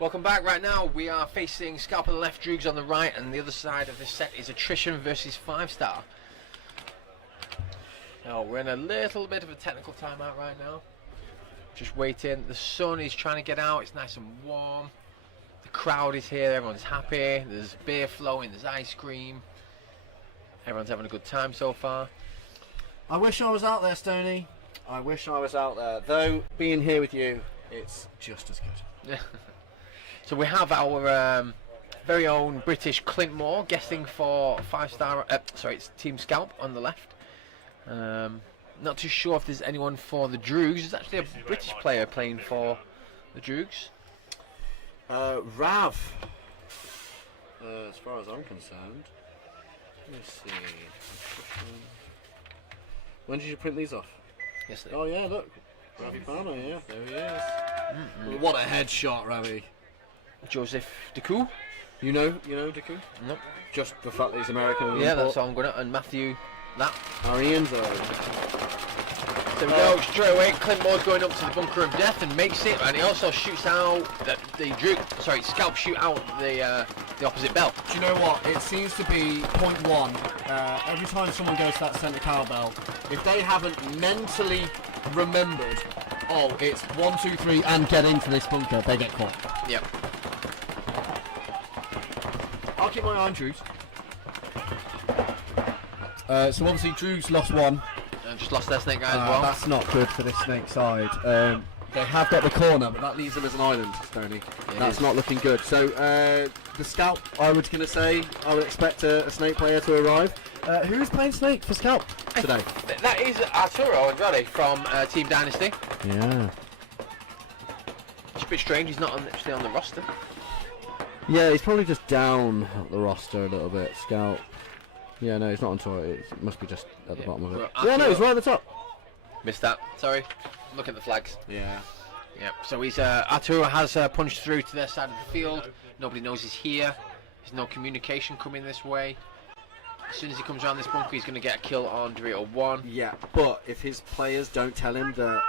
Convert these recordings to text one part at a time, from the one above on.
Welcome back. Right now we are facing Scalp on the left, Droogs on the right, and the other side of this set is Attrition versus Fivestar. Now we're in a little bit of a technical timeout right now. Just waiting. The sun is trying to get out. It's nice and warm. The crowd is here. Everyone's happy. There's beer flowing. There's ice cream. Everyone's having a good time so far. I wish I was out there, Stoney. I wish I was out there. Though being here with you, it's just as good. So we have our very own British Clint Moore guesting for Fivestar. Sorry, it's Team Scalp on the left. Not too sure if there's anyone for the Droogs. There's actually a British player playing for the Droogs. Rav. As far as I'm concerned. Let's see. When did you print these off? Yesterday. Oh yeah, look. Ravi Palmer, yeah. There he is. Well, what a headshot, Ravi. Joseph Decoux. You know Decoux? Nope. Just the fact that he's American. Yeah, that's all I'm gonna. And Matthew, that. Arienzo. There we go, straight away. Clint Moore's going up to the bunker of death and makes it, and he also shoots out Scalp shoot out the opposite bell. Do you know what? It seems to be point one. Every time someone goes to that centre cowbell, if they haven't mentally remembered, oh, it's 1, 2, 3, and get into this bunker, they get caught. Yep. I'll keep my eye on Droogs. So obviously Droogs lost one. And just lost their snake guy as well. That's not good for this snake side. They have got the corner, but that leaves them as an island, Stoney. That's not looking good. So the Scalp, I would expect a snake player to arrive. Who's playing snake for Scalp today? That is Arturo Andrade from Team Dynasty. Yeah. It's a bit strange. He's not actually on the roster. Yeah, he's probably just down the roster a little bit. Scalp. Yeah, no, he's not on tour. It must be just at the bottom of it. Yeah, no, he's right at the top. Missed that. Sorry. Look at the flags. Yeah. Yep. So he's Arturo has punched through to their side of the field. Nobody knows he's here. There's no communication coming this way. As soon as he comes around this bunker, he's going to get a kill on Dorito 1. Yeah, but if his players don't tell him that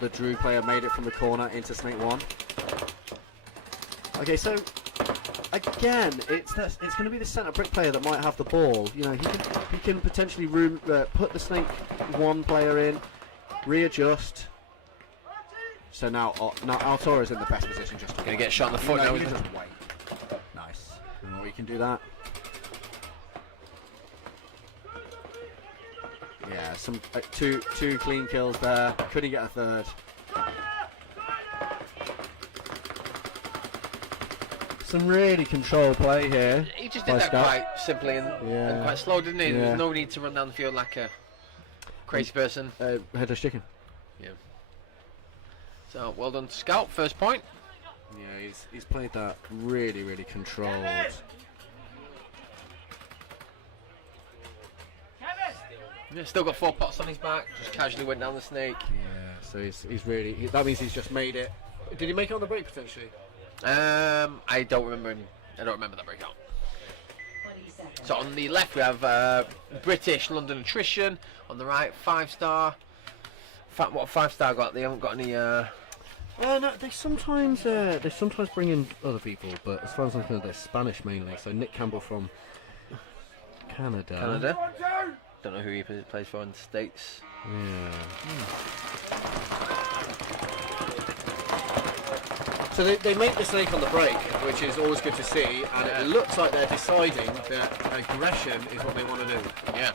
the Drew player made it from the corner into Snake 1. Okay, so again, it's going to be the centre brick player that might have the ball. You know, he can potentially put the Snake 1 player in, readjust. So now Arturo's in the best position just to going to get shot in the foot now. Just wait. Nice. We can do that. Yeah, some two clean kills there. Couldn't get a third. Some really controlled play here. He just did that quite simply and quite slow, didn't he? There's no need to run down the field like a crazy person. Headless chicken. Yeah. So well done to Scalp, first point. Yeah, he's played that really, really controlled. Yeah, still got 4 pots on his back. Just casually went down the snake. Yeah, so he's really. That means he's just made it. Did he make it on the break potentially? I don't remember. I don't remember that breakout. So on the left we have British London Attrition. On the right, Fivestar. What Fivestar got? They haven't got any. No, they sometimes bring in other people, but as far as I'm concerned, they're Spanish mainly. So Nick Campbell from Canada. Don't know who he plays for in the States. Yeah. So they make the snake on the break, which is always good to see, and it looks like they're deciding that aggression is what they want to do. Yeah.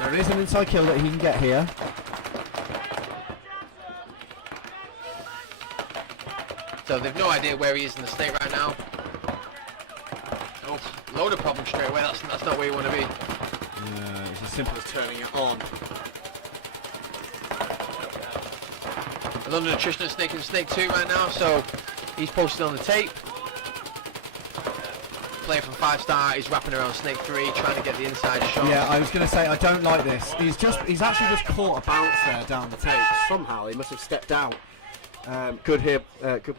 There is an inside kill that he can get here. So they've no idea where he is in the state right now. Oh, load of problems straight away. That's not where you want to be. It's as simple as turning it on. London Attrition is snaking Snake 2 right now, so he's posted on the tape. Player from Fivestar is wrapping around Snake 3, trying to get the inside shot. Yeah, I was going to say, I don't like this. He's actually just caught a bounce there down the tape. Somehow he must have stepped out. Good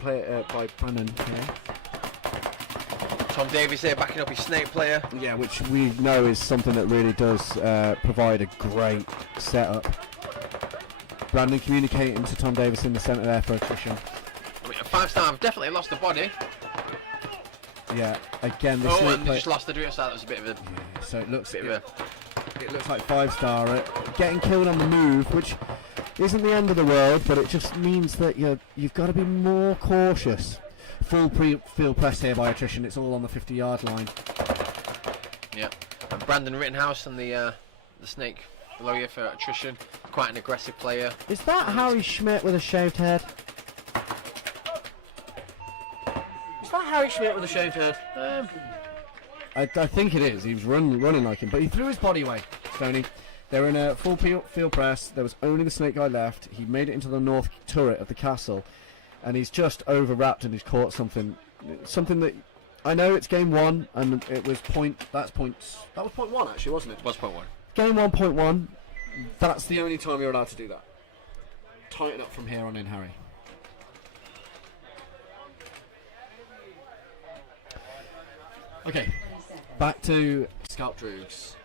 play by Brandon here. Tom Davies there backing up his Snake player. Yeah, which we know is something that really does provide a great setup. Brandon communicating to Tom Davis in the centre there for Attrition. Fivestar have definitely lost a body. Yeah, again, this and they just lost the Dorito side. That was a bit of a... Yeah, so it looks bit of a... It looks like Fivestar getting killed on the move, which isn't the end of the world, but it just means that you've got to be more cautious. Full field press here by Attrition. It's all on the 50-yard line. Yeah, and Brandon Rittenhouse and the snake below you for Attrition. Quite an aggressive player. Is that Harry Schmidt with a shaved head? Is that Harry Schmidt with a shaved head? I think it is. He was running like him, but he threw his body away. Stoney. They're in a full field press. There was only the snake guy left. He made it into the north turret of the castle, and he's just overwrapped and he's caught something that I know it's game 1 and it was That was point 1 actually, wasn't it? It was point 1. Game 1.1. That's the only time you're allowed to do that. Tighten up from here on in, Harry. Okay, back to Scalp Droogs.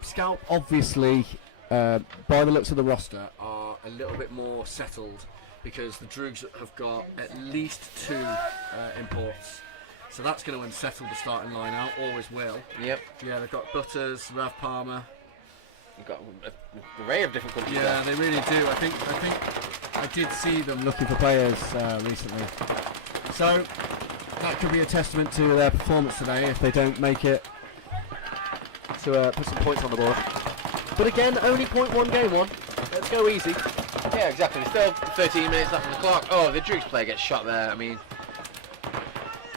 Scalp, obviously, by the looks of the roster, are a little bit more settled because the Droogs have got at least 2 imports. So that's going to unsettle the starting line out, always will. Yep. Yeah, they've got Butters, Rav Palmer. You've got an array of different countries. Yeah, there. they really do. I think I did see them looking for players recently. So that could be a testament to their performance today if they don't make it to put some points on the board. But again, only point 1 game 1. Let's go easy. Yeah, exactly. There's still 13 minutes left on the clock. Oh, the Droogs player gets shot there. I mean,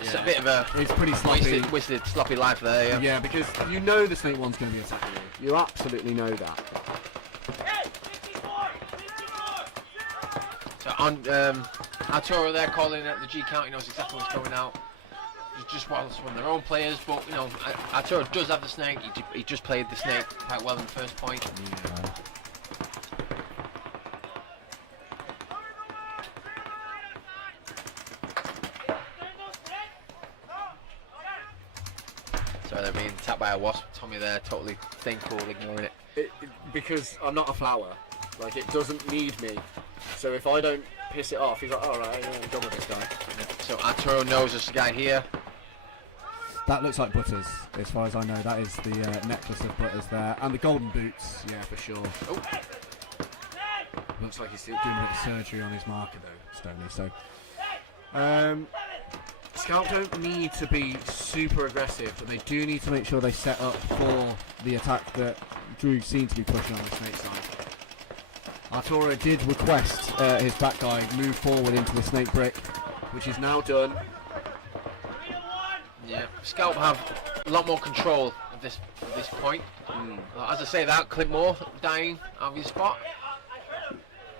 it's a bit of a it's pretty sloppy. Wasted sloppy life there. Yeah. Yeah, because you know the snake one's going to be attacking you. You absolutely know that. So on Arturo there calling at the G count. He knows exactly what's going out. Just whilst from their own players, but you know Arturo does have the snake. He just played the snake quite well in the first point. Yeah. So they're being attacked by a wasp. Tommy there, totally staying cool, ignoring it. Because I'm not a flower. Like, it doesn't need me. So if I don't piss it off, he's like, alright, I'm done with this guy. So Arturo knows there's a guy here. That looks like Butters, as far as I know. That is the necklace of Butters there. And the golden boots, yeah, for sure. Oh. Looks like he's doing a bit of surgery on his marker, though, Stoney. So, Scalp don't need to be super aggressive, but they do need to make sure they set up for the attack that Droogs seem to be pushing on the snake side. Arturo did request his back guy move forward into the snake brick, which is now done. Yeah, Scalp have a lot more control at this point. As I say that, Clint Moore dying out of his spot.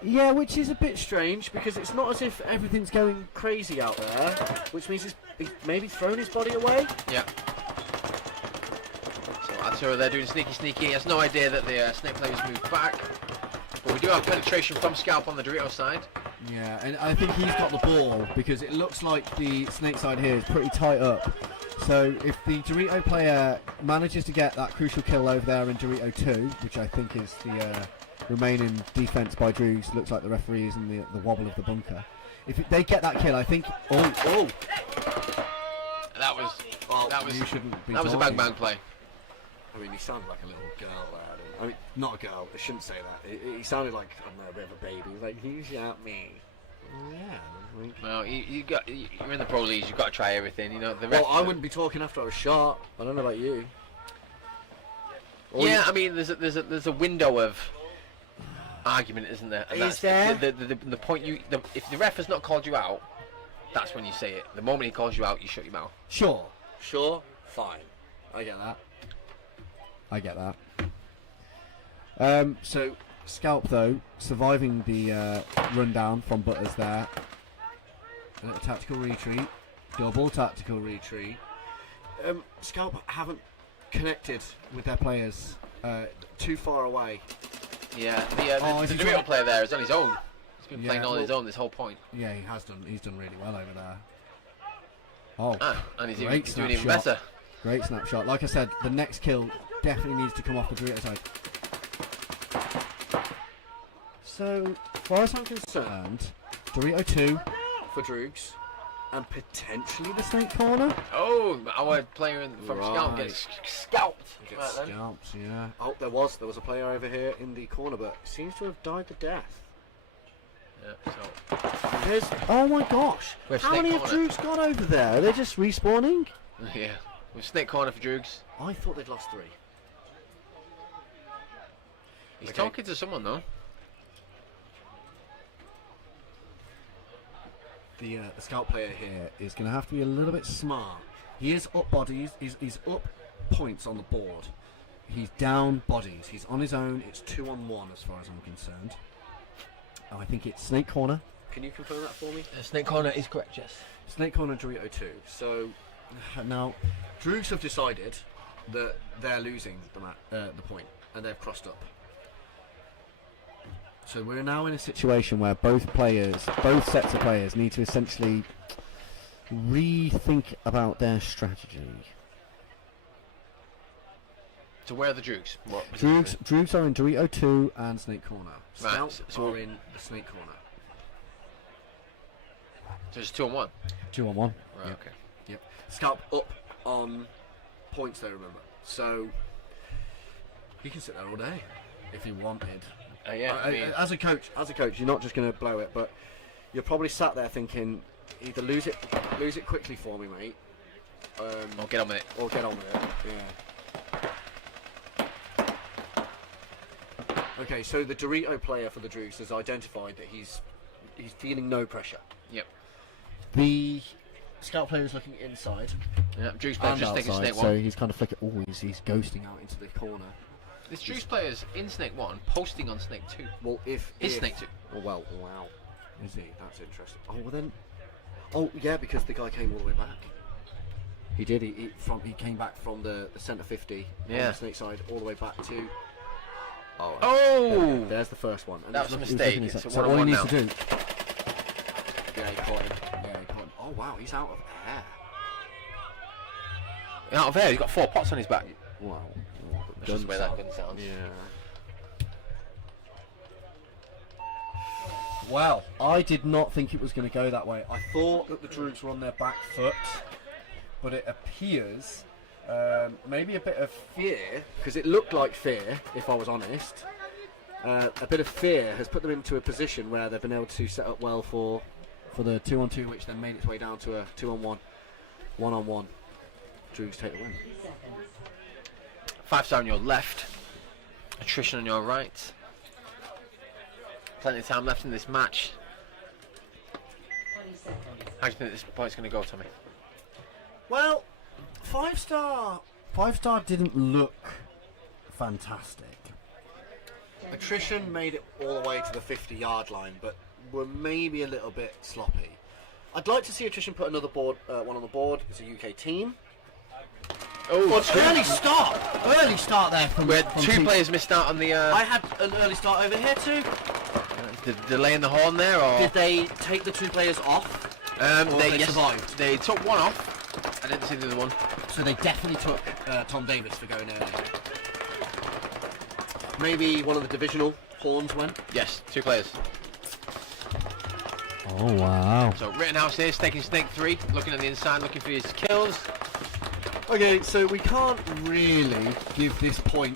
Yeah, which is a bit strange because it's not as if everything's going crazy out there, which means he's maybe thrown his body away. Yeah. So Arturo there doing sneaky. He has no idea that the snake players moved back. But we do have penetration from Scalp on the Dorito side. Yeah, and I think he's got the ball because it looks like the snake side here is pretty tight up. So if the Dorito player manages to get that crucial kill over there in Dorito 2, which I think is the remaining defense by Droogs, looks like the referee is in the wobble of the bunker. If they get that kill, I think. Oh! That was you shouldn't be that was a talking. bang play. I mean, he sounded like a little girl there. I mean, not a girl. I shouldn't say that. He sounded like, I don't know, a bit of a baby. He was like, "You shot me." Yeah. Well, you're in the pro leagues. You've got to try everything. You know. Well, I wouldn't be talking after I was shot. I don't know about you. Yeah, I mean, there's a window of argument, isn't there? And is there? The point if the ref has not called you out, that's when you say it. The moment he calls you out, you shut your mouth. Sure, fine. I get that. So Scalp though surviving the rundown from Butters there. A little tactical retreat, double tactical retreat. Scalp haven't connected with their players too far away. Yeah, the Dorito player there is on his own. He's been playing on his own this whole point. Yeah, he has done. He's done really well over there. Oh, and he's great doing even better. Great snapshot. Like I said, the next kill definitely needs to come off the Dorito side. So, as far as I'm concerned, Dorito 2 for Droogs. and potentially the snake corner. Oh, our player from Scalp Right. gets scalped. Gets Right then. scalped, yeah. Oh, there was a player over here in the corner, but seems to have died to death. Yeah, so There's, oh my gosh! We have How snake many have corner. Droogs got over there? Are they just respawning? yeah, with snake corner for Droogs. I thought they'd lost 3. He's Okay. talking to someone though. The scout player here is going to have to be a little bit smart. He is up bodies, he's up points on the board. He's down bodies. He's on his own. It's 2-on-1 as far as I'm concerned. I think it's snake corner. Can you confirm that for me? Snake corner is correct, yes. Snake corner Dorito 2. So now Droogs have decided that they're losing the point and they've crossed up. So we're now in a situation where both sets of players need to essentially rethink about their strategy. So where are the Droogs? What Droogs are in Dorito 2 and Snake Corner. Right, Scalp so are in the Snake Corner. So it's 2-on-1. 2-on-1. Right, Yep. okay. Yep. Scalp up on points, they remember. So he can sit there all day if he wanted. Yeah, I mean, as a coach, you're not just going to blow it, but you're probably sat there thinking, either lose it quickly for me, mate, or get on with it. or get on with it. Yeah. Okay, so the Dorito player for the Droogs has identified that he's feeling no pressure. Yep. The scout player is looking inside. Yeah, Droogs player And just taking outside, Snake 1. so he's kind of flicking. Oh, he's ghosting out into the corner. This Droogs player's in Snake 1, posting on Snake 2. Well, if Snake 2. Oh, well, wow. Is he? That's interesting. Oh, well then. Oh, yeah, because the guy came all the way back. He did. He came back from the centre 50 on Yeah. the snake side all the way back to. Oh. Oh! There's the first one. And That he's was a looking- mistake. he's It's looking a at- so all he one-on-one needs to do. Yeah, he caught him. Yeah, he caught him. Oh wow, he's out of air. Out of air, he's got 4 pots on his back. Wow. That's just the way that gun sounds. Yeah. Well, I did not think it was going to go that way. I thought that the Droogs were on their back foot, but it appears maybe a bit of fear, because it looked like fear, if I was honest. A bit of fear has put them into a position where they've been able to set up well for the 2-on-2, which then made its way down to a 2-on-1, 1-on-1. Droogs take the win. Fivestar on your left, Attrition on your right. Plenty of time left in this match. How do you think this point's going to go, Tommy? Well, Fivestar didn't look fantastic. Attrition made it all the way to the 50-yard line, but were maybe a little bit sloppy. I'd like to see Attrition put another one on the board. It's a UK team. Oh, Early start there from. we had 2 players missed out on the. I had an early start over here too. The delay in the horn there, or Did they take the 2 players off? Or they survived? They took one off. I didn't see the other one. So they definitely took Tom Davis for going early. Maybe one of the divisional horns went. Yes, 2 players. Oh wow. So Rittenhouse here, taking Snake 3, looking at the inside, looking for his kills. Okay, so we can't really give this point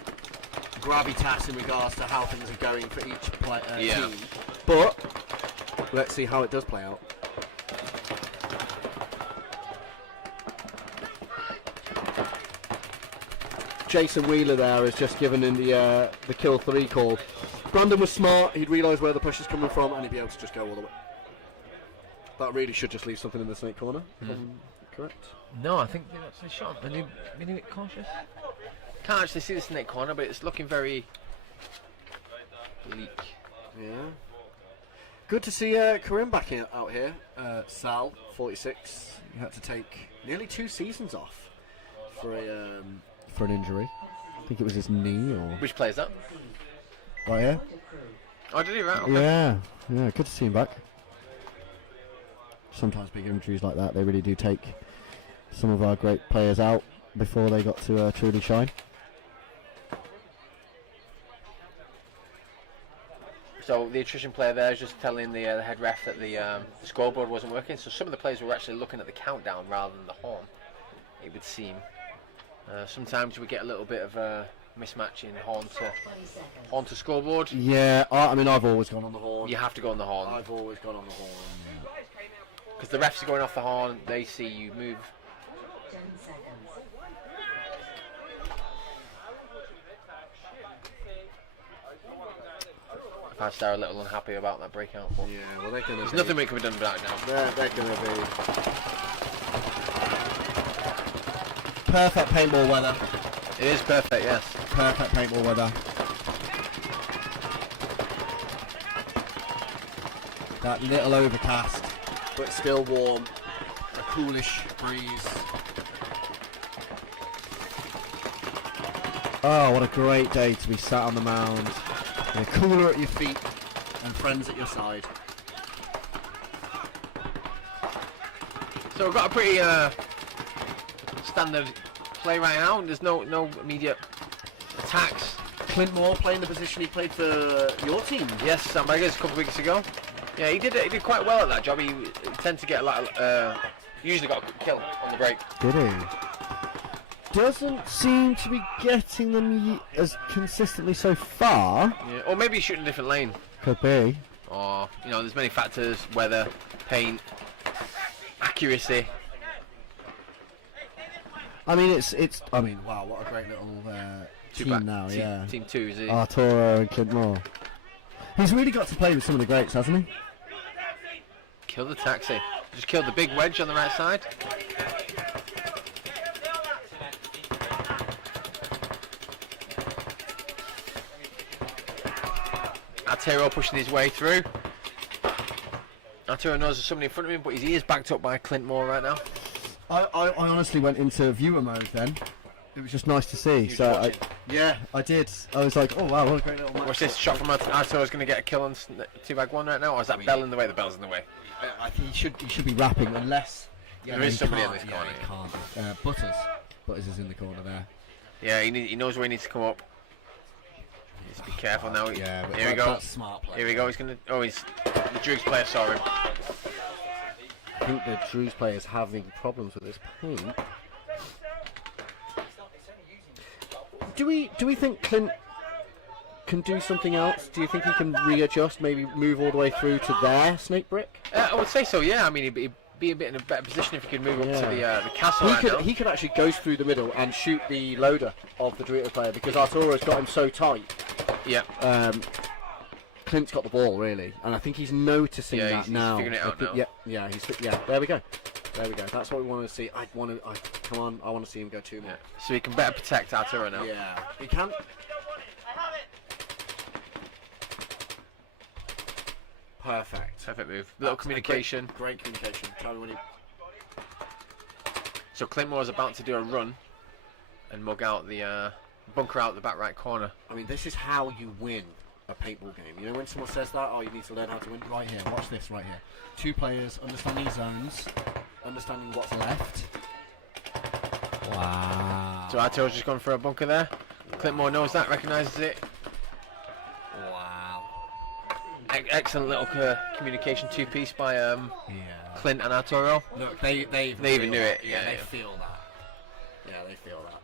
gravitas in regards to how things are going for each team, but let's see how it does play out. Jason Wheeler there has just given in the kill 3 call. Brandon was smart, he'd realise where the push is coming from and he'd be able to just go all the way. That really should just leave something in the snake corner, if I'm correct. No, I think they've actually shot him. Are they a bit cautious? Can't actually see the snake corner, but it's looking very bleak. Yeah. Good to see Karim back out here. Sal, 46. He had to take nearly 2 seasons off for an injury. I think it was his knee or. Which player is that? Right here. Oh, did he? Right. Okay. Yeah. Good to see him back. Sometimes big injuries like that, they really do take some of our great players out before they got to truly shine. So the attrition player there is just telling the head ref that the scoreboard wasn't working. So some of the players were actually looking at the countdown rather than the horn, it would seem. Sometimes we get a little bit of a mismatch in horn to scoreboard. Yeah, I mean, I've always gone on the horn. You have to go on the horn. I've always gone on the horn. Because the refs are going off the horn, they see you move. 10 seconds. Fivestar are a little unhappy about that breakout. But Yeah, well, they're going to there's nothing we can be done about it now. They're going to be... Perfect paintball weather. It is perfect, yes. Perfect paintball weather. That little overcast, but still warm. A coolish breeze. Oh, what a great day to be sat on the mound. With a cooler at your feet and friends at your side. So we've got a pretty standard play right now. There's no immediate attacks. Clint Moore playing the position he played for your team. Yes, Sam Beggars a couple of weeks ago. Yeah, he did quite well at that job. He tends to get a lot of, usually got a kill on the break. Did he? Doesn't seem to be getting them as consistently so far. Yeah, or maybe he's shooting a different lane. Could be. Or, you know, there's many factors: weather, paint, accuracy. I mean, I mean, wow, what a great little team now. Yeah. Team 2, is he? Arturo and Clint Moore. He's really got to play with some of the greats, hasn't he? Kill the taxi. Just killed the big wedge on the right side. Arturo pushing his way through. Arturo knows there's somebody in front of him, but his ear's backed up by Clint Moore right now. I honestly went into viewer mode then. It was just nice to see. So yeah, I did. I was like, oh wow, what a great little match. What's this shot from Arturo's going to get a kill on 2-bag-1 right now, or is that Bell in the way? The Bell's in the way. I think he should be rapping unless there is somebody in this corner. He can't. Butters is in the corner there. Yeah, he knows where he needs to come up. He needs to be careful now. Yeah, but here we go. That's smart play. Here we go. He's gonna. Oh, he's the Droogs player saw him. I think the Droogs player is having problems with this paint. Do we think Clint can do something else? Do you think he can readjust, maybe move all the way through to their snake brick? I would say so. Yeah. I mean, he'd be a bit in a better position if he could move up to the castle. He could actually go through the middle and shoot the loader of the Dorito player because Arturo's got him so tight. Yeah. Clint's got the ball really, and I think he's noticing that he's now. figuring it out now. Yeah. There we go. That's what we want to see. Come on. I want to see him go 2 more. Yeah. So he can better protect Arturo now. Yeah, he can. Perfect Move. Little communication. Great communication. Tell me when he... So Clint Moore's about to do a run and mug out the bunker out the back right corner. I mean, this is how you win a paintball game. You know when someone says that, oh, you need to learn how to win? Right here, watch this right here. 2 players understanding zones, understanding what's left. Wow. So Arturo's just gone for a bunker there. Clint Moore knows that, recognises it. Wow. Excellent little communication 2-piece by Clint and Arturo. Look, they even knew it. Yeah, they feel that. Yeah, they feel that.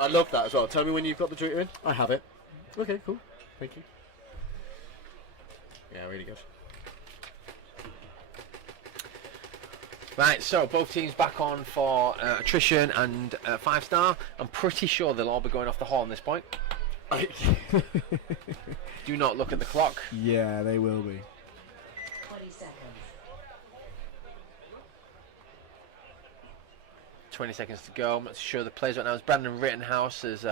I love that as well. Tell me when you've got the Dorito in. I have it. Okay, cool. Thank you. Yeah, really good. Right, so both teams back on for Attrition and Fivestar. I'm pretty sure they'll all be going off the horn at this point. Do not look at the clock. Yeah, they will be. 20 seconds. 20 seconds to go. I'm not sure the players right now. It's Brandon Rittenhouse, there's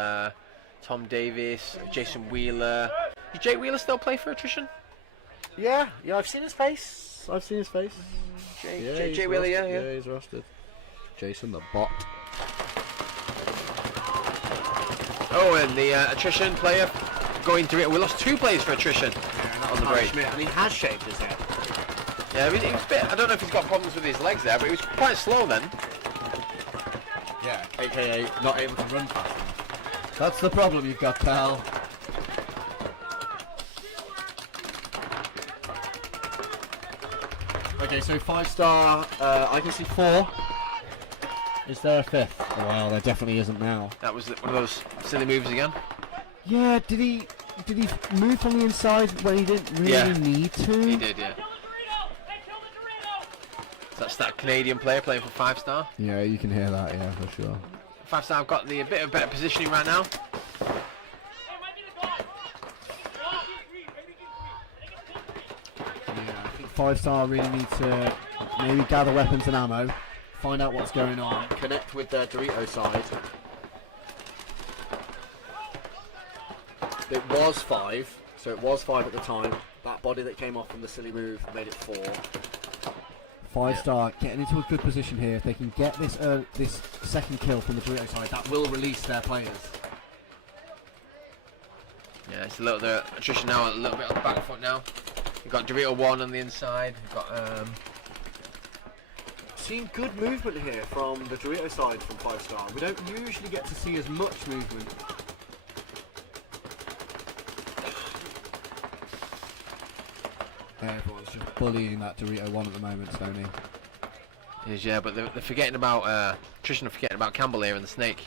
Tom Davis, Jason Wheeler. Does Jay Wheeler still play for Attrition? Yeah, I've seen his face. Jay Wheeler, Yeah, he's rusted. Jason the bot. Oh, and the Attrition player going through it. We lost 2 players for Attrition on the break. And he has shaved his head. Yeah, I mean, he was a bit, I don't know if he's got problems with his legs there, but he was quite slow then. Yeah, aka not able to run fast enough. That's the problem you've got, pal. Okay, so 5-star, I can see 4. Is there a 5th? Oh, well, there definitely isn't now. That was one of those silly moves again. Yeah, did he move from the inside when he didn't really need to? He did, yeah. So that's that Canadian player playing for 5-star. Yeah, you can hear that, yeah, for sure. 5-star have got a bit of better positioning right now. Yeah, I think 5-star really need to maybe gather weapons and ammo, find out what's going on, connect with the Dorito side. It was 5, so it was 5 at the time. That body that came off from the silly move made it 4. 5-star getting into a good position here. If they can get this second kill from the Dorito side, that will release their players. Yeah, it's a little bit Attrition now, a little bit on the back foot now. You've got Dorito 1 on the inside. You've got Seen good movement here from the Dorito side from 5-star. We don't usually get to see as much movement. Everyone's just bullying that Dorito 1 at the moment, Stoney. It is, yeah, but they're forgetting about Attrition are forgetting about Campbell here and the snake.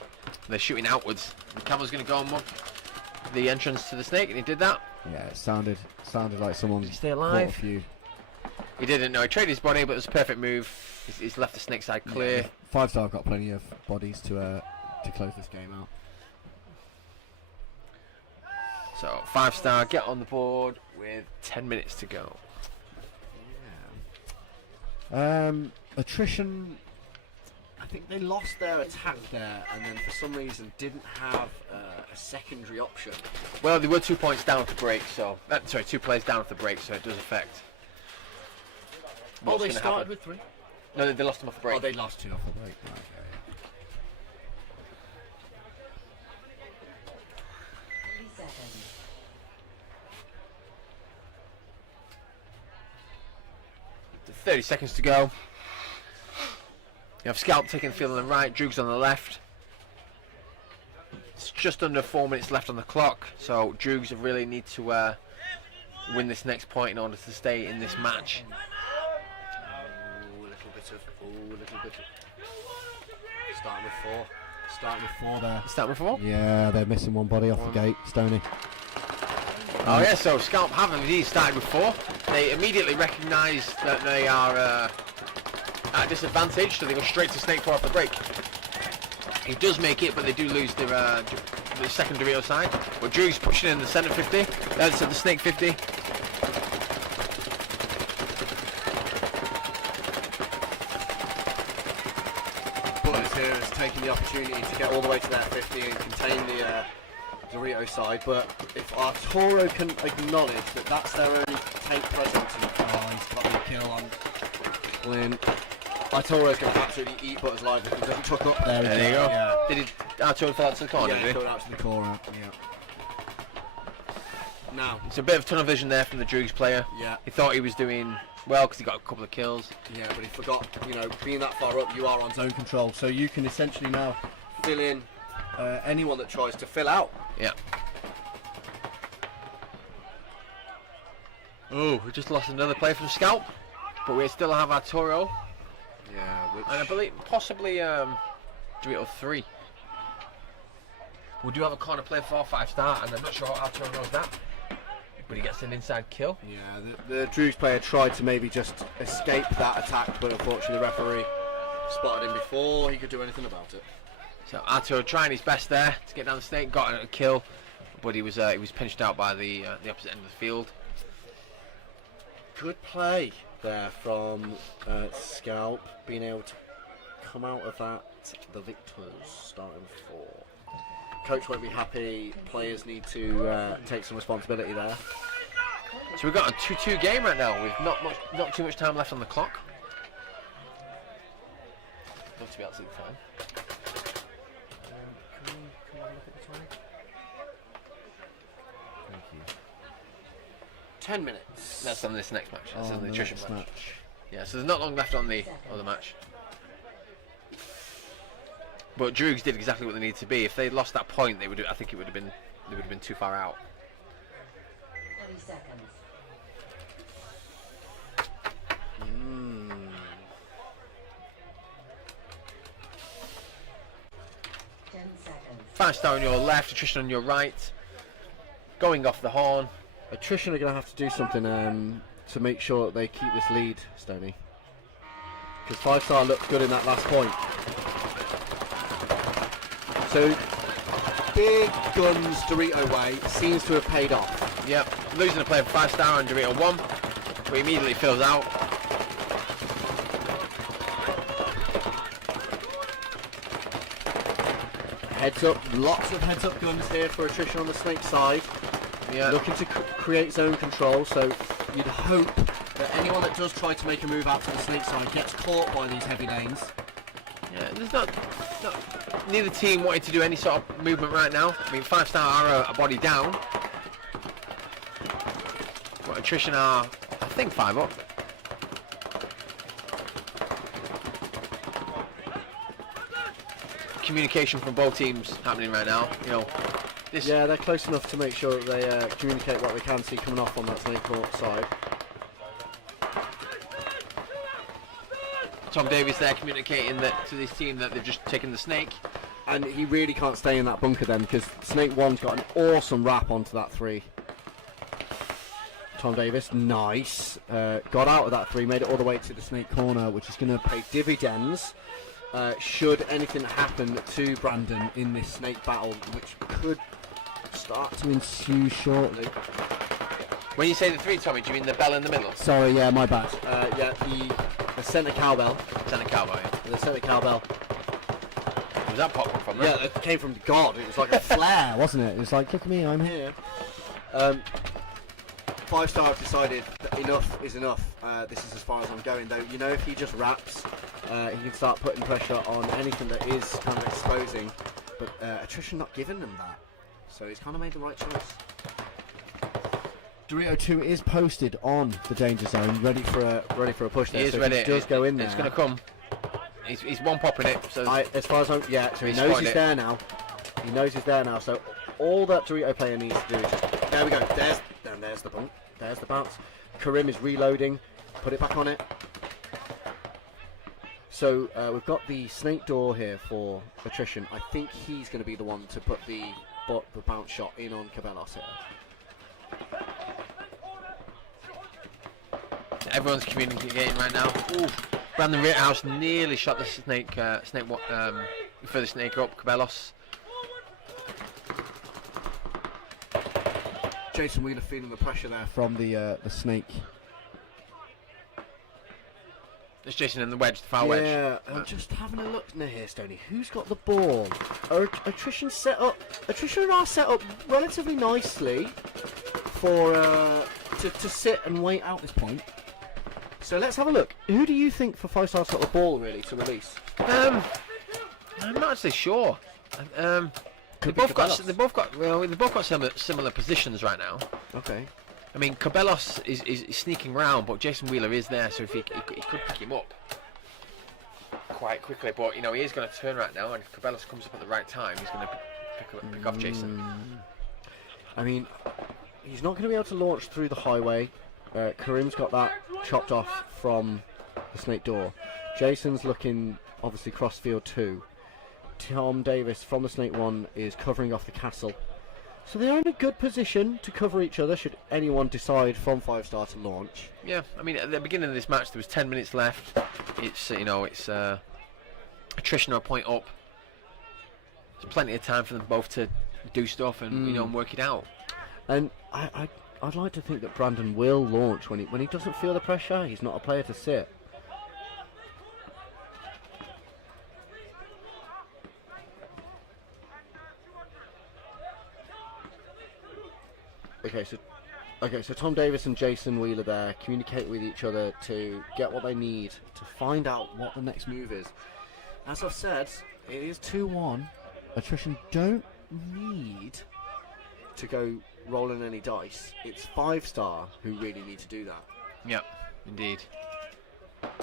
They're shooting outwards. And Campbell's going to go on the entrance to the snake, and he did that. Yeah, it sounded like someone. Did he stay alive? A few. He didn't know. He traded his body, but it was a perfect move. He's left the snake side clear. Yeah, 5-star have got plenty of bodies to close this game out. So 5-star get on the board with 10 minutes to go. Yeah. Attrition. I think they lost their attack there, and then for some reason didn't have a secondary option. Well, they were 2 points down at the break, so sorry, 2 plays down at the break, so it does affect. What's they gonna started happen. with 3. No, they lost them off the break. Oh, they lost 2 off the break. Okay. 30 seconds. Yeah. 30 seconds to go. You have Scalp taking the field on the right, Droogs on the left. It's just under 4 minutes left on the clock, so Droogs really need to win this next point in order to stay in this match. A little bit of. Starting with 4. Starting with 4 there. Start with 4? Yeah, they're missing one body off the gate, Stoney. Oh yeah, so Scalp have indeed started with 4. They immediately recognise that they are at a disadvantage, so they go straight to Snake 4 off the break. He does make it, but they do lose the second Dorito side. But Droogs pushing in the centre 50, so the Snake 50. Butters here is taking the opportunity to get all the way to that 50 and contain the Dorito side, but if Arturo can acknowledge that that's their only tank presence, and he's got the kill on Clint. Arturo's going to absolutely eat Butters live if he doesn't tuck up there. There you go. Yeah. Did he Arturo fall out to the corner? Yeah, Did he? going out to the corner. Yeah. Now, It's a bit of tunnel vision there from the Droogs player. yeah, He thought he was doing well because he got a couple of kills. yeah, but he forgot. You know, being that far up, you are on zone control, so you can essentially now fill in anyone that tries to fill out. Yeah. Oh, we just lost another player from Scalp, but we still have Arturo, Yeah, which and I believe possibly Dorito 3. We do have a corner play for 5-star, and I'm not sure how Arturo knows that, but he gets an inside kill. Yeah, the Droogs player tried to maybe just escape that attack, but unfortunately the referee spotted him before he could do anything about it. So Arturo trying his best there to get down the snake, got a kill, but he was pinched out by the opposite end of the field. Good play there from Scalp, being able to come out of that the victors, starting 4. Coach won't be happy, players need to take some responsibility there. So we've got a 2-2 game right now with not too much time left on the clock. Love to be able to see the time. Can we have a look at the time? Thank you. 10 minutes. That's on this next match. That's on the Attrition next match. Yeah, so there's not long left on the other match. But Droogs did exactly what they needed to be. If they lost that point, they would. I think it would have been. They would have been too far out. 20 seconds. Fivestar on your left, Attrition on your right. Going off the horn. Attrition are going to have to do something to make sure that they keep this lead, Stoney. Because Fivestar looked good in that last point. So, big guns Dorito way seems to have paid off. Yep, losing the play of Fivestar on Dorito 1, but he immediately fills out. Heads up, lots of heads up guns here for Attrition on the Snake side. Yeah. Looking to create zone control, so you'd hope that anyone that does try to make a move out to the Snake side gets caught by these heavy lanes. Yeah, there's not neither team wanting to do any sort of movement right now. I mean, Fivestar are a body down. But Attrition are, I think, 5 up. Communication from both teams happening right now. You know, this. Yeah, they're close enough to make sure that they communicate what they can see coming off on that Snake court side. Tom Davis there communicating that to this team that they've just taken the Snake. And he really can't stay in that bunker then, because Snake 1's got an awesome wrap onto that 3. Tom Davis, nice. Got out of that 3, made it all the way to the Snake corner, which is going to pay dividends should anything happen to Brandon in this Snake battle, which could start to ensue shortly. When you say the 3, Tommy, do you mean the bell in the middle? Sorry, yeah, my bad. Yeah, the centre cowbell. Centre cowboy. The centre cowbell. Was that popcorn from there? Yeah, it came from God. It was like a flare, wasn't it? It was like, look at me, I'm here. Fivestar have decided that enough is enough. This is as far as I'm going, though. You know, if he just wraps, he can start putting pressure on anything that is kind of exposing. But Attrition not giving them that. So he's kind of made the right choice. Dorito 2 is posted on the danger zone, ready for a push there. He is so ready. He does go in there. It's going to come. He's one popping it. So as far as I'm, yeah. So he knows he's there now. He knows he's there now. So all that Dorito player needs to do is just, there we go. There's the bump. There's the bounce. Karim is reloading. Put it back on it. So we've got the Snake door here for Attrition. I think he's going to be the one to put the bounce shot in on Cabellos here. Everyone's communicating right now. Ooh, Brandon Rittenhouse nearly shot the Snake. For the Snake up. Cabellos. Jason Wheeler feeling the pressure there from the Snake. It's Jason in the wedge, the far wedge. Yeah, I'm just having a look now here, Stoney. Who's got the ball? Attrition set up. Attrition are set up relatively nicely for to sit and wait out this point. So let's have a look. Who do you think for Fivestar's got the ball really to release? I'm not actually sure. They've both got similar positions right now. Okay. I mean, Cabellos is sneaking round, but Jason Wheeler is there, so if he could pick him up quite quickly. But you know, he is going to turn right now, and if Cabellos comes up at the right time, he's going to pick off Jason. I mean, he's not going to be able to launch through the highway. Karim's got that chopped off from the Snake door. Jason's looking obviously crossfield too. Tom Davis from the Snake 1 is covering off the castle. So they are in a good position to cover each other should anyone decide from Fivestar to launch. Yeah, I mean, at the beginning of this match, there was 10 minutes left. It's Attrition or a point up. There's plenty of time for them both to do stuff and and work it out. And I'd like to think that Brandon will launch when he doesn't feel the pressure. He's not a player to sit. Okay, so Tom Davis and Jason Wheeler there communicate with each other to get what they need to find out what the next move is. As I've said, it is 2-1. Attrition don't need to go rolling any dice. It's Fivestar who really need to do that. Yep, indeed.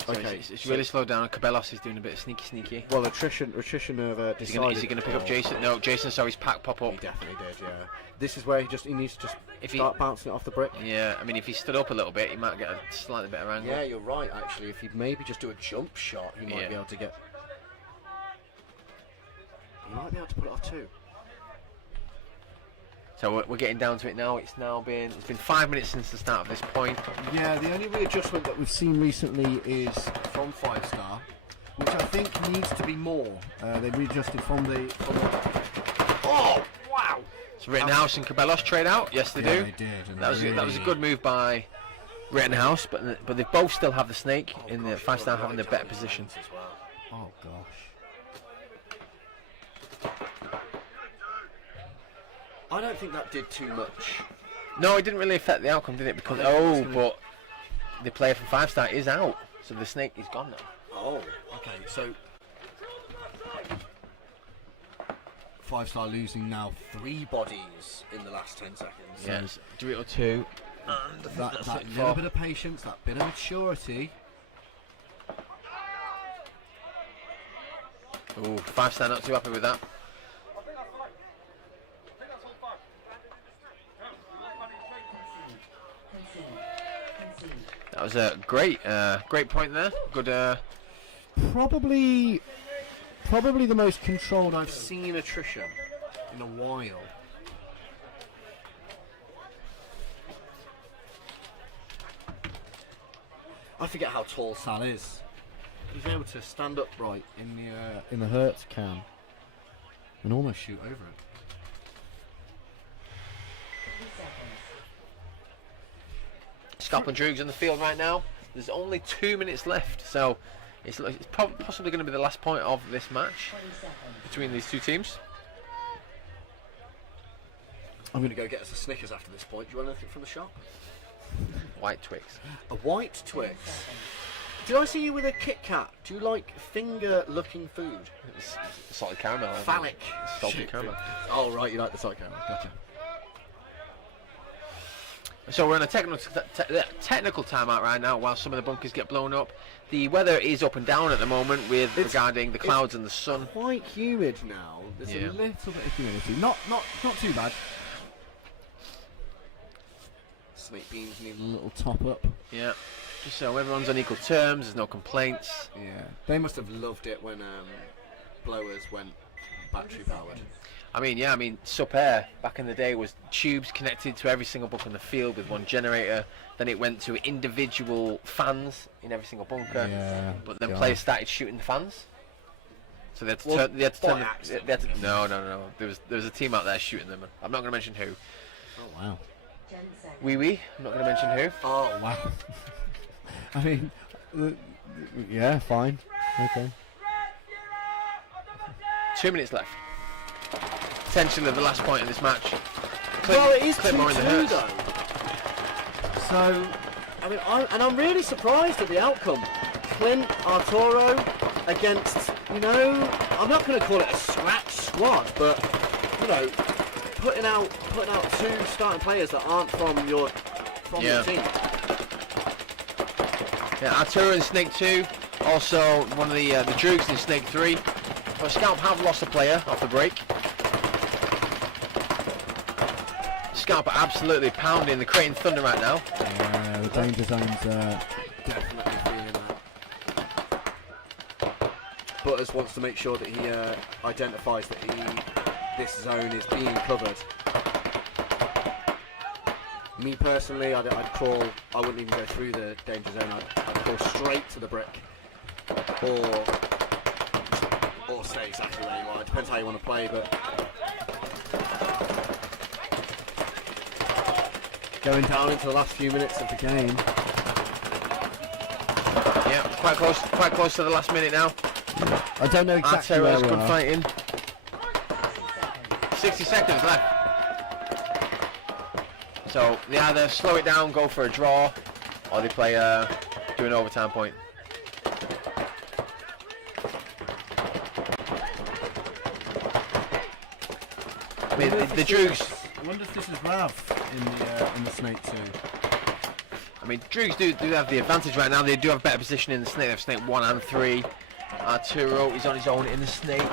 So Okay, it's really slowed down. Cabellos is doing a bit of sneaky. Well, Attrition have decided. Is he going to pick up Jason? No, Jason saw his pack pop up. He definitely did, yeah. This is where he needs to start bouncing it off the brick. Yeah, I mean, if he stood up a little bit, he might get a slightly better angle. Yeah, you're right, actually. If he'd maybe just do a jump shot, he might be able to get... He might be able to put it off too. So we're getting down to it now. It's been 5 minutes since the start of this point. Yeah, the only readjustment that we've seen recently is from Fivestar, which I think needs to be more. They readjusted from the. Oh wow! So Rittenhouse and Cabellos trade out. Yes, they do. They did. And That was a good move by Rittenhouse, but they both still have the snake in the Fivestar having the better position. Oh gosh. I don't think that did too much. No, it didn't really affect the outcome, did it? Because but the player from Fivestar is out, so the snake is gone now. Oh, okay. So Fivestar losing now 3 bodies in the last 10 seconds. Yes, Dorito 2. And That little bit of patience, that bit of maturity. Ooh, Fivestar not too happy with that. That was a great point there. Good. Probably the most controlled I've seen Attrition in a while. I forget how tall Sal is. He's able to stand upright in the Hertz cam and almost shoot over it. 30 seconds. Scalp and Droogs on the field right now. There's only 2 minutes left, so it's possibly going to be the last point of this match 20 seconds. between these two teams. I'm going to go get us a Snickers after this point. Do you want anything from the shop? White Twix. A white Twix. Did I see you with a Kit Kat? Do you like finger-looking food? It's salted caramel. isn't it? Phallic. Salted Shit. caramel. Oh right, you like the salted caramel. Gotcha. So we're on a technical timeout right now while some of the bunkers get blown up. The weather is up and down at the moment regarding the clouds and the sun. Quite humid now. There's Yeah. a little bit of humidity. Not too bad. Snake beans need a little top up. Yeah. Just so everyone's on equal terms, there's no complaints. Yeah. They must have loved it when blowers went battery powered. I mean, Sup Air back in the day was tubes connected to every single bunker in the field with one generator. Then it went to individual fans in every single bunker. Yeah. But then God. players started shooting the fans. So they had to Well, turn. They had to by turn. accident. They had to, no. There was a team out there shooting them. I'm not going to mention who. Oh wow. 10 seconds. Wee. I'm not going to mention who. Oh wow. I mean, yeah, fine. Okay. 2 minutes left. Potentially the last point of this match. Well, it is 2-2 Clintmore in the Hertz. though. So, I mean, I'm really surprised at the outcome. Clint, Arturo against, I'm not going to call it a scratch squad, but putting out 2 starting players that aren't from your team. Yeah, Arturo in Snake 2. Also one of the Droogs in Snake 3. But Scalp have lost a player off the break. Scalp are absolutely pounding the Creighton Thunder right now. Yeah, the danger zone's definitely feeling that. Butters wants to make sure that he identifies that this zone is being covered. Me personally, I wouldn't even go through the danger zone. I'd crawl straight to the brick, or stay exactly where you are. It depends how you want to play, but going down into the last few minutes of the game. Yeah, quite close to the last minute now. I don't know exactly Arturo's where we good are. fighting. 60 seconds. 60 seconds left. So they either slow it down, go for a draw, or they play do an overtime point. I mean, the Droogs. I wonder if this is Rav in the Snake 2. I mean, Droogs do have the advantage right now. They do have better position in the Snake. They have Snake 1 and 3. Arturo is on his own in the Snake.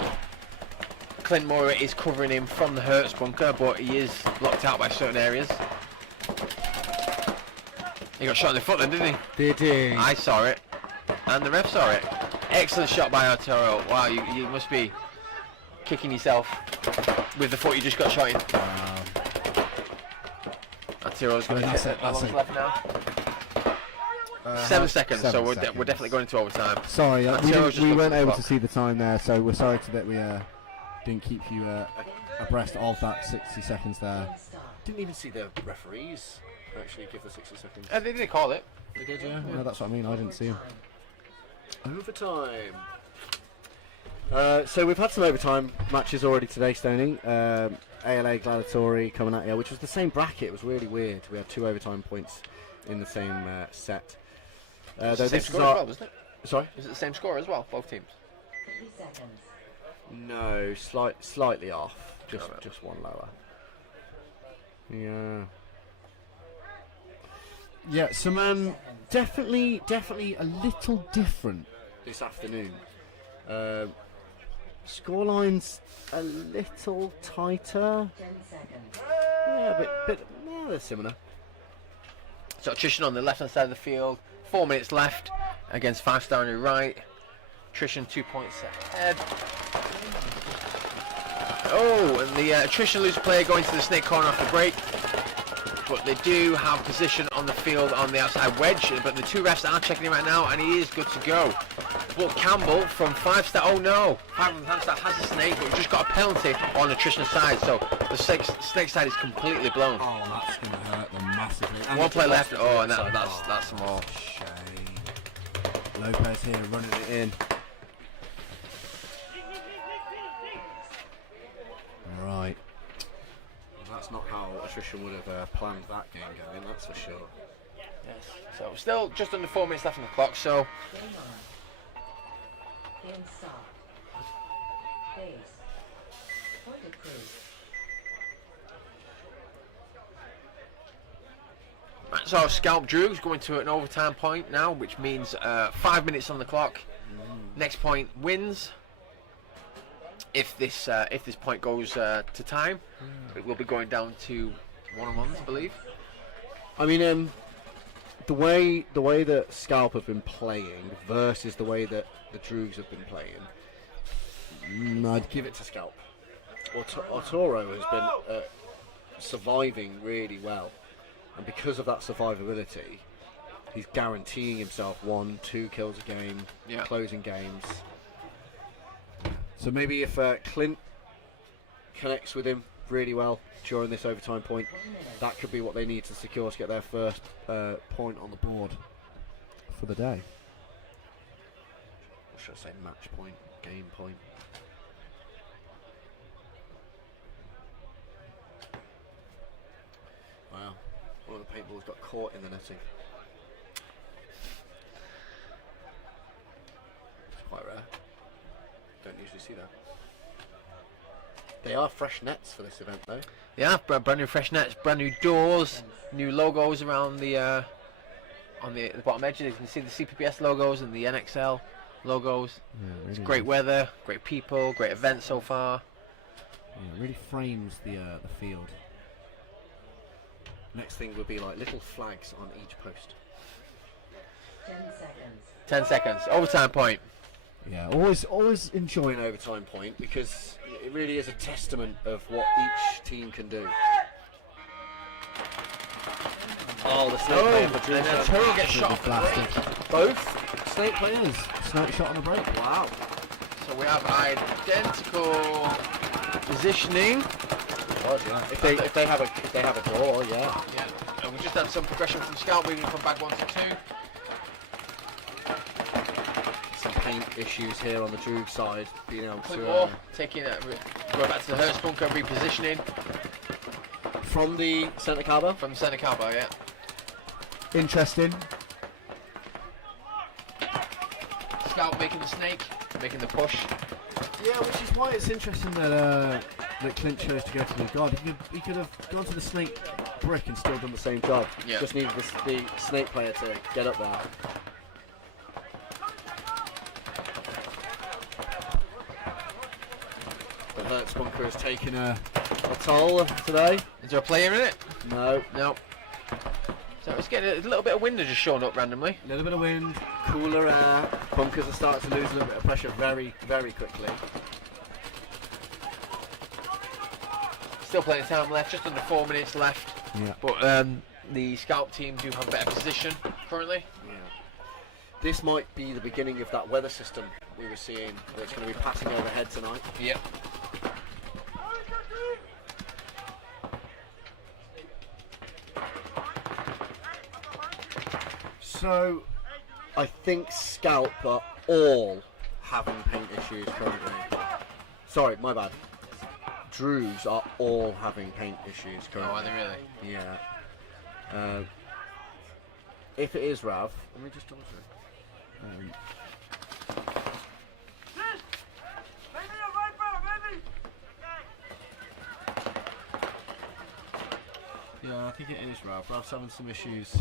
Clint Moore is covering him from the Hertz bunker, but he is blocked out by certain areas. He got shot in the foot then, didn't he? Did he? I saw it, and the ref saw it. Excellent shot by Arturo. Wow, you must be kicking yourself with the foot you just got shot in. Zero's going to that's hit it, how that's long's it. left now? 7 seconds, so we're definitely going into overtime. Sorry, And we, Zero's just we looked at weren't the able clock. to see the time there, so we're sorry that we didn't keep you abreast of that 60 seconds there. Didn't even see the referees actually give the 60 seconds. They didn't call it. They did, yeah. No, that's what I mean. I didn't see him. Overtime. So we've had some overtime matches already today, Stoney. ALA Gladiatori coming at you, which was the same bracket. It was really weird. We had 2 overtime points in the same set. It's Though the same this is score our- as well, isn't it? Sorry? Is it the same score as well, both teams? 30 seconds. No, slightly off. Just Alright. just one lower. Yeah. Yeah, some definitely a little different This afternoon. Scoreline's a little tighter. 10 seconds. Yeah, but no, they're similar. So Attrition on the left hand side of the field, 4 minutes left against Fivestar on your right. Attrition 2 points ahead. Oh, and the Attrition loose player going to the snake corner off the break. But they do have position on the field on the outside wedge. But the 2 refs are checking him right now, and he is good to go. But Campbell from Fivestar, oh no, Fivestar has a snake, but we've just got a penalty on Attrition's side. So the snake side is completely blown. Oh, that's going to hurt them massively. And 1 it's play lost left. it Oh, and outside. that's more. Shame. Lopez here running it in. Right. Well, that's not how Attrition would have planned that game going, that's for sure. Yes. So still just under 4 minutes left on the clock. So Game on. Game stop. Base. Point approved. right, so Scalp Droogs going to an overtime point now, which means 5 minutes on the clock. Next point wins. If this point goes to time, it will be going down to 1-on-1s, I believe. I mean, the way that Scalp have been playing versus the way that the Droogs have been playing, I'd give it to Scalp. Arturo has been surviving really well, and because of that survivability, he's guaranteeing himself 1-2 kills a game, Yeah. closing games. So maybe if Clint connects with him really well during this overtime point, 1 minute. that could be what they need to secure to get their first point on the board. For the day. Or should I say match point, game point? Wow, one of the paintballs got caught in the netting. It's quite rare. Don't usually see that. They are fresh nets for this event though. Yeah, brand new fresh nets, brand new doors, new logos around the on the bottom edges. You can see the CPBS logos and the NXL logos. Yeah, really It's great nice. weather, great people, great event so far. Yeah, it really frames the field. Next thing would be like little flags on each post. 10 seconds. 10 seconds, overtime point. Yeah, always Enjoy enjoy. an overtime point because it really is a testament of what each team can do. Oh, the snake player for and Droogs. Arturo gets shot off the Blasted. break. Both? Snake players. Snipe shot on the break. Wow. So we have identical positioning. If they have a draw, yeah. Yeah, and we just had some progression from Scalp moving from bag 1 to 2. Some paint issues here on the Droog side, being able Clint to Moore taking going back to the Hertz bunker, repositioning from the centre cover. from the centre cabo, yeah. Interesting. Scalp making the snake, making the push. Yeah, which is why it's interesting that Clint chose to go to the guard. He could have gone to the snake brick and still Done the same job. Yeah. Just needed the snake player to get up there. The Hertz bunker has taken a toll today. Is there a player in it? No. No. So it's getting a little bit of wind has just shown up randomly. A little bit of wind, cooler air. Bunkers are starting to lose a little bit of pressure very, very quickly. Still plenty of time left, just under 4 minutes left. Yeah. But The Scalp team do have a better position currently. Yeah. This might be the beginning of that weather system we were seeing that's going to be passing overhead tonight. Yep. So, I think Scalp are all having paint issues currently. Sorry, my bad. Droogs are all having paint issues Oh, currently. are they really? Yeah. If it is Rav, let me just double check. Yeah, I think it is Rav. Rav's having some issues.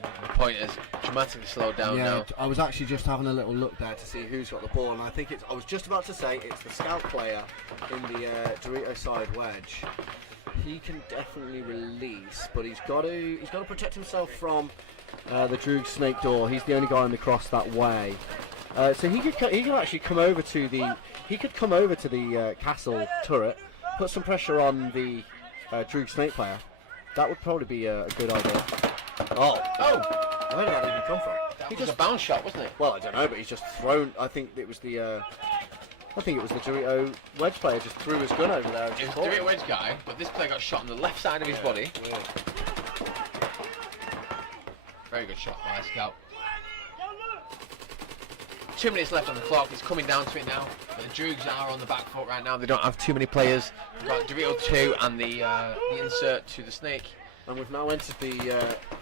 The point is dramatically slowed down Yeah, now. I was actually just having a little look there to see who's got the ball, and I think it's. I was just about to say it's the Scalp player in the Dorito side wedge. He can definitely release, but he's got to protect himself from the Droog snake door. He's the only guy on the cross that way. So he could actually come over to the castle turret, put some pressure on the Droog snake player. That would probably be a good idea. Oh! Where did that even come from? That was a bounce shot, wasn't it? Well, I don't know, but he's just thrown. I think it was the Dorito wedge player just threw his gun over there. And It just was caught the it. Dorito wedge guy, but this player got shot on the left side of his body. Yeah. Very good shot by Scalp. 2 minutes left on the clock. It's coming down to it now. The Droogs are on the back foot right now. They don't have too many players. They've got Dorito 2 and the insert to the snake. And we've now entered the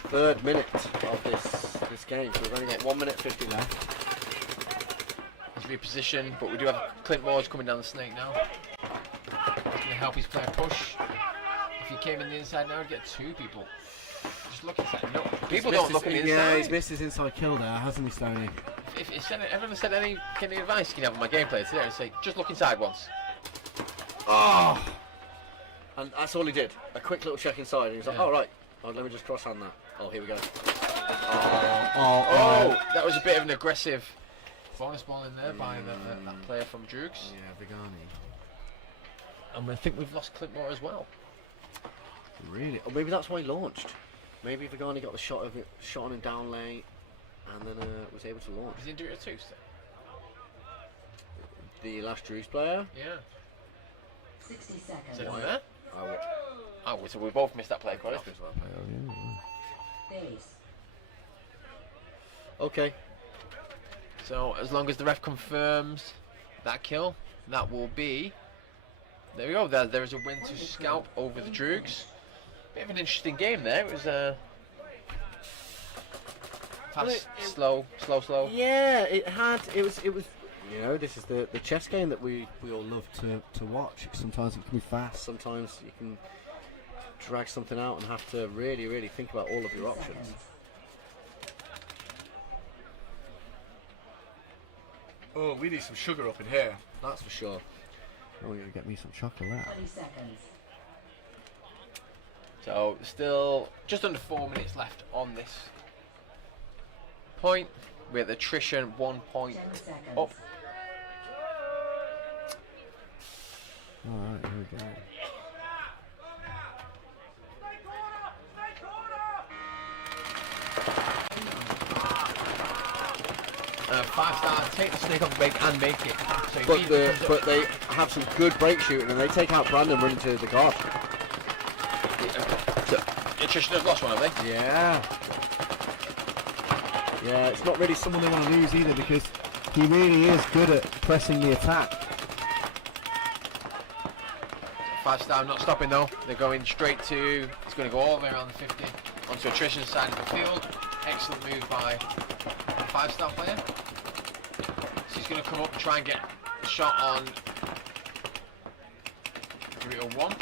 third minute of this game, so we've only got 1 minute 50 left. He's repositioned, but we do have Clint Moore's coming down the snake now. He's going to help his player push. If he came in the inside now, he'd get 2 people. Just look inside. No, people don't look in the inside. Yeah, he's missed his inside kill there, hasn't he, Stoney? If everyone said any advice you can have on my gameplay today, I'd say just look inside once. Oh! And that's all he did. A quick little check inside, and he's like, Yeah. "Oh right, let me just cross hand that." Oh, here we go. Oh, that was a bit of an aggressive bonus ball in there by that player from Droogs. Yeah, Vigani. And I think we've lost Clint Moore as well. Really? Or maybe that's why he launched. Maybe Vigani got the shot on him down late, and then was able to launch. Is he in Dorito 2 still? The last Droogs player. Yeah. 60 Is seconds. it on there? I Oh, so we both missed that play quite often. Base. Okay. So as long as the ref confirms that kill, that will be. There we go. There is a win to Scalp over the Droogs. Bit of an interesting game there. It was fast, slow. Yeah, it was. You know, this is the chess game that we all love To watch. Sometimes it can be fast. Sometimes you can drag something out and have to really, really think about all of your options. Seconds. Oh, we need some sugar up in here. That's for sure. Oh, we're going to get me some chocolate. 20 seconds. So still just under 4 minutes left on this point. We're at attrition 1 point 10 seconds. up. Alright, here we go. Fivestar take the snake off the break and make it. So he But immediately comes but they have some good break shooting, and they take out Brandon running to the guard. up. So, attrition has lost one, have they? Yeah. Yeah, it's not really Someone they want to lose either because he really is good at pressing the attack. Fivestar not stopping though. They're going straight to. It's going to go all the way around the 50 onto attrition side of the field. Excellent move by the Fivestar player. So he's going to come up and try and get a shot on Dorito 1.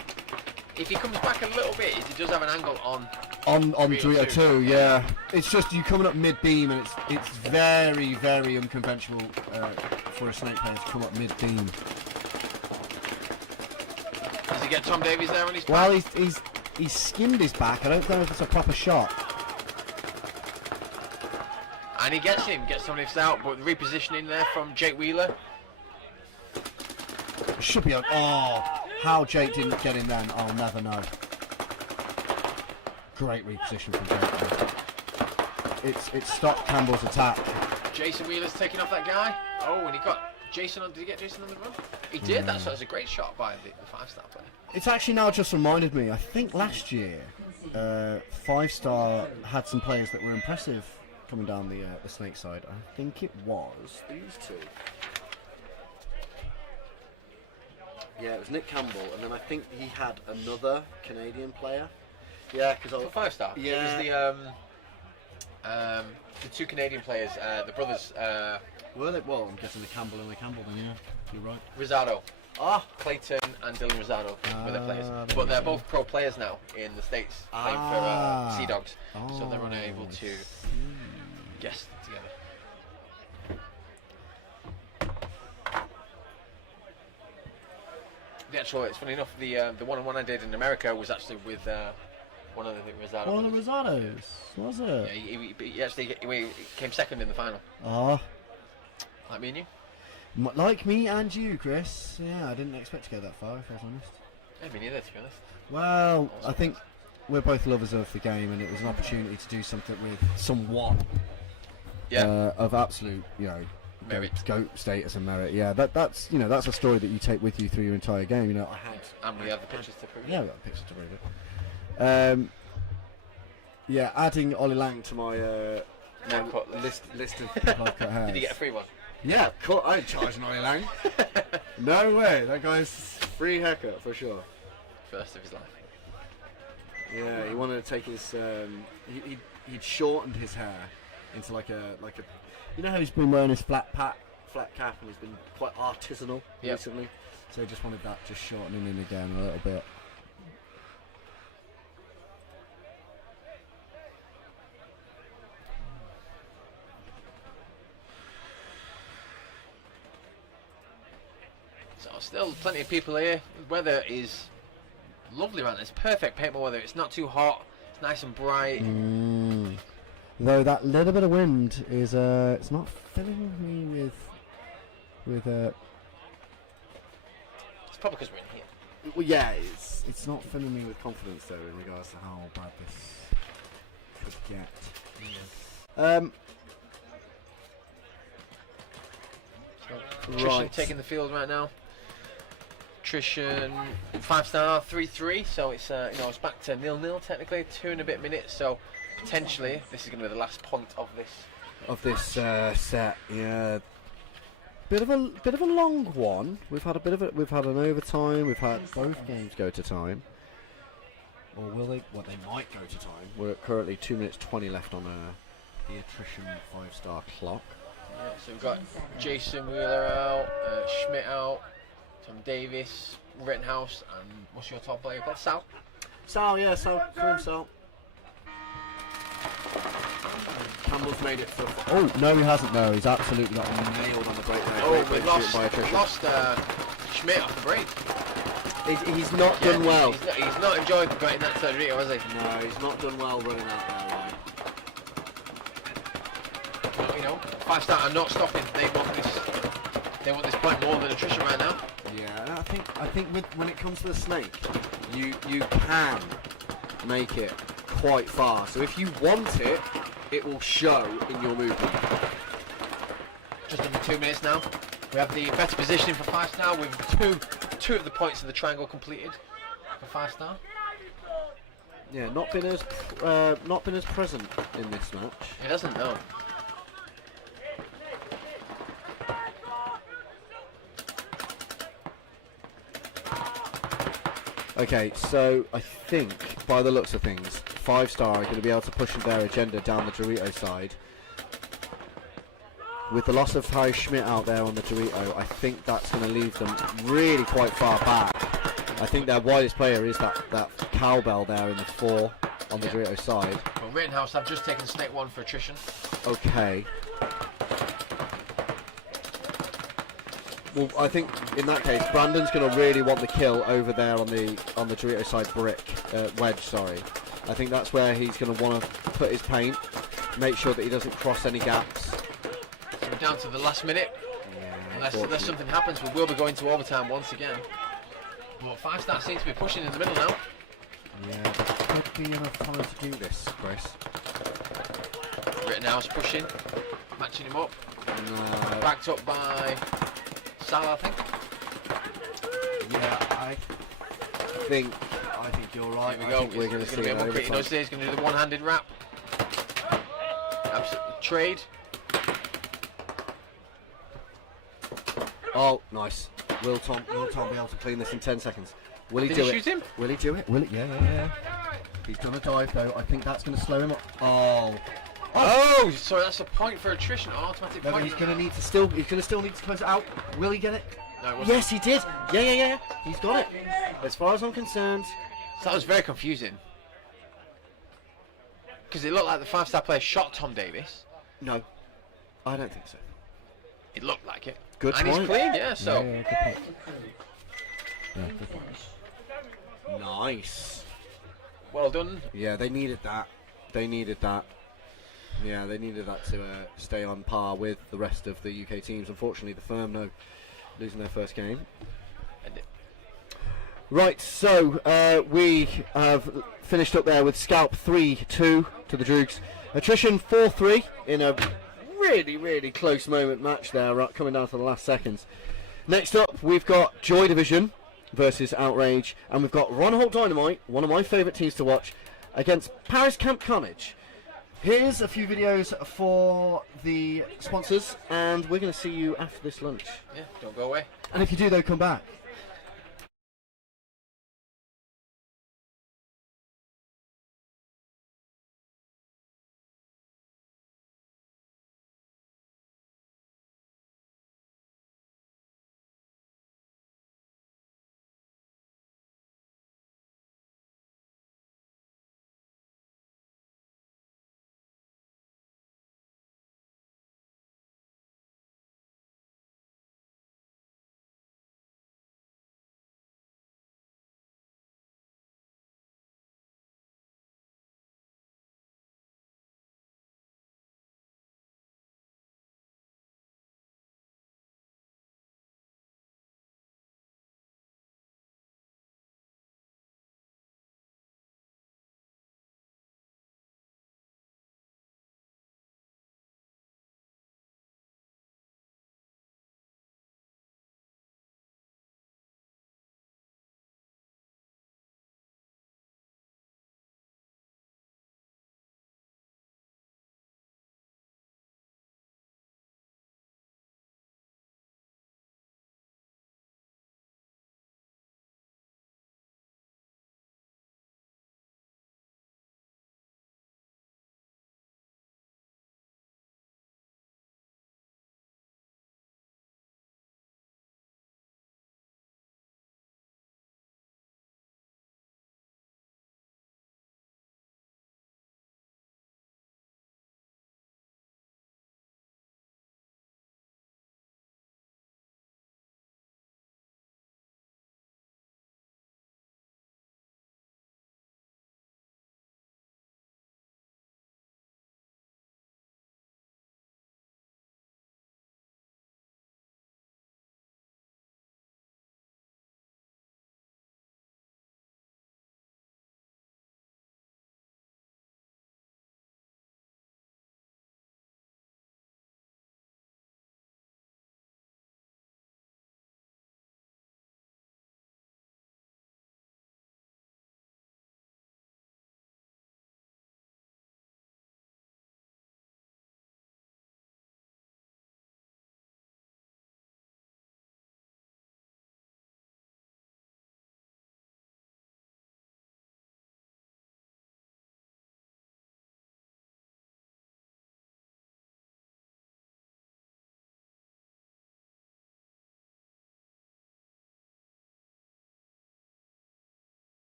If he comes back a little bit, he does have an angle on. On Dorito Dorito 2. 2, yeah. It's just you coming up mid-beam and it's very, very unconventional for a snake player to come up mid-beam. Does he get Tom Davies there on his back? Well, he's skimmed his back. I don't know if it's a proper shot. And he gets him, gets some lifts out, but the repositioning there from Jake Wheeler. It should be a... Oh! How Jake didn't get in then, I'll never know. Great reposition from Jake. It stopped Campbell's attack. Jason Wheeler's taking off that guy. Oh, and he got Jason on. Did he get Jason on the run? He did. That's a great shot by the 5-star player. It's actually now just reminded me, I think last year, Fivestar had some players that were impressive coming down the snake side. I think it was these two. Yeah, it was Nick Campbell, and then I think he had another Canadian player. Yeah, because For 5-star. Yeah. It was the two Canadian players, the brothers. Were they? Well, I'm guessing the Campbell and the Campbell then, yeah. You're right. Rosado. Ah, Clayton and Dylan Rosado were their players. But they're both pro players now in the States, playing for Sea Dogs. So they're unable to guess together. The actual, it's funny enough, the one-on-one I did in America was actually with one of the Rosado One of the brothers. Rosados, was Yeah, it? he actually he came second in the final. Ah, Like me and you. like me and you, Chris. Yeah, I didn't expect to go that far, if I was honest. Yeah, me neither, to be honest. Well, I think we're both lovers of the game, and it was an opportunity to do something with someone of absolute, Merit. goat status and merit. Yeah, that's that's a story that you take with you through your entire game. I had. And we have the pictures to prove it. Yeah, we got the pictures to prove it. Yeah, adding Ollie Lang to my Haircut list of live cut hairs. Did you get a free one? Yeah, cool. I ain't charging Ollie Lang. No way. That guy's free haircut for sure. First of his life. Yeah, he wanted to take his. he'd shortened his hair into like a. You know how he's been wearing his flat cap, Cap, and he's been quite artisanal Yep. recently. so he just wanted that just shortening in again a little bit. So still plenty of people here. The weather is lovely right now. It's perfect paintball weather. It's not too hot. It's nice and bright. Though that little bit of wind is it's not filling me with It's probably because we're in here. Well, yeah, it's not filling me with confidence though in regards to how bad this could get. Attrition Right. taking the field right now. Attrition 5-star 3-3. So it's it's back to 0-0 technically. 2 and a bit minutes. So potentially this is going to be the last point of this. Set. Yeah, Bit of a long one. We've had an overtime. We've had both games go to time. Or will they? Well, they might go to time. we're at currently 2 minutes 20 left on the Attrition 5-star clock. Yeah, so we've got Jason Wheeler out, Schmidt out, Tom Davis, Rittenhouse, and what's your top player called? Sal? Sal, Kareem Sal. Campbell's made it for. Oh no, he hasn't. No, he's absolutely not. Nailed on the break there. Oh, Great we break lost, by Attrition. Schmidt off the break. He's not done well. He's not enjoyed getting that third Rito, has he? No, he's not done well running out there. Right. 5-star are not stopping. They want this point more than Attrition right now. Yeah, I think when it comes to the snake, you can make it quite far. So if you want it, it will show in your movement. Just under 2 minutes now. We have the better positioning for 5-star with two of the points of the triangle completed for 5-star. Yeah, not been as present in this match. It doesn't, no. Okay, so I think by the looks of things, 5-star are going to be able to push their agenda down the Dorito side. With the loss of Harry Schmidt out there on the Dorito, I think that's going to leave them really quite far back. I think their widest player is that cowbell there in the 4 on the Dorito side. Well, Rittenhouse have just taken Snake 1 for Attrition. Okay. Well, I think in that case, Brandon's going to really want the kill over there on the Dorito side wedge. Sorry, I think that's where he's going to want to put his paint, make sure that he doesn't cross any gaps. So we're down to the last minute. Unless something happens, we will be going to overtime once again. But Fivestar seems to be pushing in the middle now. Yeah, there could be enough time to do this, Chris. Rittenhouse pushing, matching him up. No. Backed up by Salah, I think. Yeah, I think you're right. Here we go. I think we're going to He's see going to be a it monkey. overtime. He's going to do the one-handed wrap. Trade. Oh, nice. Will Tom be able to clean this in 10 seconds? Will he Did do he it? shoot him? Will he do it? Will it? Yeah. He's going to dive though. I think that's going to slow him up. Oh, sorry, that's a point for attrition. Automatic No, point. he's going to still need to close it out. Will he get it? No, it wasn't. Yes, he did. Yeah. He's got it. As far as I'm concerned. So that was very confusing. Because it looked like the Fivestar player shot Tom Davis. No, I don't think so. It looked like it. Good and he's point. clean, yeah, so. Yeah, good point. Nice. Well done. Yeah, they needed that. Yeah, they needed that to stay on par with the rest of the UK teams. Unfortunately, the firm, losing their first game. Right, so we have finished up there with Scalp 3-2 to the Droogs. Attrition 4-3 in a really, really close moment match there, right, coming down to the last seconds. Next up, we've got Joy Division versus Outrage, and we've got Ronholt Dynamite, one of my favourite teams to watch, against Paris Camp Carnage. Here's a few videos for the sponsors, and we're going to see you after this lunch. Yeah, don't go away. And if you do, though, come back.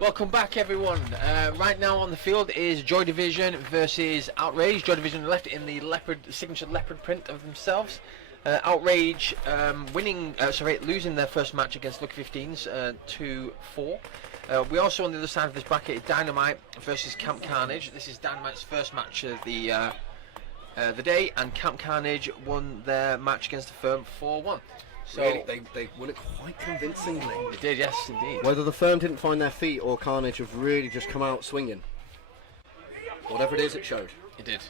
Welcome back, everyone. Right now on the field is Joy Division versus Outrage. Joy Division left in the signature leopard print of themselves. Outrage losing their first match against Lucky 15s 2-4. We also on the other side of this bracket Dynamite versus Camp Carnage. This is Dynamite's first match of the day, and Camp Carnage won their match against the firm 4-1. So Really, they won it quite convincingly. they did, yes, indeed. Whether the firm didn't find their feet or Carnage have really just come out swinging. Whatever it is, it showed. It did.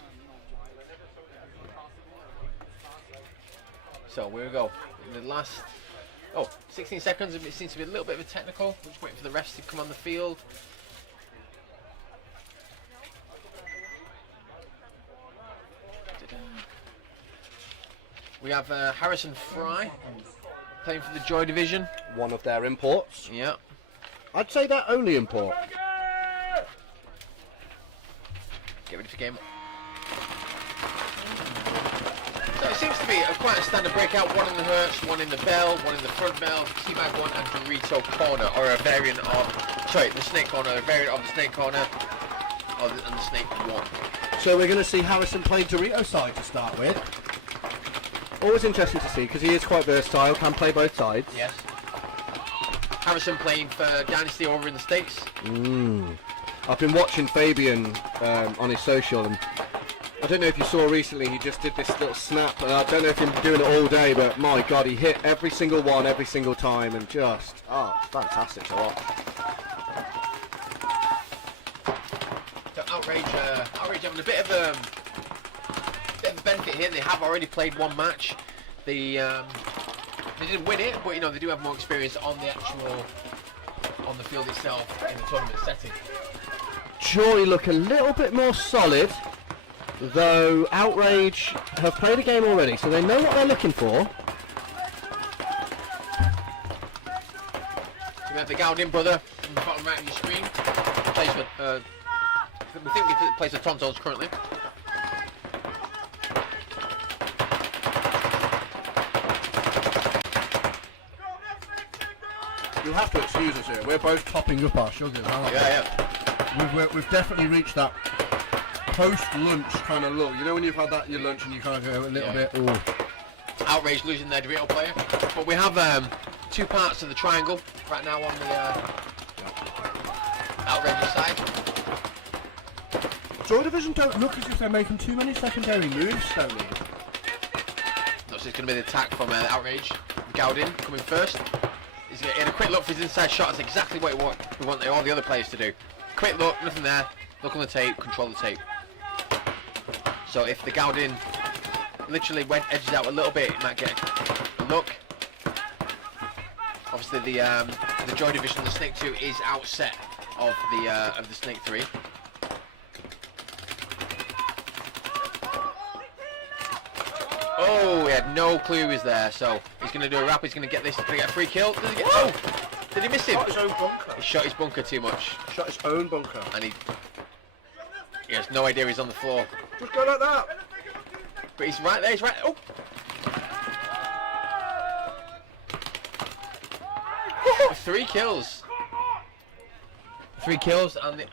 So here we go. In the last 16 seconds, it seems to be a little bit of a technical. We're just waiting for the refs to come on the field. We have Harrison Fry playing for the Joy Division. One of their imports. Yeah. I'd say their only import. Get ready for game. So it seems to be quite a standard breakout. One in the Hertz, one in the Bell, one in the front bell, T-Mag 1 and Dorito corner, or a variant of, the Snake corner, a variant of the Snake corner, and the Snake 1. So we're going to see Harrison play Dorito side to start with. Always interesting to see because he is quite versatile, can play both sides. Yes. Harrison playing for Dynasty over in the States. I've been watching Fabian on his social, and I don't know if you saw recently, he just did this little snap, and I don't know if he's been doing it all day, but my God, he hit every single one, every single time, and just, it's fantastic to watch. So Outrage having a bit of a benefit here. They have already played one match. They didn't win it, but they do have more experience on the field itself in the tournament setting. Joy look a little bit more solid, though Outrage have played a game already, so they know what they're looking for. So we have the Gowdin brother in the bottom right of your screen. Plays for, we think he plays for Tontos currently. You'll have to excuse us here. We're both topping up our sugars, aren't we? Yeah. We've definitely reached that post-lunch kind of lull. You know when you've had your lunch and you kind of go a little bit... Ooh. Outrage losing their Dorito player. But we have two parts of the triangle right now on the Outrage's side. Joy Division don't look as if they're making too many secondary moves, Tony. Looks like it's going to be the attack from Outrage. Gowdin coming first. He's getting a quick look for his inside shot. That's exactly what we want all the other players to do. Quick look, nothing there. Look on the tape, control the tape. So if the Gowdin literally edges out a little bit, he might get a look. Obviously the Joy Division, the Snake 2 is outset of the Snake 3. Oh, he had no clue he was there, so he's going to do a wrap. He's going to get this. He's going to get a free kill. Does he get? Oh! Did he miss him? Shot his own bunker. He shot his bunker too much, Shot his own bunker. and he has no idea he's on the floor. Just go like that. But he's right there. He's right. Oh! 3 kills. 3 kills and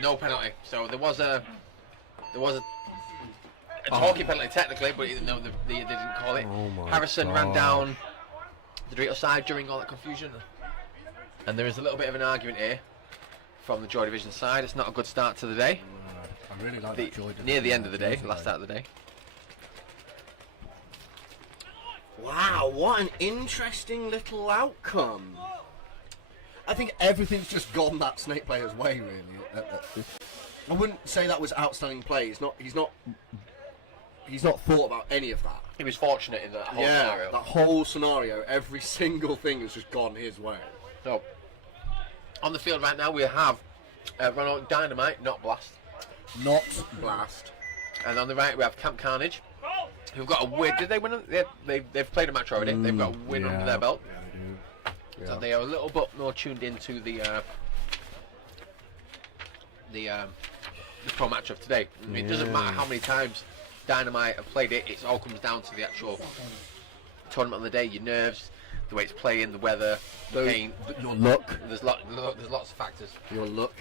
no penalty. So there was a talking penalty technically, but no, they didn't call it. Oh Harrison ran down the Dorito side during all that confusion, and there is a little bit of an argument here from the Joy Division side. It's not a good start to the day. I really like that Joy Division. Near the end of the day, last start of the day. Wow, what an interesting little outcome. I think everything's just gone that Snake player's way, really. I wouldn't say that was outstanding play. He's not thought about any of that. He was fortunate in that whole scenario. That whole scenario, every single thing has just gone his way. So, on the field right now we have Ronald Dynamite, not Blast. Not Blast. And on the right we have Camp Carnage, who've got a win. Did they win? They've played a match already. They've got a win under their belt. Yeah, they do. Yeah. So they are a little bit more tuned into the pro match of today. I mean, it doesn't matter how many times Dynamite have played it. It all comes down to the actual tournament on the day. Your nerves, the way it's playing, the weather, the paint. Your look. There's lots of factors. Your look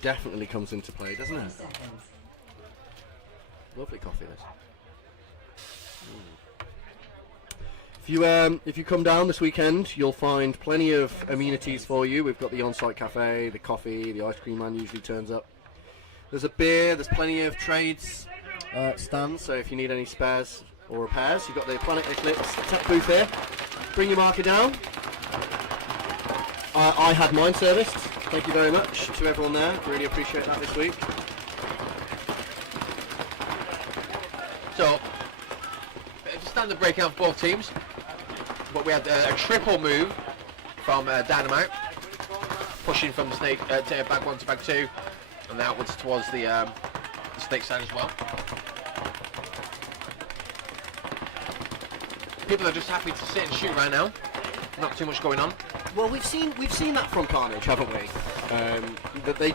definitely comes into play, doesn't 30 it? seconds. Lovely coffee, this. If you come down this weekend, you'll find plenty of amenities for you. We've got the on-site cafe, the coffee, the ice cream man usually turns up. There's a beer, there's plenty of trades stands, so if you need any spares or repairs, you've got the Planet Eclipse tech booth here. Bring your marker down. I had mine serviced. Thank you very much to everyone there. Really appreciate that this week. So, it's a standard breakout for both teams, but we had a triple move from Dynamite, pushing from the snake to bag 1 to bag 2, and outwards towards the snake side as well. People are just happy to sit and shoot right now. Not too much going on. Well, we've seen that from Carnage, haven't we? That they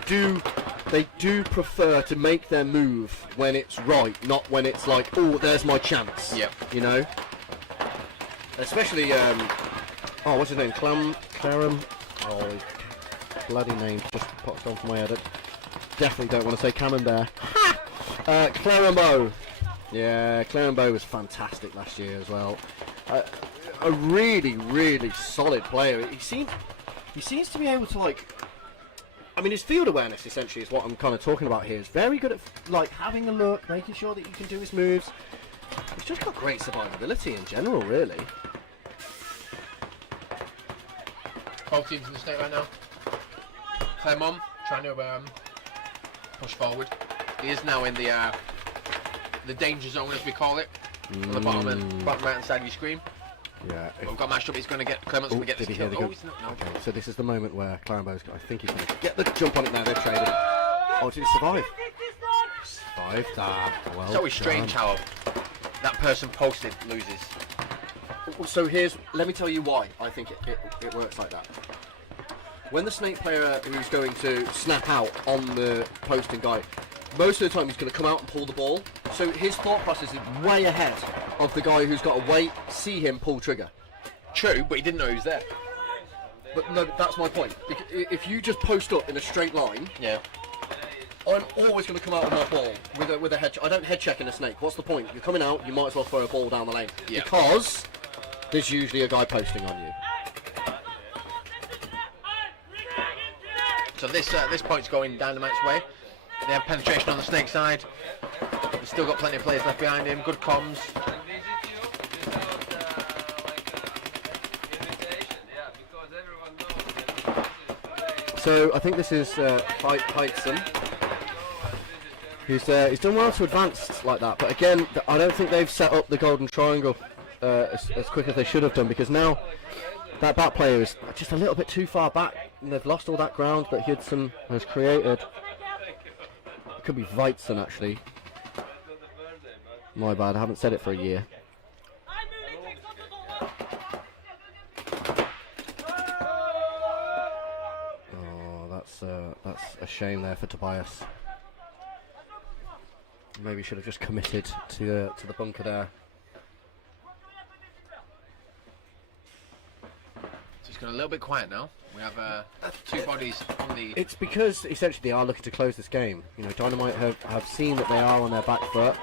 do prefer to make their move when it's right, not when it's like, oh, there's my chance. Yep. You know. Especially, what's his name? Clarum. Oh, his bloody name just popped onto my head. I definitely don't want to say Camembert. Clarambo. Yeah, Clarambo was fantastic last year as well. A really, really solid player. He seems to be able to, like, I mean, his field awareness essentially is what I'm kind of talking about here. He's very good at like having a look, making sure that you can do his moves. He's just got great survivability in general, really. Both teams in the state right now. Clermont trying to push forward. He is now in the danger zone, as we call it, on the bottom right hand side of your screen. Yeah. We've got matched up. He's going to get Clement's going to get this kill. Oh, he's not. No. Okay, so this is the moment where Clarenbo's. I think he's going to get the jump on it now. They've traded. Oh, did he survive? Survived that. Well, it's always strange how that person posted loses. So let me tell you why I think it works like that. When the snake player who's going to snap out on the posting guy, most of the time he's going to come out and pull the ball. So his thought process is way ahead of the guy who's got to wait, see him pull trigger. True, but he didn't know he was there. But no, that's my point. If you just post up in a straight line, yeah, I'm always going to come out with my ball with a head. I don't head check in a snake. What's the point? You're coming out, you might as well throw a ball down the lane because there's usually a guy posting on you. So this point's going Dynamite's way. They have penetration on the snake side. They've still got plenty of players left behind him. Good comms. So I think this is Heidson. He's done well to advance like that, but again, I don't think they've set up the golden triangle as quick as they should have done, because now that back player is just a little bit too far back, and they've lost all that ground that Hudson has created. It could be Weizen, actually. My bad, I haven't said it for a year. Oh, that's a shame there for Tobias. Maybe should have just committed to the bunker there. So it's gone a little bit quiet now. We have two bodies on the... It's because essentially they are looking to close this game. You know, Dynamite have seen that they are on their back foot.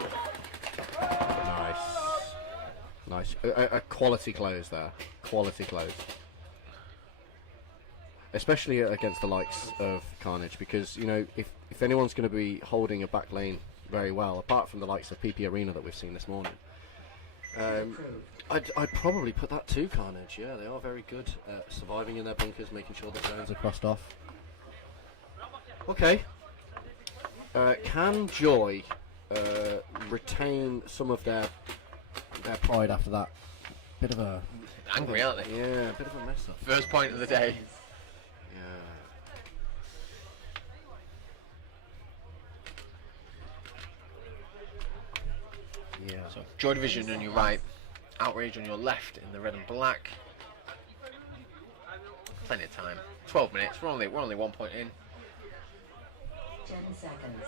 Nice. A quality close there. Quality close. Especially against the likes of Carnage, because, you know, if anyone's going to be holding a back lane very well, apart from the likes of PP Arena that we've seen this morning, I'd probably put that to Carnage. Yeah, they are very good at surviving in their bunkers, making sure that zones are crossed off. Okay. Can Joy retain some of their pride after that? Bit of a... Angry, aren't they? Yeah, a bit of a mess up. First point of the day. Yeah. So Joy Division on your right, Outrage on your left in the red and black. Plenty of time. 12 minutes. We're only 1 point in. 10 seconds.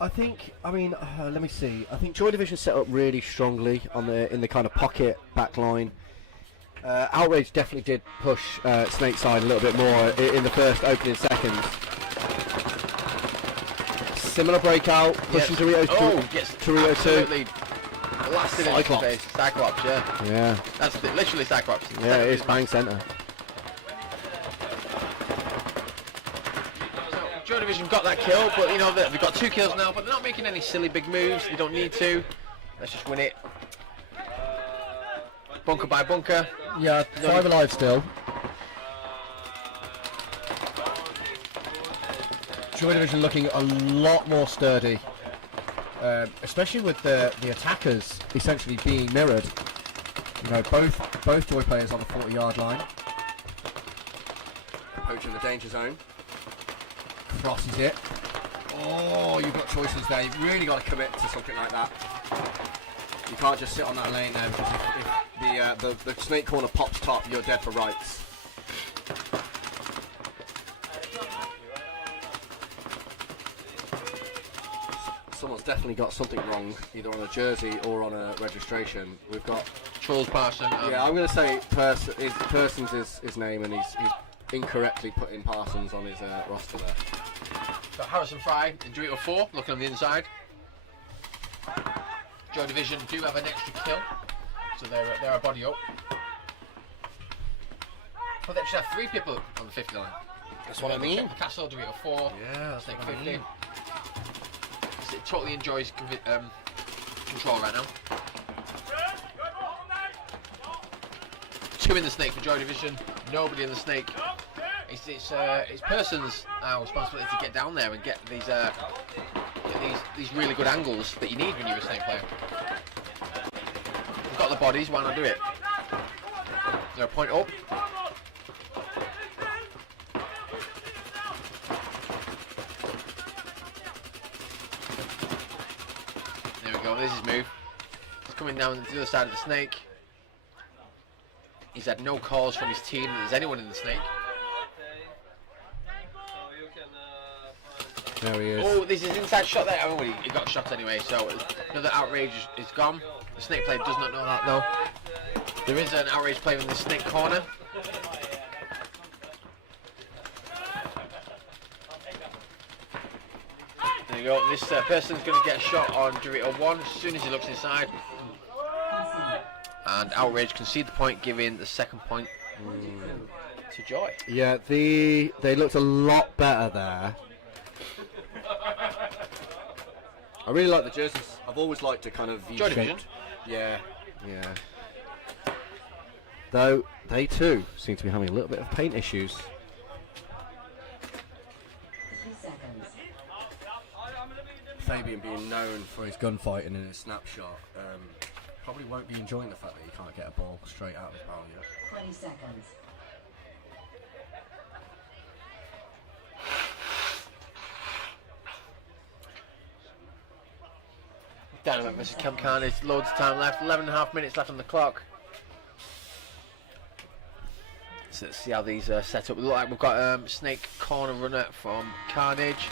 I think. I mean, let me see. I think Joy Division set up really strongly in the kind of pocket back line. Outrage definitely did push Snake side a little bit more in the first opening seconds. Similar breakout, pushing Dorito Dorito absolutely. Blasted in his Cyclops. face. Cyclops, yeah. Yeah, That's literally Cyclops. yeah, it is bang centre. Joy Division got that kill, but you know they've got 2 kills now, but they're not making any silly big moves. They don't need to. Let's just win it. Bunker by bunker. Yeah, 5 alive still. Joy Division looking a lot more sturdy, especially with the attackers essentially being mirrored. You know, both Joy players on the 40-yard line. Approaching the danger zone. Crosses it. Oh, you've got choices there. You've really got to commit to something like that. You can't just sit on that lane there, because if the snake corner pops top, you're dead for rights. Someone's definitely got something wrong, either on a jersey or on a registration. We've got Trolls Parson. yeah, I'm going to say Parsons is his name, and he's incorrectly put in Parsons on his roster there. Got Harrison Fry and Dorito 4 looking on the inside. Joy Division do have an extra kill, so they're a body up. But they actually have 3 people on the 50 line. That's what I mean. Castle, Dorito 4. Yeah, that's Snake what I 50. mean. It totally enjoys control right now. 2 in the snake for Joy Division. Nobody in the snake. It's Person's responsibility to get down there and get these really good angles that you need when you're a snake player. We've got the bodies, why not do it? Is there a point up? There we go, this is move. He's coming down to the other side of the snake. He's had no calls from his team that there's anyone in the snake. There he is. Oh, this is inside shot there. Oh, he got shot anyway, so another Outrage is gone. The snake player does not know that though. There is an Outrage player in the snake corner. There you go. This person's going to get shot on Dorito 1 as soon as he looks inside. And Outrage concede the point, giving the second point to Joy. Yeah, they looked a lot better there. I really like the jerseys. I've always liked to kind of Joy Division. Yeah, yeah. Though they too seem to be having a little bit of paint issues. 3 seconds. Fabian being known for his gunfighting in a snapshot, probably won't be enjoying the fact that he can't get a ball straight out of his barrel yet. 20 seconds. Dynamite versus Carnage, loads of time left, 11.5 minutes left on the clock. So let's see how these are set up. We look like we've got Snake corner runner from Carnage.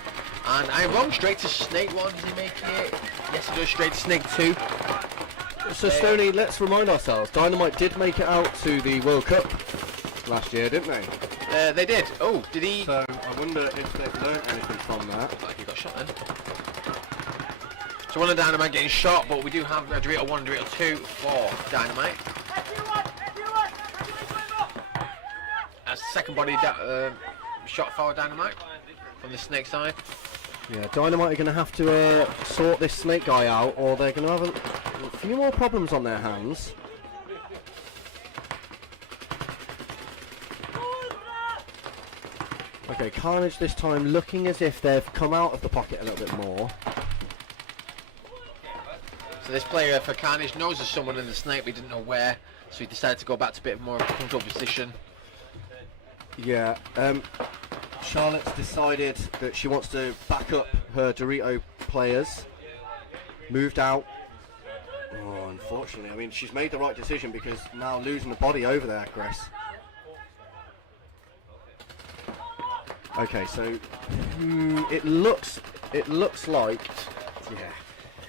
And I'm wrong, straight to Snake 1, is he making it? Yes, he does, straight to Snake 2. So Stoney, let's remind ourselves, Dynamite did make it out to the World Cup last year, didn't they? They did. Oh, did he? So I wonder if they've learned anything from that. Looks like he got shot then. So one of Dynamite getting shot, but we do have Dorito 1 and Dorito 2 for Dynamite. That's the second body shot for Dynamite from the Snake side. Yeah, Dynamite are going to have to sort this Snake guy out, or they're going to have a few more problems on their hands. Okay, Carnage this time looking as if they've come out of the pocket a little bit more. So this player for Carnage knows there's someone in the snake, but he didn't know where, so he decided to go back to a bit more of a control position. Yeah, Charlotte's decided that she wants to back up her Dorito players. Moved out. Oh, unfortunately, I mean, she's made the right decision because now losing the body over there, Chris. Okay, so it looks like, yeah,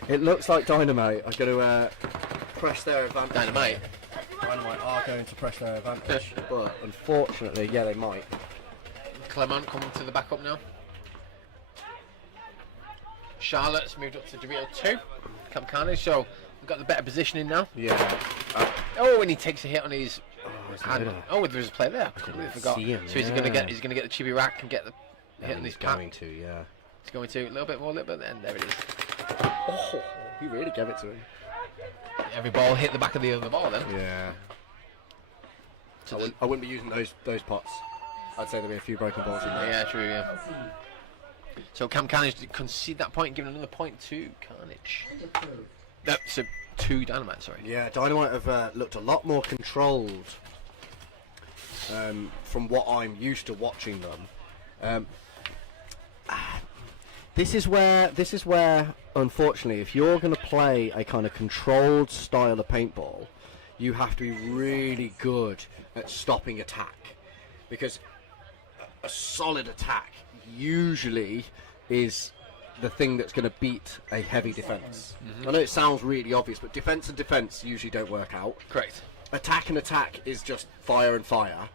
it looks like Dynamite are going to press their advantage. Dynamite. Dynamite are going to press their advantage, but unfortunately, yeah, they might. Clement coming to the backup now. Charlotte's moved up to Dorito 2. Carnage, so we've got the better positioning now. Yeah. Oh, and he takes a hit on his there's hand. another. Oh, there's a player there. I completely forgot. see him, So he's gonna get the chibi rack and get the hit on his pack. going to, yeah. He's going to a little bit more, and there it is. Oh, he really gave it to him. Every ball hit the back of the other ball then. Yeah. So I wouldn't be using those pots. I'd say there'd be a few broken balls in there. yeah, true, yeah. So Carnage did concede that point, giving another point to Carnage. So 2 Dynamite, sorry. Yeah, Dynamite have looked a lot more controlled from what I'm used to watching them. This is where, unfortunately, if you're going to play a kind of controlled style of paintball, you have to be really good at stopping attack, because a solid attack usually is the thing that's going to beat a heavy defense. I know it sounds really obvious, but defense and defense usually don't work out. Correct. Attack and attack is just fire and fire.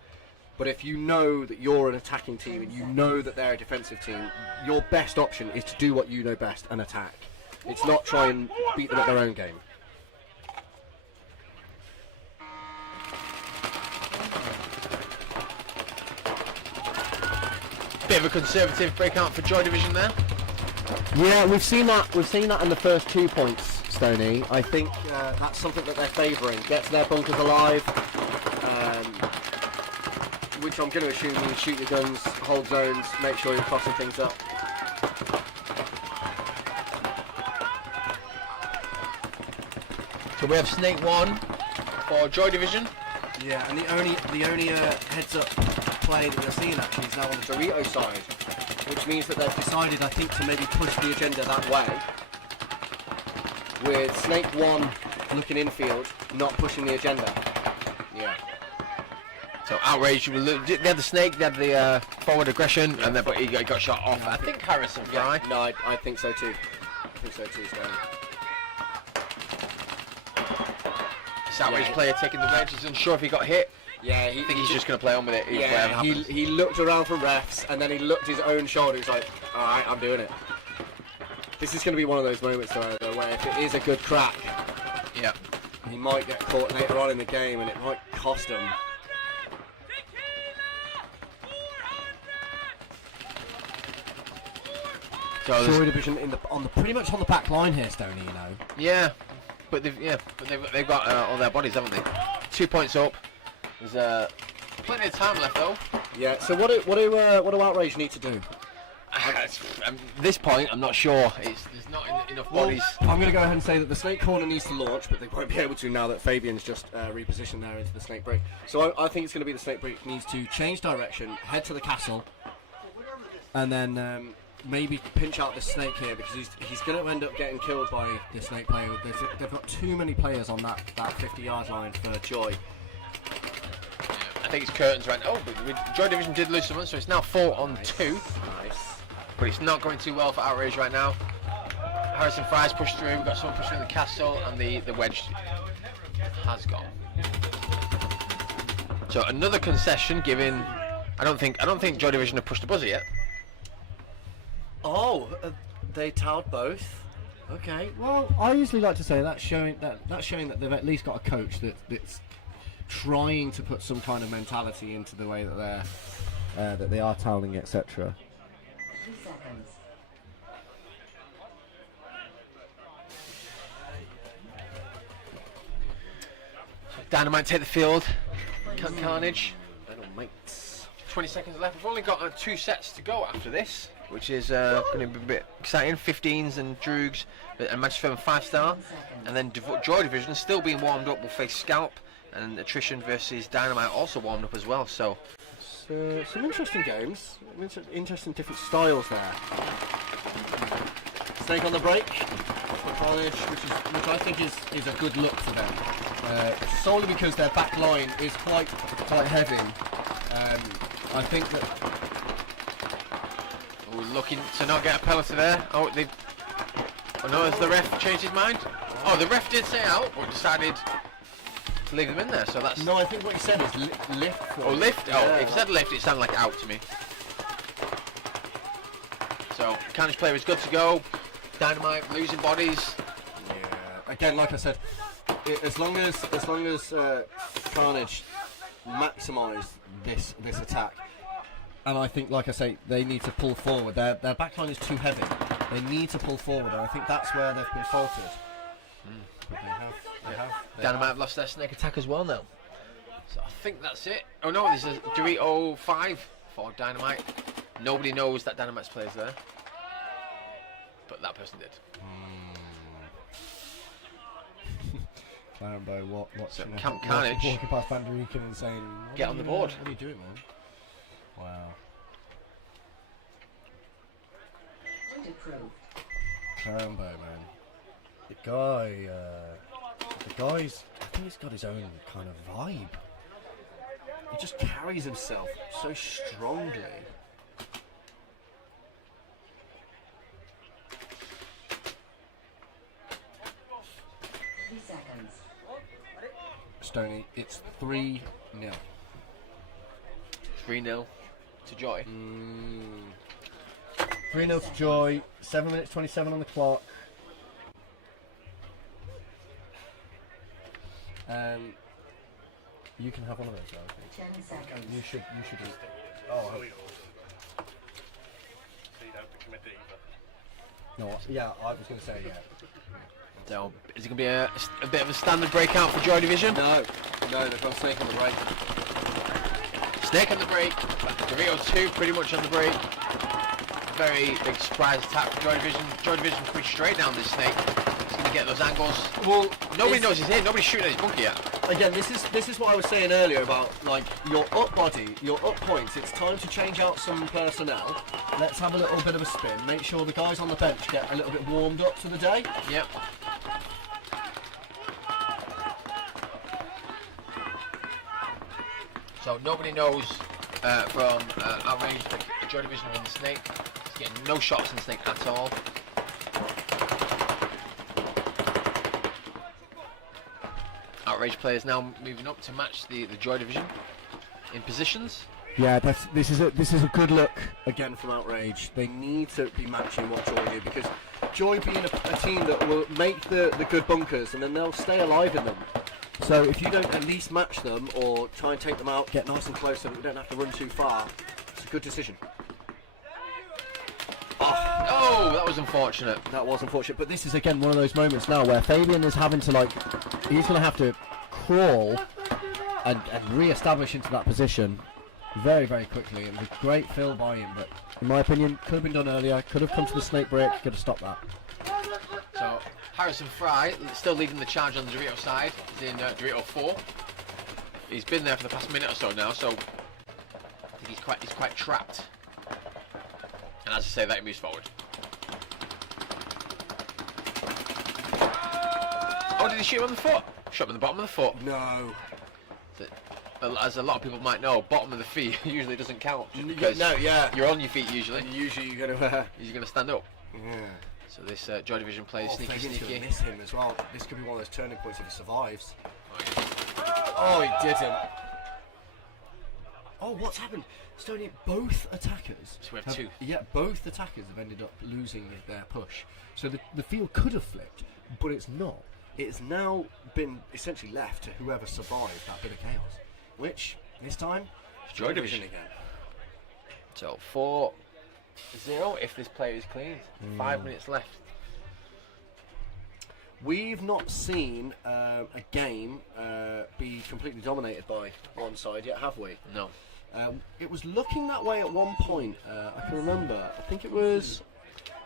But if you know that you're an attacking team and you know that they're a defensive team, your best option is to do what you know best and attack. It's not try and beat them at their own game. Bit of a conservative breakout for Joy Division there. Yeah, we've seen that. We've seen that in the first 2 points, Stoney. I think that's something that they're favouring. Get to their bunkers alive, which I'm going to assume means shoot your guns, hold zones, make sure you're crossing things up. So we have Snake 1 for Joy Division. Yeah, and the only heads up play that they're seeing actually is now on the Dorito side, which means that they've decided, I think, to maybe push the agenda that way. With Snake 1 looking infield, not pushing the agenda. Yeah. So Outrage, they had the Snake, they had the forward aggression, and then but he got shot off. I think Harrison Fry. No, I think so too. I think so too, Stoney. This Outrage player taking the wedge. He's unsure if he got hit. Yeah, I think he's just going to play on with it. Yeah, he looked around for refs and then he looked his own shoulder. He's like, all right, I'm doing it. This is going to be one of those moments though, where if it is a good crack, yeah, he might get caught later on in the game and it might cost him. So Joy Division pretty much on the back line here, Stoney. You know. yeah, but they've got all their bodies, haven't they? 2 points up. There's plenty of time left though. Yeah. So what do Outrage need to do? At this point, I'm not sure. There's not enough bodies. I'm going to go ahead and say that the Snake corner needs to launch, but they won't be able to now that Fabian's just repositioned there into the Snake break. So I think it's going to be the Snake break needs to change direction, head to the castle, and then maybe pinch out the Snake here, because he's going to end up getting killed by the Snake player. They've got too many players on that 50-yard line for Joy. I think it's curtains right now. Oh, but Joy Division did lose someone, so it's now 4-on-2. Nice. But it's not going too well for Outrage right now. Harrison Fry's pushed through. We've got someone pushing in the castle, and the wedge has gone. So another concession given. I don't think Joy Division have pushed the buzzer yet. Oh, they towed both. Okay. Well, I usually like to say that's showing that they've at least got a coach that's trying to put some kind of mentality into the way that they are toweling, etc. 3 seconds. Dynamite take the field. Carnage. Dynamite. 20 seconds left. We've only got 2 sets to go after this, which is going to be a bit exciting. 15s and Droogs and Manchester and Fivestar, and then Joy Division still being warmed up. Will face Scalp, and Attrition versus Dynamite also warmed up as well. So Some interesting games, interesting different styles there. Snake on the break for Carnage, which I think is a good look for them. Solely because their back line is quite heavy. I think that we're looking to not get a penalty there. Oh no, has the ref changed his mind? Oh, the ref did say out, but decided leave them in there. So that's No, I think what you said is lift. oh lift. Oh, Yeah. if you said lift, it sounded like out to me. So Carnage player is good to go. Dynamite losing bodies. Yeah. Again, like I said, as long as Carnage maximise this attack, and I think, like I say, they need to pull forward. Their backline is too heavy. They need to pull forward, and I think that's where they've been faulted. They have. Dynamite have lost their snake attack as well now. So I think that's it. Oh no, there's a Dorito 5 for Dynamite. Nobody knows that Dynamite's players there, but that person did. Clambo, what? So Camp Carnage walking past Van Der Eycken and saying, get on the board. What are you doing, man? Wow. Point approved. Clambo, man. The guy's, I think he's got his own kind of vibe. He just carries himself so strongly. Seconds. Stoney, it's 3-0. 3-0 to Joy. 3-0 to Joy. 7 minutes 27 on the clock. You can have one of those, I think. 10 seconds. You should eat. Oh, So you don't become a diva. no, yeah, I was going to say, yeah. So is it going to be a bit of a standard breakout for Joy Division? No, they've got Snake on the break. Snake on the break. Dorito 2 pretty much on the break. Very big surprise attack for Joy Division. Joy Division's pretty straight down this Snake. He's going to get those angles. Well, Nobody knows he's here. Nobody's shooting at his bunker yet. again, this is what I was saying earlier about, like, your up body, your up points. It's time to change out some personnel. Let's have a little bit of a spin. Make sure the guys on the bench get a little bit warmed up to the day. Yep. So nobody knows from Outrage that Joy Division are in the Snake. He's getting no shots in the Snake at all. Outrage players now moving up to match the Joy Division in positions. Yeah, this is a good look again from Outrage. They need to be matching what Joy do, because Joy being a team that will make the good bunkers and then they'll stay alive in them. So if you don't at least match them or try and take them out, get nice and close so that we don't have to run too far, it's a good decision. Oh, that was unfortunate. That was unfortunate, but this is again one of those moments now where Fabian is having to, like, he's going to have to crawl and re-establish into that position very, very quickly. It was a great fill by him, but in my opinion, could have been done earlier, could have come to the snake break, could have stopped that. So Harrison Fry still leading the charge on the Dorito side. He's in Dorito 4. He's been there for the past minute or so now, so I think he's quite trapped. And as I say that, he moves forward. Oh, did he shoot him on the foot? Shot him on the bottom of the foot. No. As a lot of people might know, bottom of the feet usually doesn't count. Because No, yeah. you're on your feet usually. Usually you're going to... Stand up. yeah. So this Joy Division plays Oh, sneaky, Fabian's sneaky. going to miss him as well. This could be one of those turning points if he survives. Oh, yeah. Oh, he didn't. Oh, what's happened? Stoney, both attackers... So we have two. Yeah, both attackers have ended up losing their push. So the field could have flipped, but it's not. It's now been essentially left to whoever survived that bit of chaos. Which, this time, Joy Division again. So 4-0 if this player is clean. 5 minutes left. We've not seen a game be completely dominated by one side yet, have we? No. It was looking that way at one point. I can remember. I think it was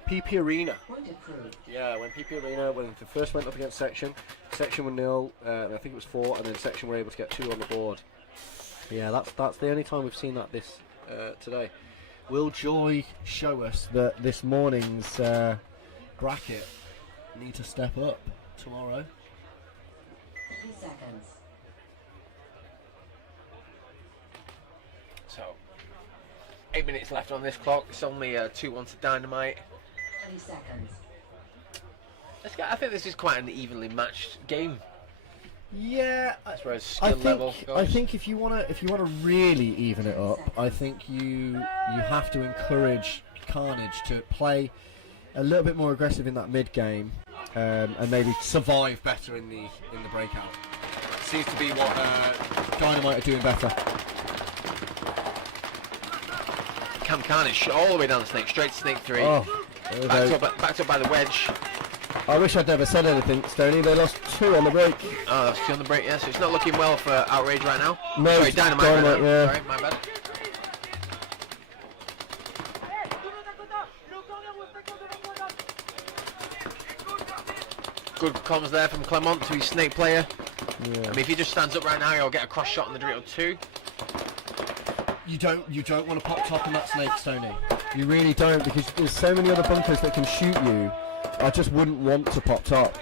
PP Arena. Point approved. Yeah, when PP Arena, when they first went up against Section were 0, and I think it was 4, and then Section were able to get 2 on the board. Yeah, that's the only time we've seen that this today. Will Joy show us that this morning's bracket need to step up tomorrow? 3 seconds. So 8 minutes left on this clock. It's only 2-1 to Dynamite. 20 seconds. I think this is quite an evenly matched game. Yeah, That's where his skill level goes. I think if you wanna really even it up, I think you have to encourage Carnage to play a little bit more aggressive in that mid game, and maybe survive better in the breakout. Seems to be what Dynamite are doing better. Carnage all the way down the snake, straight to snake 3. Oh, Backed up by the wedge. I wish I'd never said anything, Stoney. They lost 2 on the break. Oh, that's 2 on the break, yeah, so it's not looking well for Outrage right now. No, sorry, Dynamite right now. yeah. Sorry, my bad. Good comms there from Clement to his snake player. Yeah. I mean, if he just stands up right now, he'll get a cross shot on the Dorito 2. You don't want to pop top in that snake, Stoney. You really don't, because there's so many other bunkers that can shoot you. I just wouldn't want to pop top.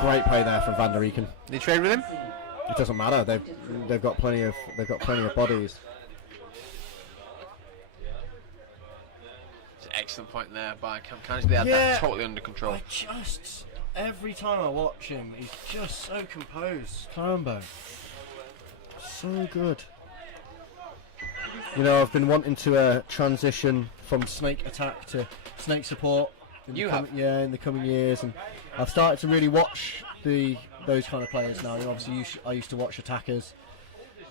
Great play there from Van der Eken. Did you trade with him? It doesn't matter. They've got plenty of bodies. It's an excellent point there by Carnage. They had that totally under control. Every time I watch him, he's just so composed. Combo. So good. You know, I've been wanting to transition from snake attack to snake support. In the coming years, and I've started to really watch those kind of players now. You know, obviously, I used to watch attackers.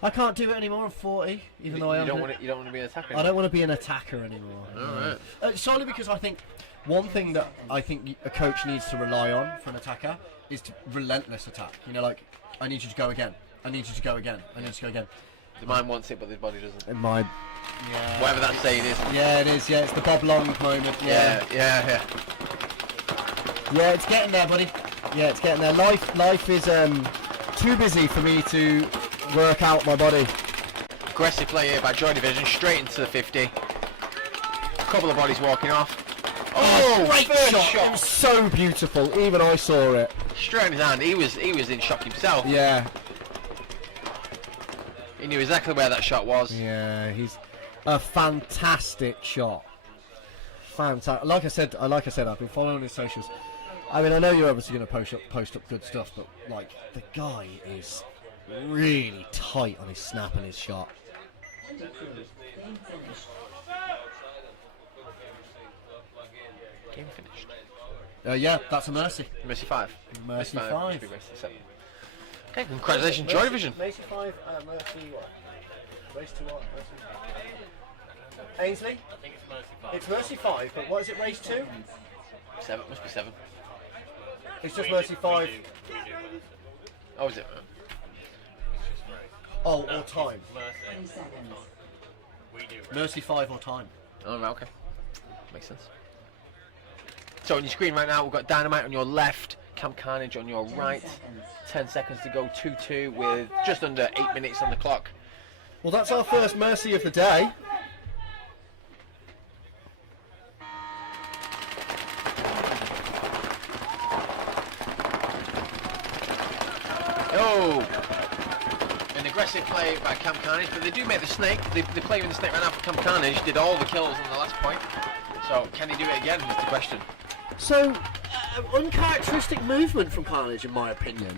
I can't do it anymore. I'm 40, even though I am. You don't want to be an attacker anymore? I don't want to be an attacker anymore. Alright. Solely because I think one thing that I think a coach needs to rely on for an attacker is to relentless attack. You know, like, I need you to go again. I need you to go again. I need you to go again. The mind wants it, but the body doesn't. Yeah. Whatever that saying is. Yeah, it is. Yeah, it's the Bob Long moment. Yeah. Yeah, it's getting there, buddy. Yeah, it's getting there. Life is too busy for me to work out my body. Aggressive play here by Joy Division, straight into the 50. A couple of bodies walking off. Oh, great shot! It was so beautiful. Even I saw it. Straight in his hand. He was in shock himself. Yeah. He knew exactly where that shot was. Yeah, he's a fantastic shot. Fantastic. Like I said, I've been following his socials. I mean, I know you're obviously going to post up good stuff, but like the guy is really tight on his snap and his shot. Game finished. Game finished. Yeah, that's a mercy. Mercy 5. Mercy 5. Should be Mercy 7. Okay, congratulations, Joy Division. Mercy 5, Mercy what? Race to what? Ainsley? I think it's Mercy 5. It's Mercy 5, but what is it, race 2? 7, must be 7. It's just Mercy 5. Oh, is it? Oh, or time. 30 seconds. We do. Mercy 5 or time. Oh, right, okay. Makes sense. So on your screen right now, we've got Dynamite on your left, Carnage on your 10 right. seconds. 10 seconds to go, 2-2 with just under 8 minutes on the clock. Well, that's our first mercy of the day. Oh! An aggressive play by Carnage, but they do make the snake. The player in the snake right now for Carnage did all the kills on the last point. So, can he do it again, is the question. So, uncharacteristic movement from Carnage, in my opinion.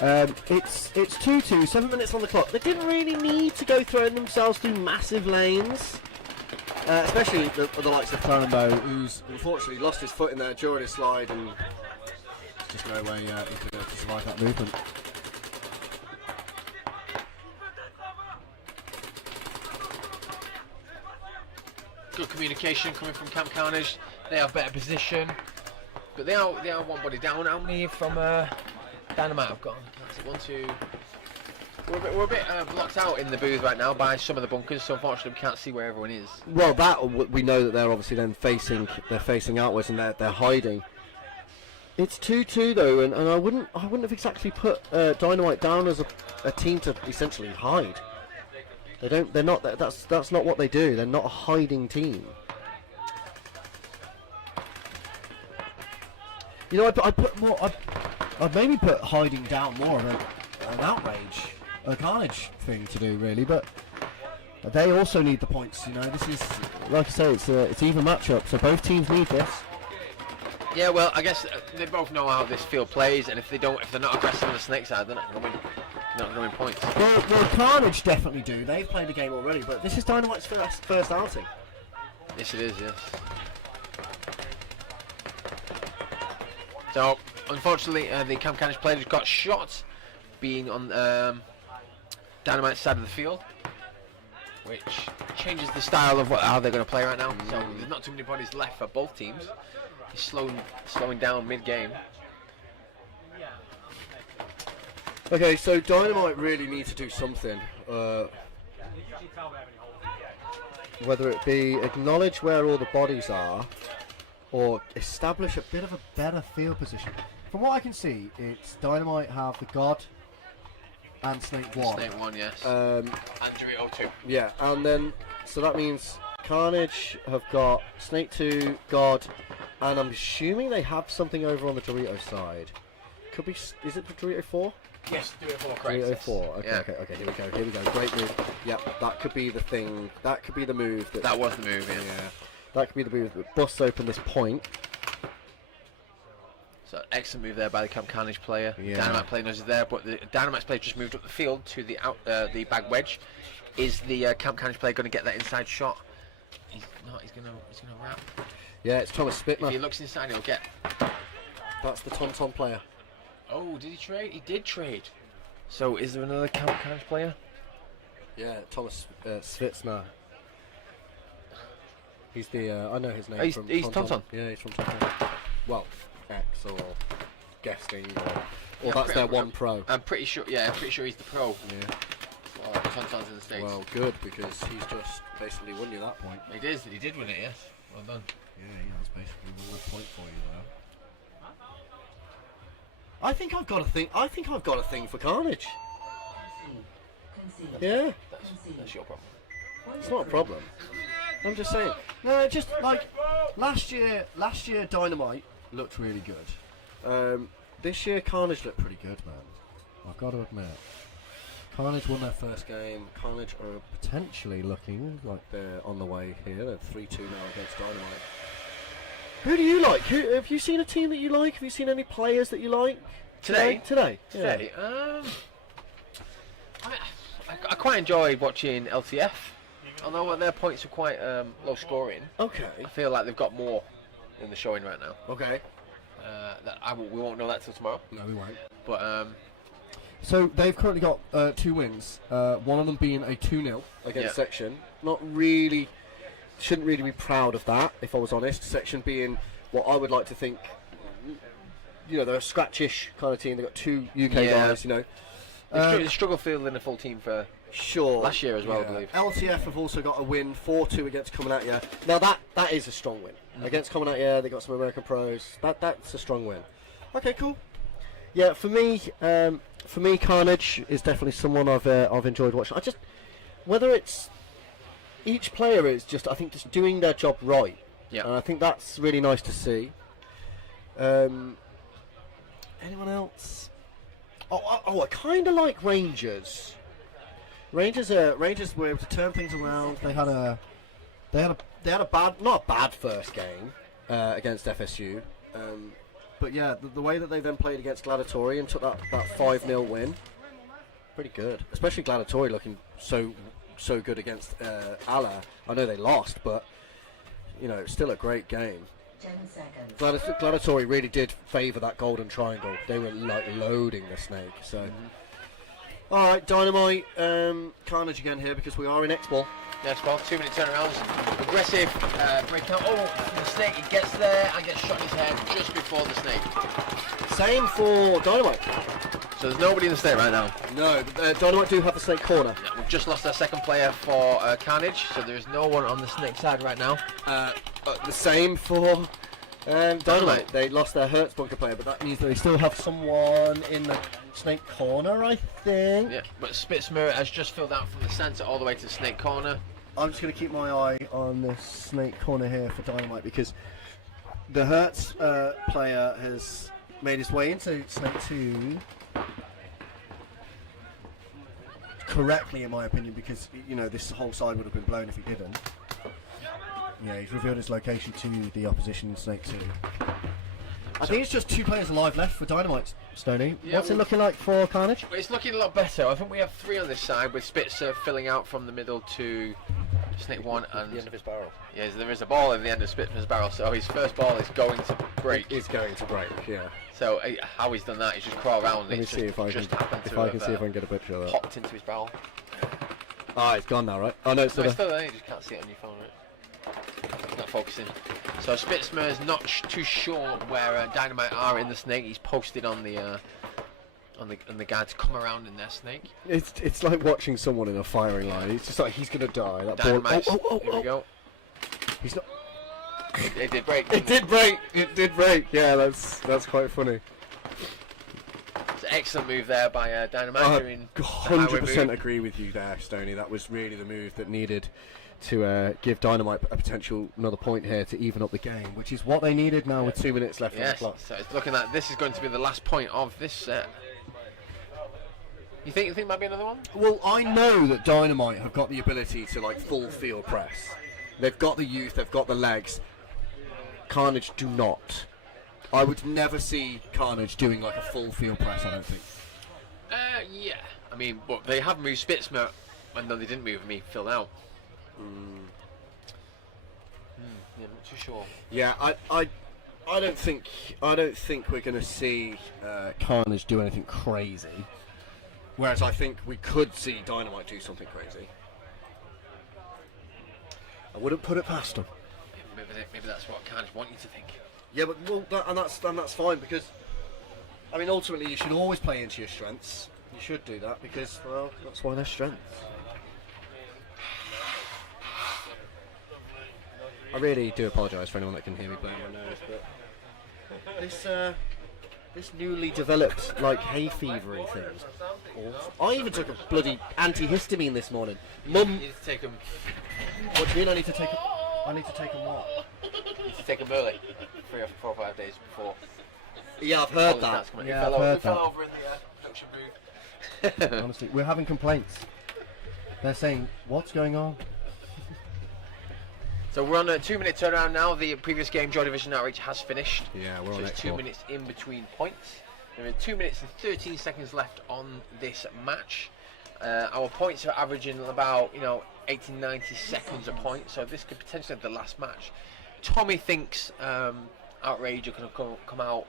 It's 2-2, 7 minutes on the clock. They didn't really need to go throwing themselves through massive lanes. Especially the likes of Turnbow, who's unfortunately lost his foot in there during his slide, and there's just no way he's going to survive that movement. Good communication coming from Carnage. They have better position, but they are one body down. How many from Dynamite have gone? That's it, 1, 2. We're a bit blocked out in the booth right now by some of the bunkers, so unfortunately we can't see where everyone is. Well, we know that they're obviously then facing outwards and they're hiding. It's 2-2 though, and I wouldn't have exactly put Dynamite down as a team to essentially hide. They're not. That's not what they do. They're not a hiding team. You know, I'd maybe put hiding down more of an Outrage, a Carnage thing to do really, but they also need the points. You know, this is, like I say, it's even matchup, so both teams need this. Yeah, well, I guess they both know how this field plays, and if they're not aggressive on the snake side, they're not going to win. They're not going to win points. Well, Carnage definitely do. They've played the game already, but this is Dynamite's first outing. Yes, it is. Yes. So, unfortunately, the Camp Carnage players got shot, being on Dynamite's side of the field, which changes the style of how they're going to play right now. So there's not too many bodies left for both teams. It's slowing down mid-game. Okay, so Dynamite really need to do something. Whether it be acknowledge where all the bodies are, or establish a bit of a better field position. From what I can see, it's Dynamite have the God and Snake 1. Snake 1, yes. And Dorito 2. yeah, and then so that means Carnage have got Snake 2, God, and I'm assuming they have something over on the Dorito side. Could be, is it the Dorito 4? Yes, Dorito 4, correct. Dorito Yes. 4. Okay, Yeah. okay, here we go. Great move. Yep, that could be the thing. That could be the move. That was the move, yeah. That could be the move that busts open this point. So excellent move there by the Camp Carnage player. Yeah. Dynamite player knows it's there, but the Dynamite's player just moved up the field to the bag wedge. Is the Camp Carnage player going to get that inside shot? He's not. He's going to wrap. Yeah, it's Thomas If he Spitman. looks inside, he'll get. That's the Tom player. Oh, did he trade? He did trade. So is there another Camp Carnage player? Yeah, Thomas Svitsna. He's the I know his name. Oh, he's from Tonton. Yeah, he's from Tonton. Well, X or guesting or Yeah, that's their one pro. I'm pretty sure. Yeah, I'm pretty sure he's the pro. Yeah. For Tonton's in the States. Well, good because he's just basically won you that point. He did. He did win it. Yes. Well done. Yeah, that's basically one point for you there. I think I've got a thing for Carnage. Concede. Yeah, That's your problem. it's not a problem. I'm just saying. No, just like last year Dynamite looked really good. This year Carnage looked pretty good, man. I've got to admit. Carnage won their first game. Carnage are potentially looking like they're on the way here. They're 3-2 now against Dynamite. Who do you like? Have you seen a team that you like? Have you seen any players that you like? Today? Today. Today. I quite enjoyed watching LTF. Although their points are quite low scoring. Okay. I feel like they've got more in the showing right now. Okay. We won't know that till tomorrow. No, we won't. But So they've currently got 2 wins. One of them being a 2-0. Against Yeah. Section. Not really. Shouldn't really be proud of that, if I was honest. Section being what I would like to think. You know, they're a scratchish kind of team. They've got 2 UK Yeah. guys. You know. they struggle fielding a full team for Sure. last year as well, I believe. LTF have also got a win 4-2 against Coming At Ya. Now that is a strong win. Against Coming At Ya, they got some American pros. That's a strong win. Okay, cool. Yeah, for me, Carnage is definitely someone I've enjoyed watching. Whether it's each player is just doing their job right. Yeah. And I think that's really nice to see. Anyone else? I kind of like Rangers. Rangers were able to turn things around. They had a not a bad first game against FSU, but yeah, the way that they then played against Gladiatori and took that 5-0 win, pretty good. Especially Gladiatori looking so good against Ala. I know they lost, but you know, still a great game. 10 seconds. Gladiatori really did favour that golden triangle. They were like loading the snake. So, all right, Dynamite, Carnage again here because we are in X-Ball. Yes, well, 2-minute turnarounds. Aggressive breakout. Oh, the snake, he gets there and gets shot in his head just before the snake. Same for Dynamite. So there's nobody in the snake right now. No, Dynamite do have the snake corner. Yeah, we've just lost our second player for Carnage, so there's no one on the snake side right now. The same for Dynamite. They lost their Hertz bunker player, but that means that they still have someone in the snake corner, I think. Yeah, but Spitzmer has just filled out from the centre all the way to the snake corner. I'm just going to keep my eye on this snake corner here for Dynamite because the Hertz player has made his way into snake 2 correctly, in my opinion, because you know this whole side would have been blown if he didn't. Yeah, he's revealed his location to the opposition in snake 2. I think it's just 2 players alive left for Dynamite, Stoney. Yeah, What's it well- looking like for Carnage? But it's looking a lot better. I think we have 3 on this side with Spitzer filling out from the middle to Snake 1 and The end of his barrel. yes, there is a ball at the end of Spitzer's barrel, so his first ball is going to break. It's going to break, yeah. So how he's done that, he's just crawled around. Let me It's see if I can, just happened if to I can have, see if I can get a picture of that. popped into his barrel. Ah, it's gone now, right? Oh no, it's No, still it's there. still there. You just can't see it on your phone, right? Not focusing. So Spitzer's not too sure where Dynamite are in the snake. He's posted on the guy to come around in their snake. It's like watching someone in a firing line. It's just like he's gonna die. That Dynamite. ball. Here we go. He's not. It did break. It did break. It did break. Yeah, that's quite funny. It's an excellent move there by Dynamite doing the highway 100% move. agree with you there, Stoney. That was really the move that needed to give Dynamite a potential another point here to even up the game, which is what they needed now with 2 minutes left on the Yes. clock. So it's looking like this is going to be the last point of this set. You think might be another one? Well, I know that Dynamite have got the ability to like full field press. They've got the youth, they've got the legs. Carnage do not. I would never see Carnage doing like a full field press, I don't think. Yeah. I mean, but they have moved Spitzmer, and then they didn't move me filled out. Yeah, I'm not too sure. Yeah, I don't think we're going to see Carnage do anything crazy. Whereas I think we could see Dynamite do something crazy. I wouldn't put it past them. Maybe that's what Carnage want you to think. Yeah, but well, that's fine because I mean ultimately you should always play into your strengths. You should do that because well that's why they're strengths. I really do apologise for anyone that can hear me blowing my nose, but this newly developed like hay fevery thing. I even took a bloody antihistamine this morning. Mum, You need to take them. what do you mean I need to take? I need to take a what? You need to take them early, 3 or 4 or 5 days before. Yeah, I've heard all the that. stats come in. Yeah, He fell I've over, heard he fell that. over in the production booth. Honestly, we're having complaints. They're saying, "What's going on?" So we're on a 2-minute turnaround now. The previous game, Joy Division Outrage, has finished. Yeah, we're So on it's X4. 2 minutes in between points. There are 2 minutes and 13 seconds left on this match. Our points are averaging about 80, 90 seconds a point. So this could potentially be the last match. Tommy thinks Outrage are going to come out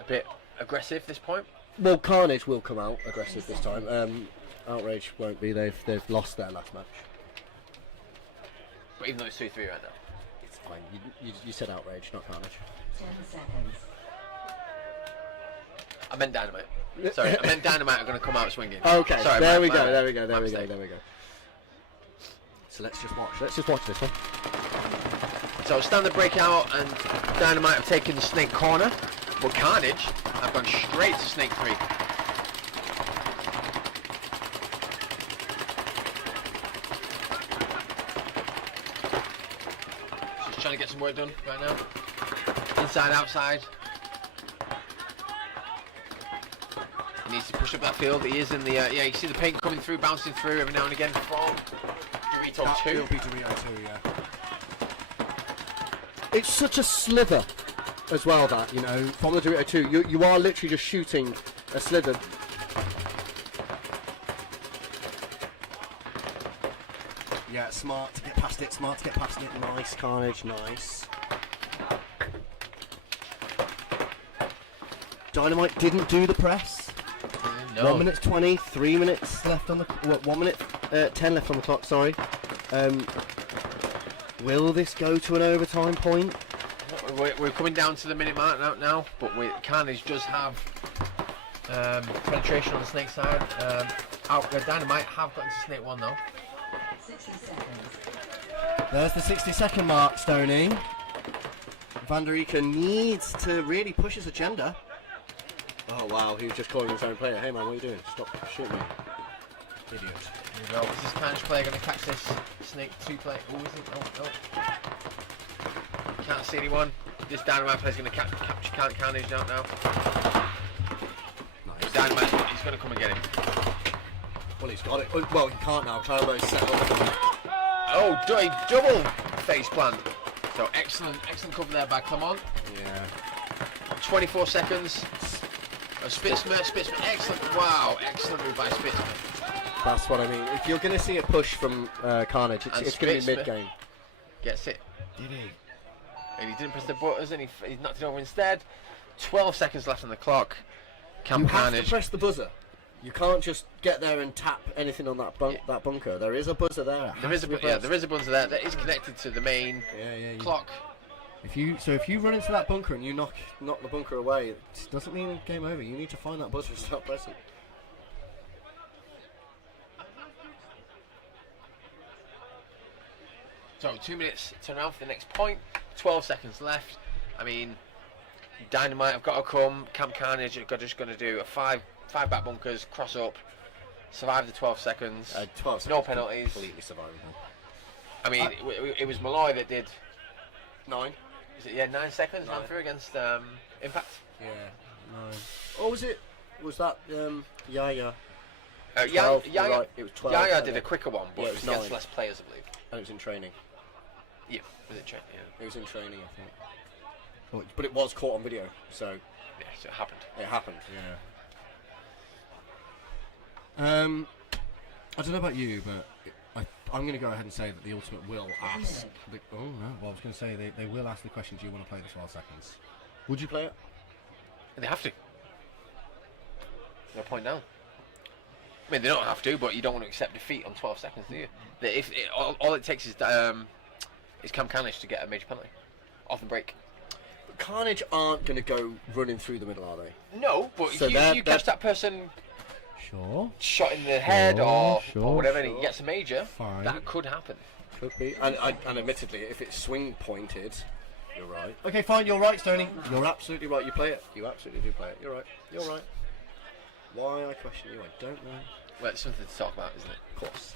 a bit aggressive this point. Well, Carnage will come out aggressive this time. Outrage won't be. They've lost their last match. But even though it's 2-3 right now. It's fine. You said Outrage, not Carnage. 10 seconds. I meant Dynamite. Sorry, I meant Dynamite are going to come out swinging. Okay, Sorry, there my- we my- go. There we go. my There we go. mistake. There we go. So let's just watch. Let's just watch this one. So standard breakout and Dynamite have taken the snake corner, but Carnage have gone straight to snake 3. Just trying to get some work done right now. Inside, outside. He needs to push up that field. He is in the, yeah, you see the paint coming through, bouncing through every now and again from Dorito 2. It'll be Dorito 2, yeah. It's such a slither as well, that, from the Dorito 2. You are literally just shooting a slither. Yeah, smart to get past it, smart to get past it. Nice, Carnage, nice. Dynamite didn't do the press. No. 1 minute 20, 3 minutes left on the 1 minute 10 left on the clock. Sorry. Will this go to an overtime point? We're coming down to the minute mark now, but Carnage does have penetration on the snake side. Dynamite have gotten to snake 1 though. 60 seconds. There's the 60-second mark, Stoney. Van der Eyck needs to really push his agenda. Oh wow, he was just calling his own player. Hey man, what are you doing? Stop shooting me. Idiot. Here we go. Is this Carnage player going to catch this snake 2 play? Oh, is it? Oh. Can't see anyone. This Dynamite player's going to capture Carnage out now. Nice. Dynamite, he's going to come and get him. Well, he's got it. Oh, well, he can't now. Carbo's set up. Oh, double face plant. So excellent cover there by Clement. Yeah. 24 seconds. Oh, Spitzmer, excellent. Wow, excellent move by Spitzmer. That's what I mean. If you're going to see a push from Carnage, And it's going to be Spitzmer mid-game. Gets it. Did he? And he didn't press the buttons and he knocked it over instead. 12 seconds left on the clock. You have to Carnage. press the buzzer. You can't just get there and tap anything on that that bunker. There is a buzzer there. There is a buzzer there that is connected to the main clock. If you run into that bunker and you knock the bunker away, it doesn't mean game over. You need to find that buzzer and start pressing. So 2 minutes turn around for the next point. 12 seconds left. I mean, Dynamite have got to come. Camp Carnage are just going to do a five back bunkers, cross up, survive the 12 seconds. 12 seconds. No penalties. Completely survivable. I mean, it was Malloy that did. 9. Is it 9 seconds? 9. Ran through against Impact. Yeah. 9. Oh, was it? Was that Yaya? 12, you're right, it was 12. Yaya did a quicker one, but Yeah, it was it was against 9. less players, I believe. And it was in training. Yeah, was it training? Yeah. It was in training, I think. But it was caught on video, so Yeah, so it happened. it happened. I don't know about you, but I'm going to go ahead and say that the Ultimate will ask. Oh no! Well, I was going to say they will ask the question: do you want to play the 12 seconds? Would you play it? And they have to. No point down. I mean, they don't have to, but you don't want to accept defeat on 12 seconds, do you? All it takes is Cam Carnage to get a major penalty off the break. But Carnage aren't going to go running through the middle, are they? No, but So if you catch that person Sure. shot in the head or whatever, and sure. he gets a major, Fine. that could happen. Could be. And admittedly, if it's swing pointed, you're right. Okay, fine. You're right, Stoney. You're absolutely right. You play it. You absolutely do play it. You're right. You're right. Why I question you, I don't know. Well, it's something to talk about, isn't it? Of course.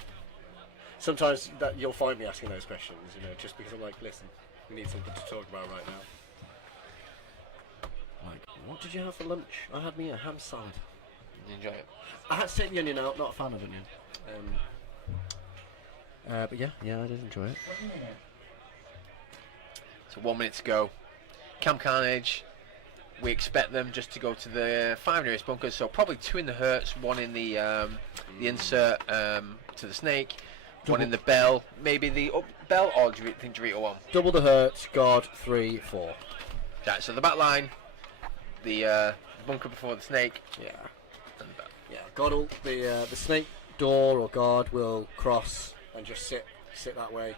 Sometimes that you'll find me asking those questions, just because I'm like, listen, we need something to talk about right now. Like, what did you have for lunch? I had me a ham salad. You enjoy it. I had to take the onion out, not Not a fan of onion. but yeah, I did enjoy it. 1 minute. So 1 minute to go. Camp Carnage, we expect them just to go to the 5 nearest bunkers, so probably 2 in the Hertz, 1 in the insert to the Snake, 1 in the Bell, maybe the up Bell, or do you think Dorito 1? Double the Hertz, guard 3, 4. Right, so the back line, the bunker before the Snake, Yeah. and the Bell. Yeah, guard will, the snake door or guard will cross and just sit that way.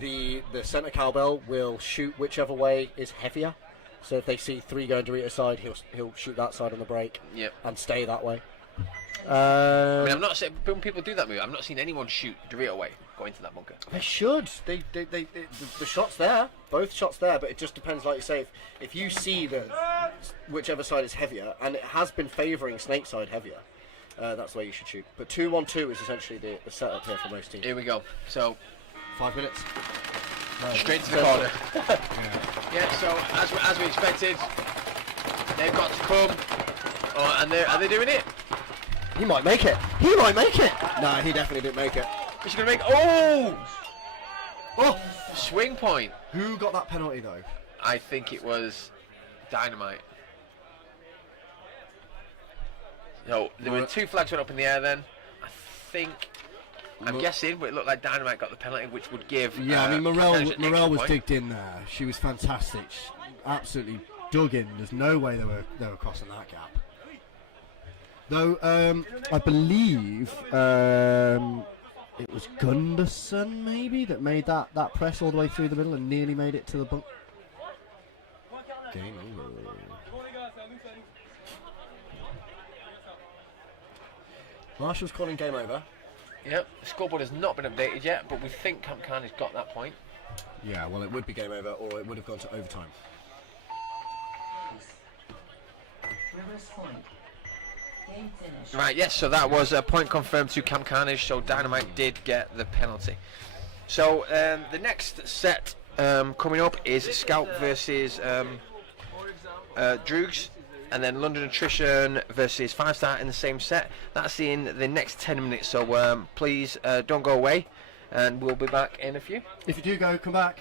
The centre cowbell will shoot whichever way is heavier. So if they see 3 going to either side, he'll shoot that side on the break Yep. and stay that way. I mean, I'm not saying when people do that move, I'm not seeing anyone shoot Dorito away going to that bunker. They should. The shot's there, both shots there, but it just depends. Like you say, if you see that whichever side is heavier, and it has been favouring snake side heavier, that's the way you should shoot. But 2-1-2 is essentially the setup here for most teams. Here we go. So 5 minutes. straight to the corner. Yeah. So as we expected, they've got to come. Oh, and are they doing it? He might make it. He might make it. No, he definitely didn't make it. Is she gonna make? Oh! Oh, Swing point. Who got that penalty though? I think it was Dynamite. No, there were 2 flags went up in the air then. I'm guessing, but it looked like Dynamite got the penalty, which would give. Yeah, I mean Morel Carnage an extra was point. digged in there. She was fantastic. She absolutely dug in. There's no way they were crossing that gap. Though I believe it was Gunderson maybe that made that press all the way through the middle and nearly made it to the bunk. Game over. Marshall's calling game over. Yep, the scoreboard has not been updated yet, but we think Camp Carnage got that point. Yeah, well it would be Game over, or it would have gone to overtime. Reverse point. Game finished. Right, yes, so that was a point confirmed to Camp Carnage, so Dynamite did get the penalty. So the next set coming up is Scalp versus Droogs, and then London Attrition versus Fivestar in the same set. That's in the next 10 minutes, so please don't go away, and we'll be back in a few. If you do go, come back.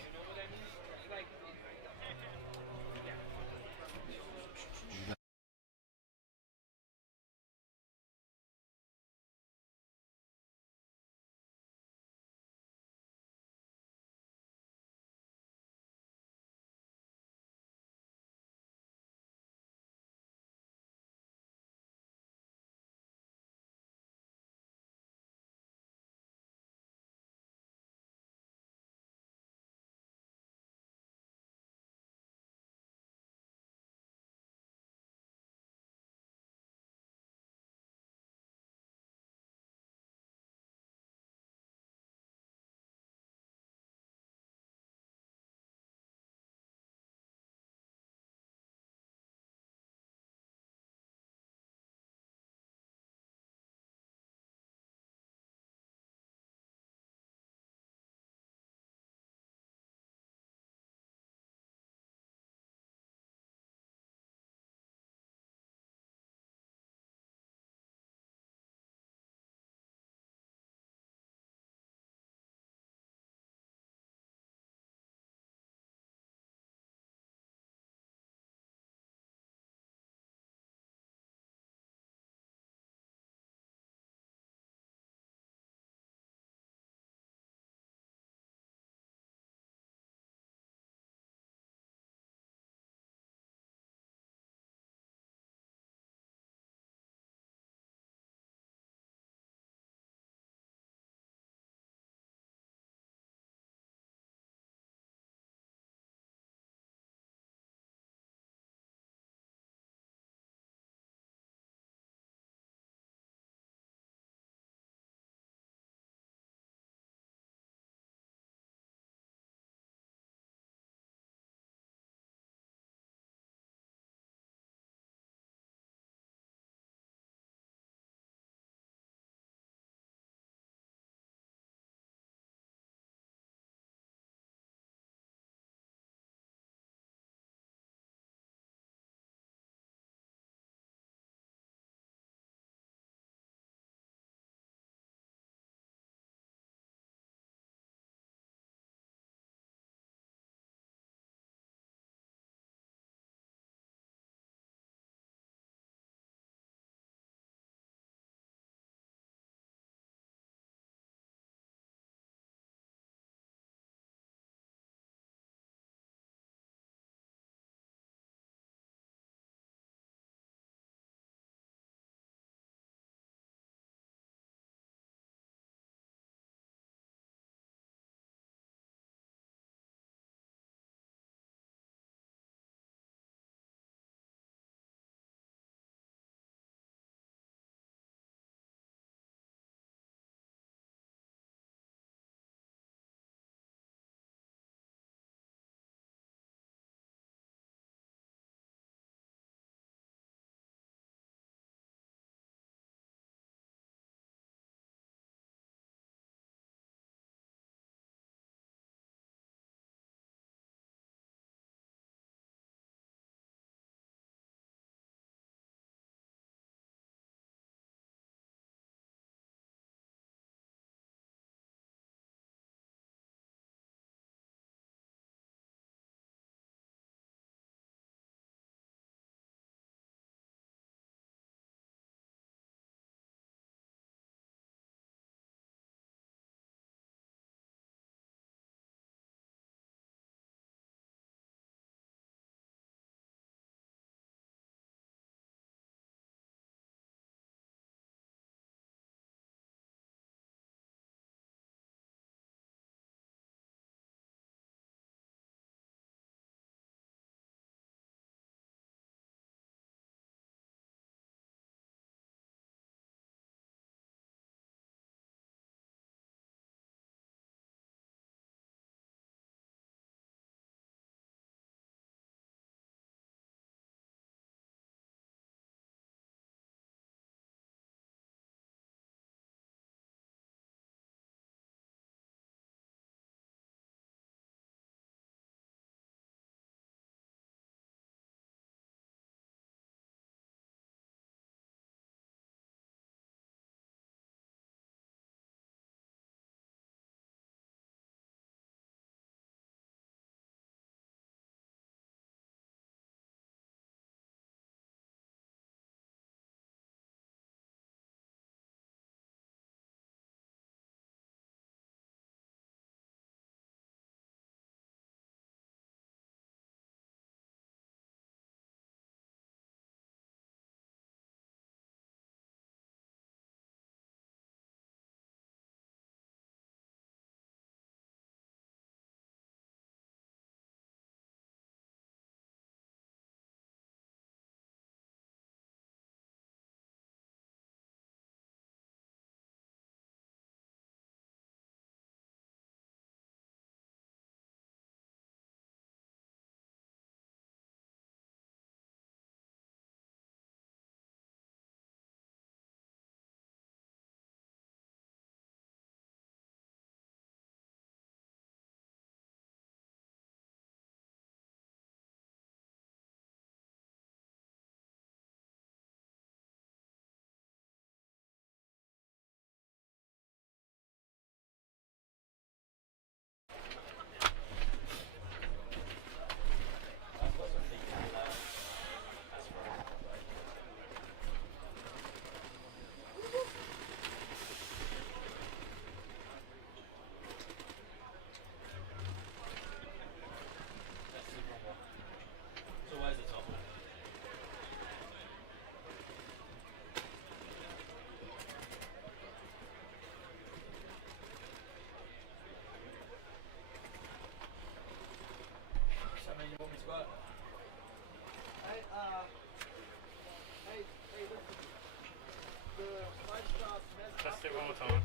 Let's do it one more time.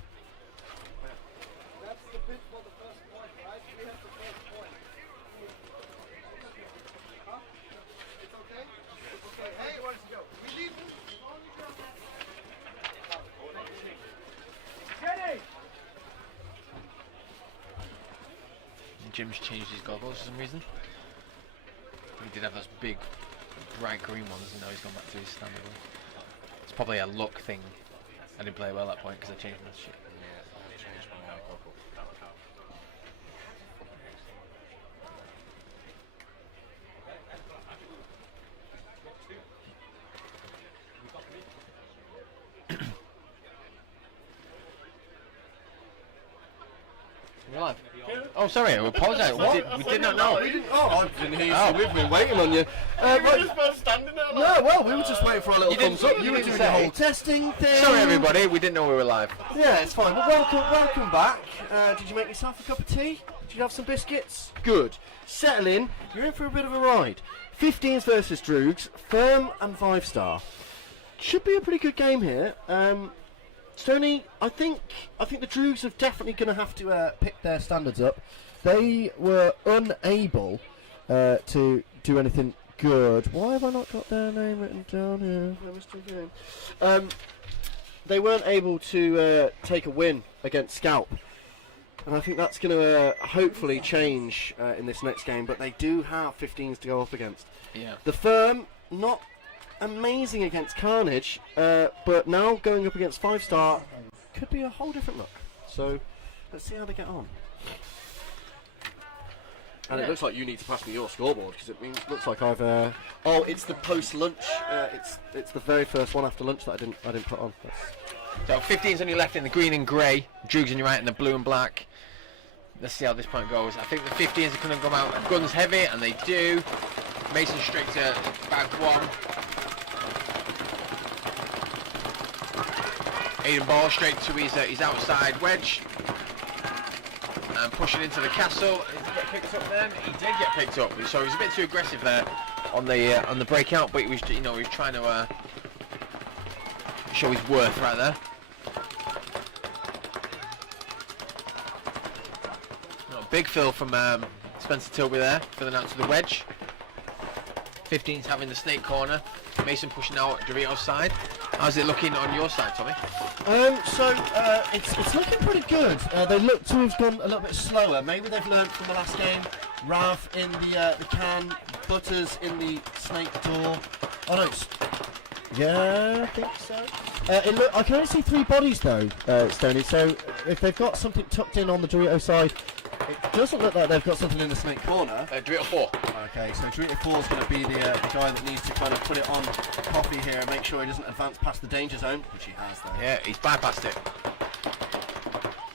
Jim's changed his goggles for some reason. He did have those big, bright green ones, and now he's gone back to his standard one. It's probably a look thing. I didn't play well at that point because I changed my shit. We're live. Oh, sorry, I apologise. We did not know. I didn't hear you. We've been waiting on you. We were just both standing there. No, well, we were just waiting for our little thumbs up. You were doing the say. whole testing thing. Sorry, everybody. We didn't know we were live. Yeah, it's fine. Well, welcome back. Did you make yourself a cup of tea? Did you have some biscuits? Good. Settle in. You're in for a bit of a ride. 15s versus Droogs, Firm and Fivestar. Should be a pretty good game here. Stoney, I think the Droogs are definitely going to have to pick their standards up. They were unable to do anything good. Why have I not got their name written down here? They weren't able to take a win against Scalp. And I think that's going to hopefully change in this next game. But they do have 15s to go up against. Yeah. The Firm, not amazing against Carnage, but now going up against Fivestar could be a whole different look. So let's see how they get on. And it looks like you need to pass me your scoreboard because looks like I've. Oh, it's the post lunch. It's the very first one after lunch that I didn't put on. So 15's on your left in the green and grey, Droogs on your right in the blue and black. Let's see how this point goes. I think the 15's are going to come out guns heavy, and they do. Mason straight to bag one. Aiden Ball straight to his outside wedge. And pushing into the castle. Did he get picked up then? He did get picked up. So he was a bit too aggressive there on the breakout, but he was he was trying to show his worth right there. Oh, big fill from Spencer Tilby there, filling out to the wedge. 15's having the snake corner. Mason pushing out Dorito's side. How's it looking on your side, Tommy? It's looking pretty good. They look to have gone a little bit slower. Maybe they've learned from the last game. Rav in the can, Butters in the snake door. Oh no, yeah, I think so. I can only see 3 bodies though, Stoney. So if they've got something tucked in on the Dorito side, it doesn't look like they've got something in the snake corner. Dorito 4. Okay, so Dorito 4 is going to be the guy that needs to kind of put it on Coffee here and make sure he doesn't advance past the danger zone, which he has there. Yeah, he's bypassed it.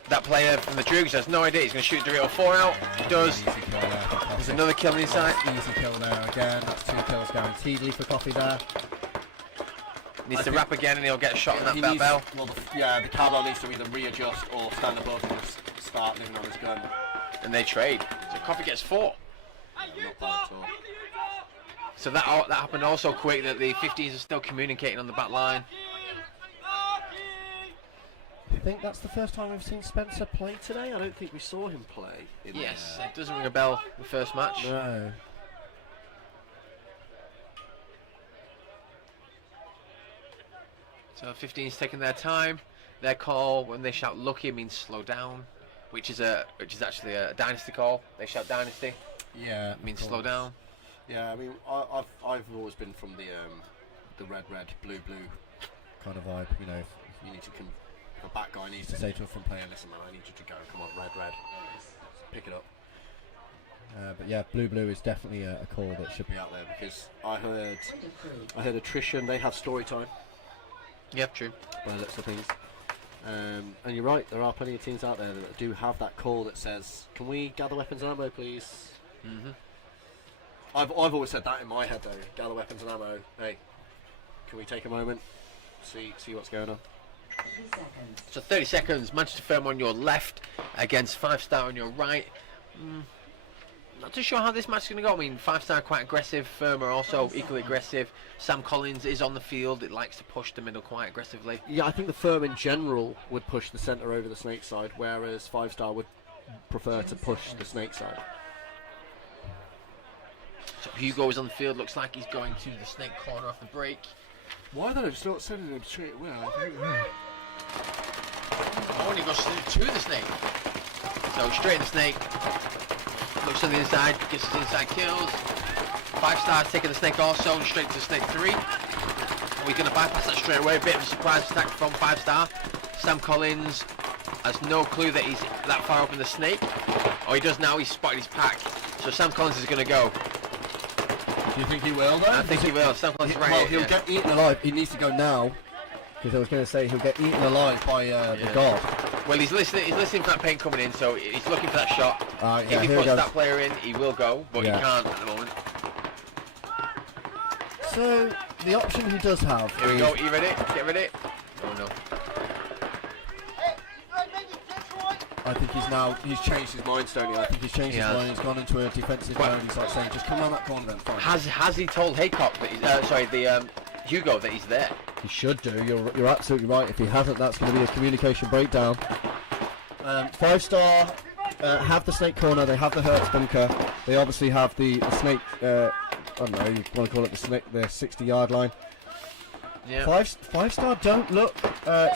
That player from the Droogs has no idea. He's going to shoot Dorito 4 out. He does. Easy kill there for Coffee. There's another kill inside. Easy kill there again. That's 2 kills guaranteedly for Coffee there. Needs to wrap again and he'll get a shot on that bell. Well, the cowbell needs to either readjust or stand above and just start living on his gun. And they trade. So Coffee gets 4. Not bad at all. So that happened also quick that the 15s are still communicating on the back line. I think that's the first time we've seen Spencer play today. I don't think we saw him play. Yes, it doesn't ring a bell the first match. No. So 15's taking their time. Their call when they shout lucky means slow down, which is actually a dynasty call. They shout dynasty. Yeah, It means slow down. Yeah, I mean, I've always been from the red, blue kind of vibe. You know, if you need to if a back guy needs to say to a front player, listen, man, I need you to go. Come on, red, pick it up. But yeah, blue is definitely a call that should be out there because I heard Attrition. They have story time. Yep, true. By the looks of things. And you're right, there are plenty of teams out there that do have that call that says, "Can we gather weapons and ammo, please?" Mm-hmm. I've always said that in my head though. Gather weapons and ammo. Hey, can we take a moment, see what's going on? 30 seconds. So 30 seconds. Manchester Firm on your left against Fivestar on your right. Not too sure how this match is going to go. I mean, Fivestar quite aggressive, Firm are also equally aggressive. Sam Collins is on the field. It likes to push the middle quite aggressively. Yeah, I think the firm in general would push the centre over the snake side, whereas Fivestar would prefer to push the snake side. So Hugo is on the field. Looks like he's going to the snake corner off the break. Why are they just not sending him straight away? I don't know. Oh, and he goes to the snake. So straight in the snake. Looks on the inside, gets his inside kills. Fivestar taking the snake also, straight to snake 3. We're going to bypass that straight away. A bit of a surprise attack from Fivestar. Sam Collins has no clue that he's that far up in the snake. Oh, he does now. He's spotted his pack. So Sam Collins is going to go. Do you think he will, though? I think he will. Sam Collins is right Well, here. he'll get eaten alive. He needs to go now. Because I was going to say he'll get eaten alive by the god. Well, he's listening for that paint coming in, so he's looking for that shot. Yeah, if he here puts goes. that player in, he will go, but Yeah. he can't at the moment. So, the option he does have Here we is... go. Are you ready? Get ready. Oh no. I think he's changed his mind, Stoney. I think he's changed He his has. mind. He's gone into a defensive Well- mode. He's like saying, just come around that corner then, fine. Has he told Haycock that he's, Hugo that he's there? He should do. You're absolutely right. If he hasn't, that's going to be a communication breakdown. Fivestar have the snake corner. They have the Hertz bunker. They obviously have the snake. I don't know. You want to call it the snake? The 60-yard line. Yeah. Fivestar don't look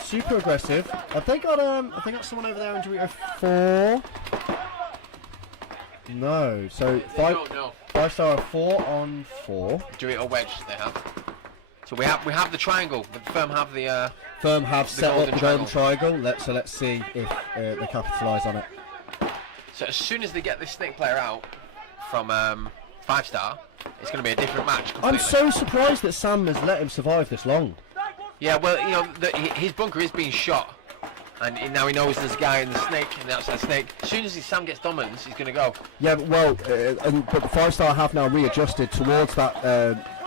super aggressive. Have they got someone over there in Dorito 4? No. So No. Fivestar are 4 on 4. Dorito wedge they have. So we have the triangle. The Firm have the. Firm have The set up golden the golden triangle. Let's see if they capitalise on it. So as soon as they get this snake player out from Fivestar, it's going to be a different match. I'm Completely. so surprised that Sam has let him survive this long. Yeah, well, you know, his bunker is being shot, and now he knows there's a guy in the snake, in the outside snake. As soon as Sam gets dominance, he's going to go. Yeah, but the Fivestar have now readjusted towards that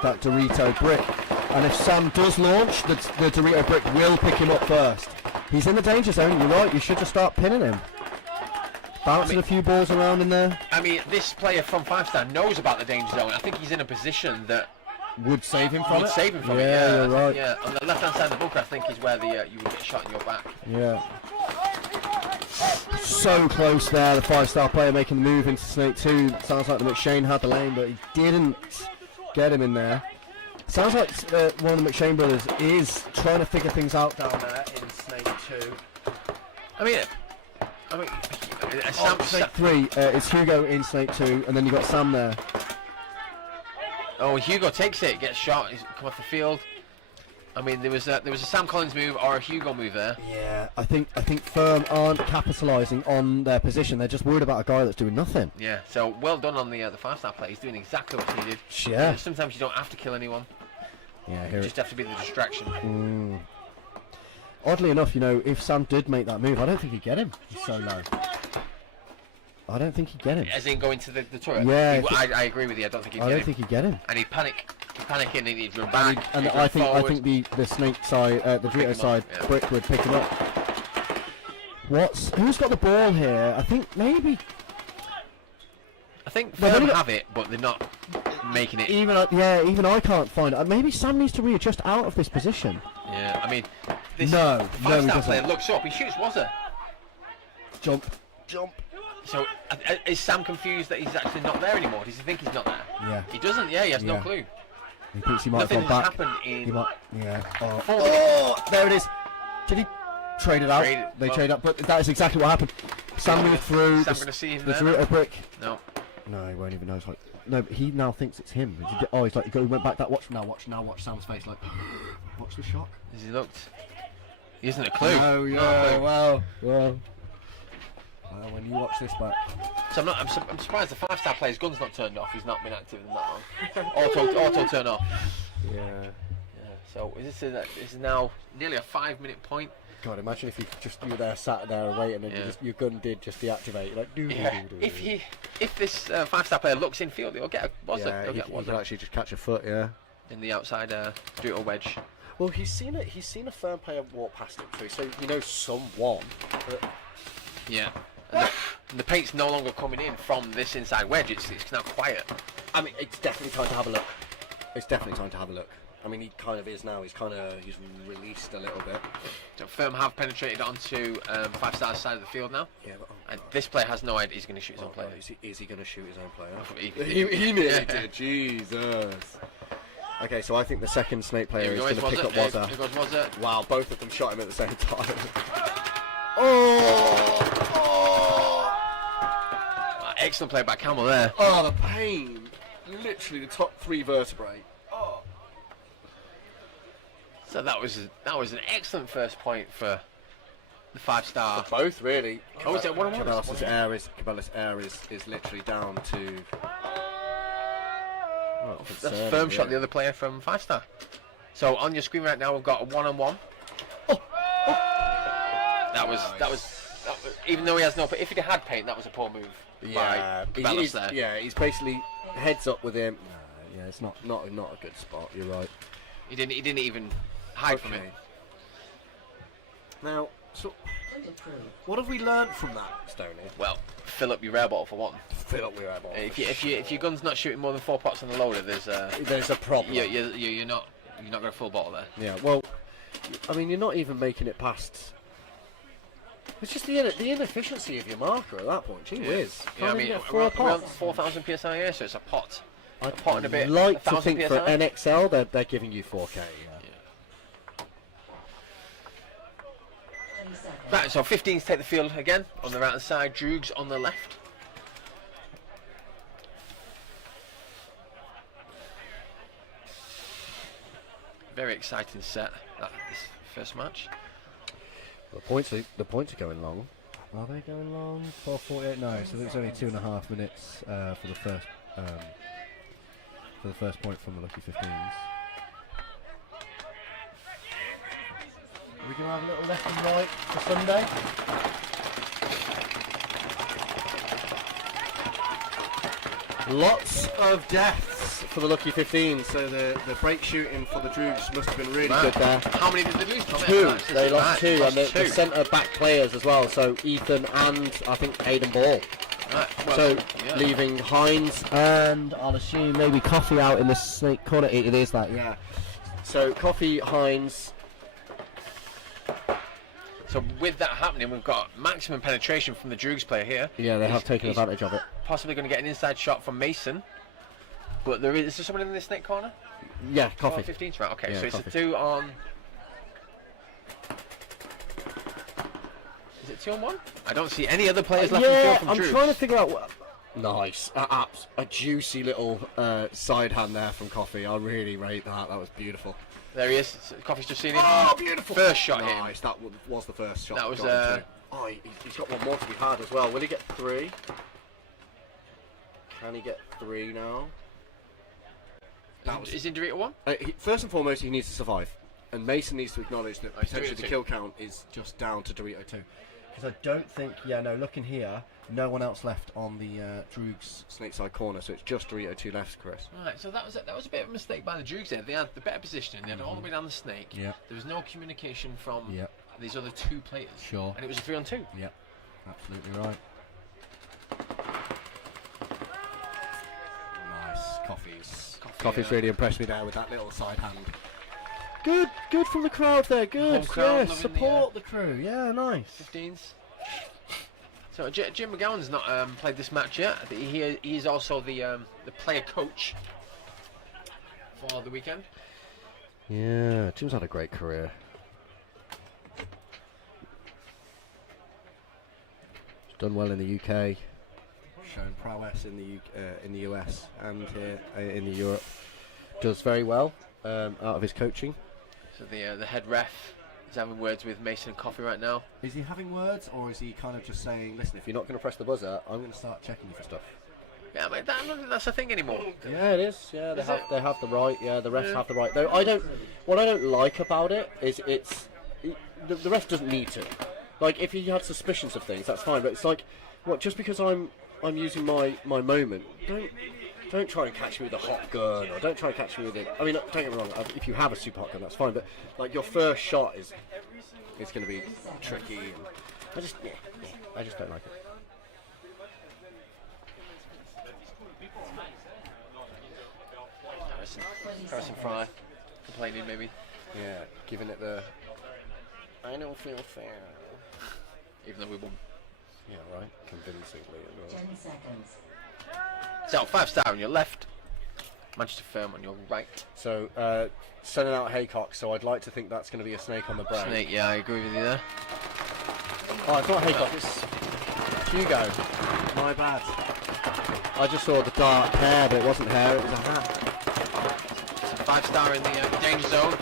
Dorito brick, and if Sam does launch, the Dorito brick will pick him up first. He's in the danger zone. You're right. You should just start pinning him. Bouncing a few balls around in there. I mean, this player from Fivestar knows about the danger zone. I think he's in a position that Would save him from would it. save him from it. Yeah, Yeah, you're I think, right. yeah, on the left-hand side of the bunker, I think is where you would get shot in your back. Yeah. So close there, the Fivestar player making the move into Snake 2. Sounds like the McShane had the lane, but he didn't get him in there. Sounds like one of the McShane brothers is trying to figure things out down there in Snake 2. I mean, Sam, Snake 3 is Hugo in Snake 2, and then you got Sam there. oh, Hugo takes it, gets shot, he's come off the field. I mean, there was a Sam Collins move or a Hugo move there. Yeah, I think Firm aren't capitalising on their position. They're just worried about a guy that's doing nothing. Yeah, so well done on the Fivestar play. He's doing exactly what's needed. Yeah. Sometimes you don't have to kill anyone. Yeah, You here just have to be the distraction. Oddly enough, you know, if Sam did make that move, I don't think he'd get him. He's so low. I don't think he'd get him. As in going to the turret. Yeah, I agree with you. I don't think he'd I get don't him. think he'd get him. And he'd panicking and he'd run back. And he'd I run think forward. the snake side, the Pick him Dorito up, side yeah. brick would pick him up. Who's got the ball here? I think maybe I think They've Firm only got- have it, but they're not making it. even I can't find it. Maybe Sam needs to readjust out of this position. Yeah, I mean, this No, he Fivestar doesn't. player looks up, he shoots Wazza. Jump. So is Sam confused that he's actually not there anymore? Does he think he's not there? Yeah. He doesn't. Yeah, he has no Yeah. clue. He thinks he might Nothing have has gone back. happened in. He might. Yeah. Oh, 4 minutes. there it is. Did he trade it out? Trade it, They well- trade up, but that is exactly what happened. Sam moved through. Sam gonna see him the there? Dorito brick. No. No, he won't even know. It's like, no, but he now thinks it's him. He's like, he went back that. Watch Sam's face. Like, watch the shock. Has he looked? He hasn't a clue. Oh No yeah, clue. well, when you watch this back, So I'm surprised the Fivestar player's gun's not turned off. He's not been active in that long. Auto turn off. yeah. Yeah. So this is now nearly a 5-minute point. God, imagine if you were there, sat there waiting, and Yeah. your gun did just deactivate. Like, Yeah. If this Fivestar player looks in field, he'll get a Wazza. yeah, He'll he get could Wazza actually just catch a foot. Yeah. in the outside Dorito wedge. Well, he's seen a Firm player walk past him, so he knows someone. But Yeah. And And the paint's no longer coming in from this inside wedge. It's now quiet. I mean, it's definitely time to have a look. It's definitely time to have a look. I mean, he kind of is now. He's released a little bit. So Firm have penetrated onto Fivestar's side of the field now. Yeah, but And this player has no idea he's going to shoot his own player. Is he going to shoot his own player? He nearly did. Jesus. Okay, so I think the second Snake player is going to pick up Wazza. Here goes Wazza. Wow, both of them shot him at the same time. Excellent play by Camel there. Oh, the pain. Literally the top 3 vertebrae. So that was an excellent first point for the 5-star. Both really. Oh, is it 1-1? Cabela's air is literally down to. Well, That's a firm shot the other player from 5-star. So on your screen right now we've got a 1-on-1. That was even though he has no. But if he had paint, that was a poor move. Yeah, by Cabela's there. Yeah, he's basically heads up with him. Yeah, it's not a good spot. You're right. He didn't even hide from it. Now, so Point approved. what have we learned from that, Stoney? Well, fill up your rare bottle for one. Fill up your air ball. If your gun's not shooting more than 4 pots on the loader, there's a problem. you're not got a full bottle there. Yeah, well, I mean, you're not even making it past. It's just the inefficiency of your marker at that point. Gee whiz. Yeah, I mean, four around pots. 4,000 psi here, so it's a pot. I'd pot and a bit. like to 1,000 think for PSI? NXL they're giving you 4K. Yeah. 20 seconds. Right, so 15s take the field again on the right hand side. Droogs on the left. Very exciting set. This first match. The points are going long. Are they going long? 4:48? No, so it's only 2.5 minutes for the first point from the Lucky 15s. We can have a little left and right for Sunday. Lots of deaths for the Lucky 15, so the break shooting for the Droogs must have been really good there. How many did they lose? Tom? 2, they lost Right, 2, and the two. centre back players as well, so Ethan and I think Aidan Ball. Right, well, So yeah. leaving Hines and I'll assume maybe Coffee out in the snake corner. It is that, yeah. So Coffee, Hines. So with that happening, we've got maximum penetration from the Droogs player here. Yeah, they have He's- taken he's advantage of it. Possibly going to get an inside shot from Mason. But is there someone in the snake corner? Yeah, Oh, Coffee. 15s, right? Okay, Yeah, so it's Coffee. a 2 on. Is it 2 on 1? I don't see any other players left in the Yeah, field from I'm Droogs. trying to figure out what. Nice, a juicy little side hand there from Coffee. I really rate that. That was beautiful. There he is. Coffee's just seen him. Oh, beautiful! First shot hit him. Nice. That was the first shot. That was, got him too. Oh, he's got one more to be had as well. Will he get 3? Can he get 3 now? Is in Dorito 1? First and foremost, he needs to survive, and Mason needs to acknowledge that it's potentially Dorito the 2. kill count is just down to Dorito 2. Because I don't think, looking here, no one else left on the Droogs. Snake side corner, so it's just Dorito 2 left, Chris. Right, so that was a bit of a mistake by the Droogs there. They had the better positioning. They had it all the way down the snake. Yeah. There was no communication from Yeah. these other 2 players. Sure. And it was a 3 on 2. Yeah, absolutely right. Nice. Coffee's Coffee, really impressed me there with that little side hand. Good from the crowd there. Good. Home crowd Yeah, loving the, support the crew. Yeah, nice. 15s. So Jim McGowan's not played this match yet. I think he is also the player coach for the weekend. Yeah, Jim's had a great career. He's done well in the UK. Shown prowess in the US and here in the Europe. Does very well out of his coaching. So the head ref is having words with Mason and Coffee right now. Is he having words, or is he kind of just saying, listen, If you're not going to press the buzzer, I'm going to start checking you for stuff. Yeah, but I don't think that's a thing anymore. Yeah, it is. Yeah, they have the right. Yeah, the refs have the right. Though what I don't like about it is the ref doesn't need to. Like, if he had suspicions of things, that's fine. But it's like, what? Just because I'm using my moment, don't try and catch me with a hot gun, or don't try and catch me with it. I mean, don't get me wrong. If you have a super hot gun, that's fine. But like, your first shot is going to be tricky. And I just don't like it. Harrison Fry complaining maybe. Yeah, giving it the. I don't feel fair. Even though we won. Yeah, right. Convincingly. 10 seconds. So 5-star on your left, Manchester Firm on your right. So, sending out Haycock, so I'd like to think that's going to be a snake on the brain. Snake, yeah, I agree with you there. Oh, it's not Haycock, it's Hugo. My bad. I just saw the dark hair, but it wasn't hair, it was a hat. So 5-star in the danger zone.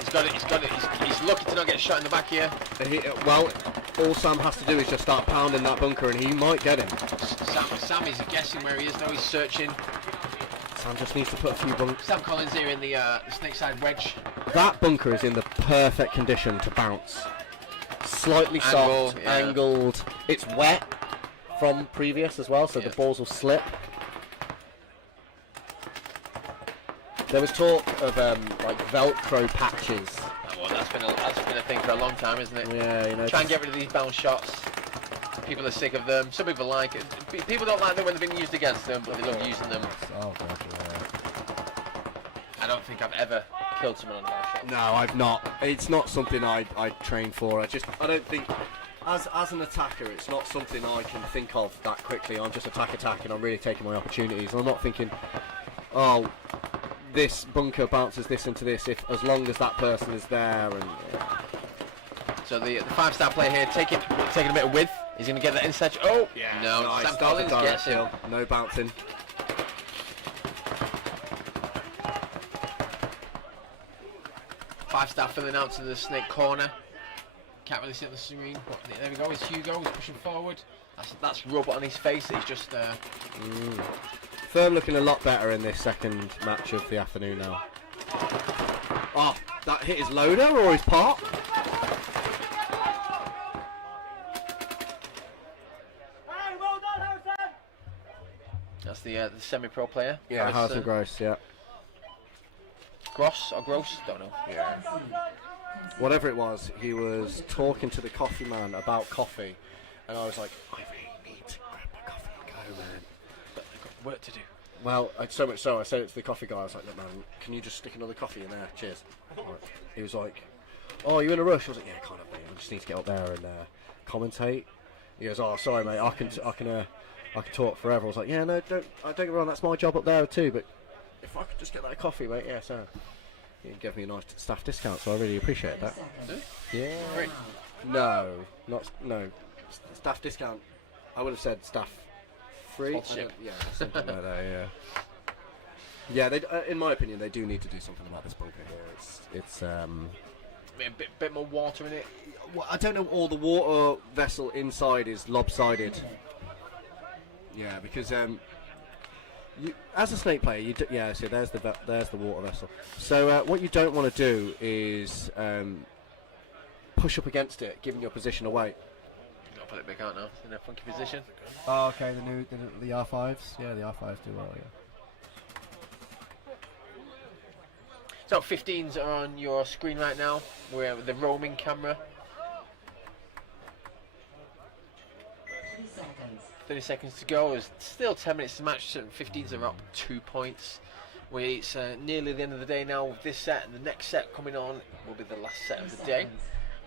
He's lucky to not get shot in the back here. Well, all Sam has to do is just start pounding that bunker and he might get him. Sam is guessing where he is now. He's searching. Sam just needs to put a few bunkers. Sam Collins here in the snake side wedge. That bunker is in the perfect condition to bounce. Slightly soft, yeah. angled. It's wet from previous as well, so the balls will slip. There was talk of like Velcro patches. Oh, well, that's been a thing for a long time, isn't it? Yeah, you know. Try and get rid of these bounce shots. People are sick of them. Some people like it. People don't like them when they've been used against them, but they love using them. Oh god, yeah. I don't think I've ever killed someone on a bounce shot. No, I've not. It's not something I train for. I don't think. As an attacker, it's not something I can think of that quickly. I'm just attack, and I'm really taking my opportunities. I'm not thinking, oh, this bunker bounces this into this, if as long as that person is there. And So the 5-star player here taking a bit of width. He's going to get that inside. Oh, yeah, no, nice. Sam Start the Collins direct gets him. kill. No bouncing. Five-star filling out to the snake corner. Can't really see on the screen, but there we go. It's Hugo. He's pushing forward. That's rub on his face. He's just. Firm looking a lot better in this second match of the afternoon now. Oh, that hit his loader or his pot? That's the semi-pro player. Yeah, Harrison Gross, yeah. Gross or Gross? Don't know. Yeah. Whatever it was, he was talking to the coffee man about coffee, and I was like, I really need to grab my coffee and go, man. But they've got work to do. Well, so much so, I said it to the coffee guy, I was like, look man, can you just stick another coffee in there? Cheers. Right. He was like, oh, are you in a rush? I was like, yeah, kind of, mate. I just need to get up there and commentate. He goes, oh, sorry, mate, I can talk forever. I was like, yeah, no, don't get me wrong, that's my job up there too, but if I could just get that coffee, mate, yeah, so. He gave me a nice staff discount, so I really appreciate that. Yeah. No, staff discount. I would have said staff free. Sponsorship. Yeah, something like that. Yeah. Yeah, they, in my opinion, they do need to do something about this bunker here. It's A bit more water in it. well, I don't know. All the water vessel inside is lopsided. Yeah, because you, as a snake player, so there's the water vessel. So what you don't want to do is push up against it, giving your position away. Got to put it back out now. It's in a funky position. Oh, okay. The R5s. Yeah, the R5s do well. Yeah. So 15s are on your screen right now. We're with the roaming camera. 30 seconds. 30 seconds to go. There's still 10 minutes to match. So 15s are up 2 points. It's nearly the end of the day now with this set, and the next set coming on will be the last set of the day.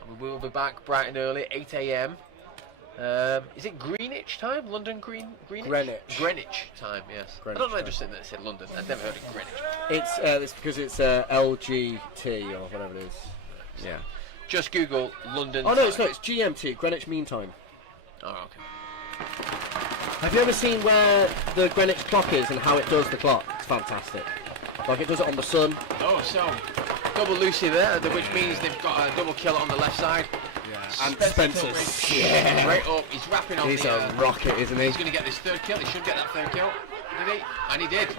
And we will be back bright and early, 8 a.m. Is it Greenwich time? London Greenwich? Greenwich time, yes. Greenwich I don't know, I time. just said that it said London. I've never heard of Greenwich. It's because it's LGT or whatever it is. Yeah. Just Google London. Oh no, it's time. not. It's GMT, Greenwich Mean Time. Oh, okay. Have you ever seen where the Greenwich clock is and how it does the clock? It's fantastic. Like it does it on the sun. Oh, so double Lucy there, which means they've got a double kill on the left side. Yeah. And Spencer's. Yeah. Right up. He's wrapping on He's the. a rocket, isn't he? He's going to get this third kill. He should get that third kill. Did he? And he did.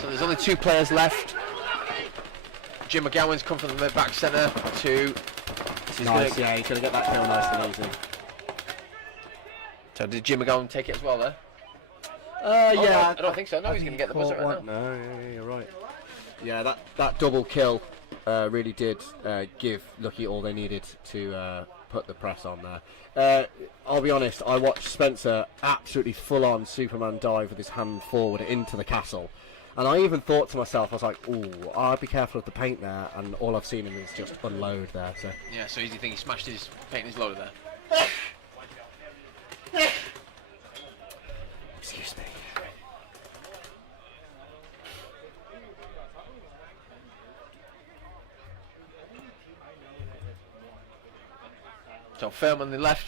So there's only 2 players left. Jim McGowan's come from the back centre to. Nice, yeah, he's going to get that kill nice and easy. So did Jim McGowan take it as well there? Yeah. No, I don't think so. No, he's going to get the buzzer right now. No, yeah, you're right. Yeah, that double kill really did give Lucky all they needed to put the press on there. I'll be honest, I watched Spencer absolutely full-on Superman dive with his hand forward into the castle, And I even thought to myself, I was like, ooh, I'd be careful of the paint there, and all I've seen him is just unload there. So Yeah, so easy thing, he smashed his paint in his loader there. excuse me. So firm on the left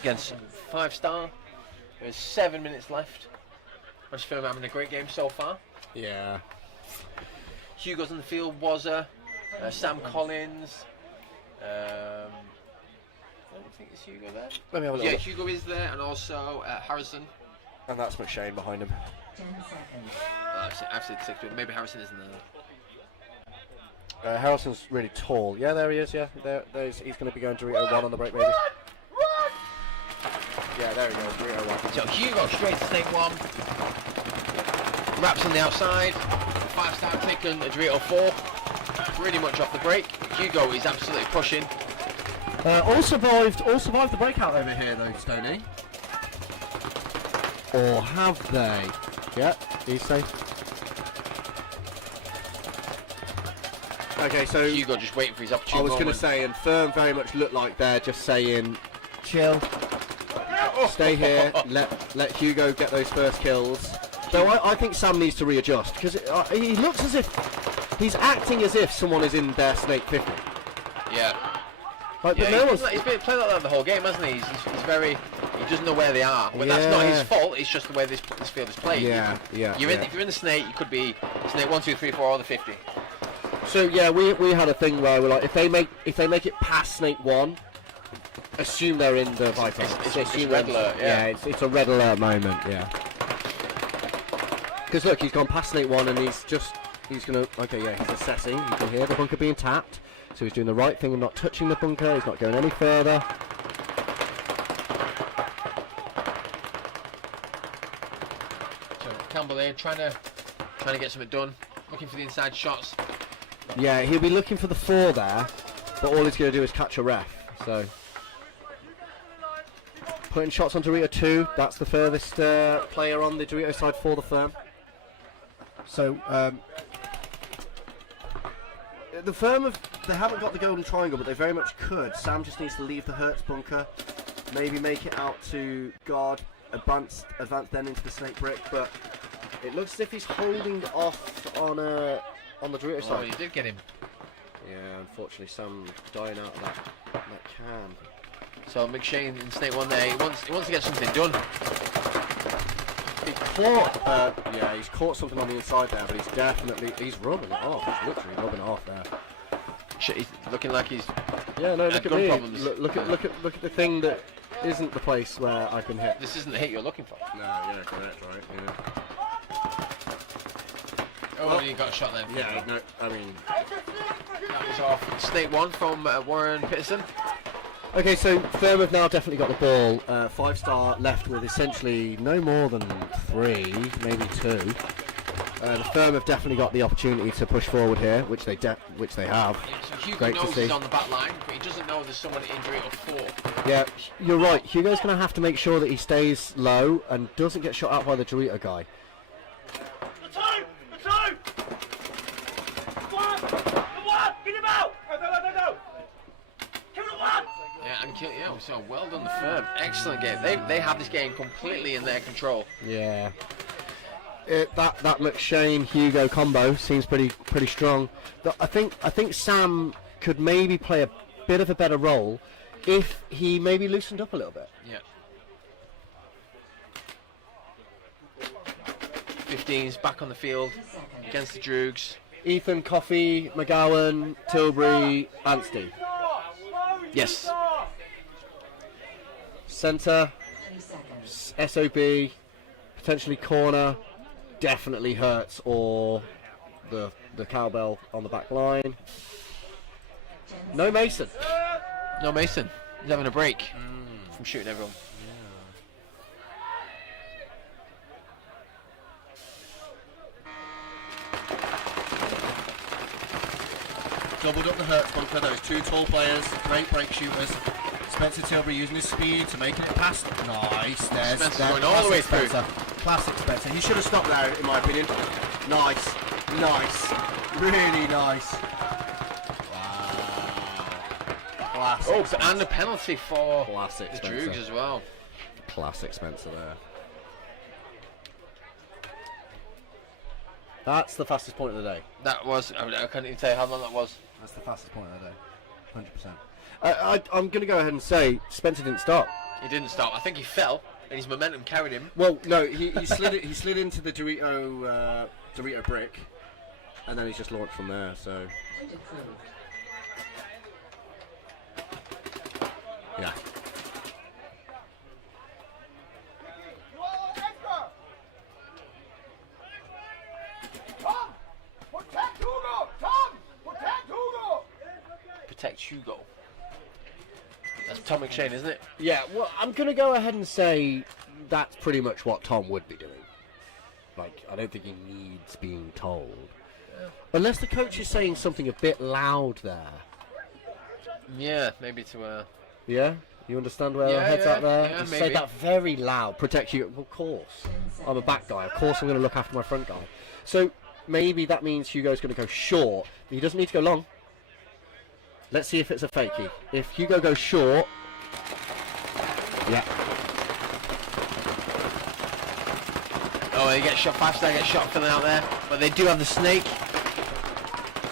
against Fivestar. There's 7 minutes left. Whereas Firm having a great game so far. Yeah. Hugo's on the field, Wazza, Sam Collins. I don't think it's Hugo there. Let me have a Yeah, look. Hugo is there, and also Harrison. And that's McShane behind him. 10 seconds. I've said 6, but maybe Harrison isn't there. Harrison's really tall. Yeah, there he is. Yeah, he's going to be going to Dorito 1 on the break, maybe. Yeah, there he goes. Dorito 1. So Hugo straight to snake 1. Wraps on the outside. Fivestar taking a Dorito 4. Pretty much off the break. Hugo is absolutely pushing. All survived the breakout over here though, Stoney. Or have they? Yeah, he's safe. Okay, so Hugo just waiting for his opportunity. I was going to say, and Firm very much looked like they're just saying, chill, stay here, let Hugo get those first kills. So I think Sam needs to readjust, because he looks as if he's acting as if someone is in their Snake 50. Yeah. Like, Yeah, but no one's... he's been playing like that the whole game, hasn't he? He's very. He doesn't know where they are. Well, that's not his fault. It's just the way this field is played. Yeah, yeah. If you're in the snake, you could be snake 1, 2, 3, 4, or the 50. So yeah, we had a thing where we're like, if they make it past Snake 1, assume they're in the Viper. It's red alert. Yeah. It's a red alert moment. Yeah. Because look, he's gone past Snake 1 and he's gonna. Okay, yeah, he's assessing. You can hear the bunker being tapped. So he's doing the right thing and not touching the bunker. He's not going any further. So Campbell there trying to get something done, looking for the inside shots. Yeah, he'll be looking for the 4 there, but all he's going to do is catch a ref. So putting shots on Dorito 2. That's the furthest player on the Dorito side for the Firm. So the Firm they haven't got the golden triangle, but they very much could. Sam just needs to leave the Hertz bunker, maybe make it out to guard, advance then into the snake brick. But it looks as if he's holding off on the Dorito Oh, side. you did get him. Yeah, unfortunately, Sam dying out of that can. So McShane in snake 1 there. He wants to get something done. He caught, yeah, he's caught something on the inside there, but he's rubbing it off. He's literally rubbing it off there. Shit, he's looking like he's. Yeah, no, look at gun me. problems. Look at the thing that isn't the place where I've been hit. This isn't the hit you're looking for. No, yeah, correct, right? Yeah. Oh, Well, you got a shot there. Yeah, no, I mean. That was off. Snake 1 from Warren Peterson. Okay, so Firm have now definitely got the ball. Fivestar left with essentially no more than 3, maybe 2. The Firm have definitely got the opportunity to push forward here, which they have. Yeah, so Hugo Great to knows see. he's on the back line, but he doesn't know there's someone in Dorito 4. Yeah, you're right. Hugo's going to have to make sure that he stays low and doesn't get shot out by the Dorito guy. Yeah, and kill. Yeah, so well done the Firm. Excellent game. They have this game completely in their control. Yeah. That McShane Hugo combo seems pretty strong. I think Sam could maybe play a bit of a better role if he maybe loosened up a little bit. Yeah. 15's back on the field against the Droogs. Ethan, Coffey, McGowan, Tilbury, Anstey. Yes. Centre, 3 seconds. SOB, potentially corner, definitely Hertz or the cowbell on the back line. No Mason. No Mason. He's having a break from shooting everyone. Doubled up the Hertz bunker, those 2 tall players, great break shooters. Spencer Tilbury using his speed to making it past. Nice, there's Spencer's going all the way through. Classic Spencer. He should have stopped there, in my opinion. Nice. Nice. Really nice. Wow. Classic. Oh, and a penalty for Classic the Spencer. Droogs as well. Classic Spencer there. That's the fastest point of the day. That was, I can't even tell you how long that was. That's the fastest point of the day. 100%. I'm going to go ahead and say Spencer didn't stop. He didn't stop. I think he fell, and his momentum carried him. Well, no, he slid it, he slid into the Dorito brick, and then he's just launched from there. So yeah. Protect Hugo. That's Tom McShane, isn't it? Yeah, well, I'm going to go ahead and say that's pretty much what Tom would be doing. Like, I don't think he needs being told. Unless the coach is saying something a bit loud there. Yeah, maybe to. Yeah? You understand where Yeah, our head's yeah, at there? yeah, He maybe. said that very loud. Protect you. Well, of course. I'm a back guy. Of course I'm going to look after my front guy. So, maybe that means Hugo's going to go short. But he doesn't need to go long. Let's see if it's a fakie. If Hugo goes short... Yeah. Oh, he gets shot. Fivestar gets shot filling out there, but they do have the snake.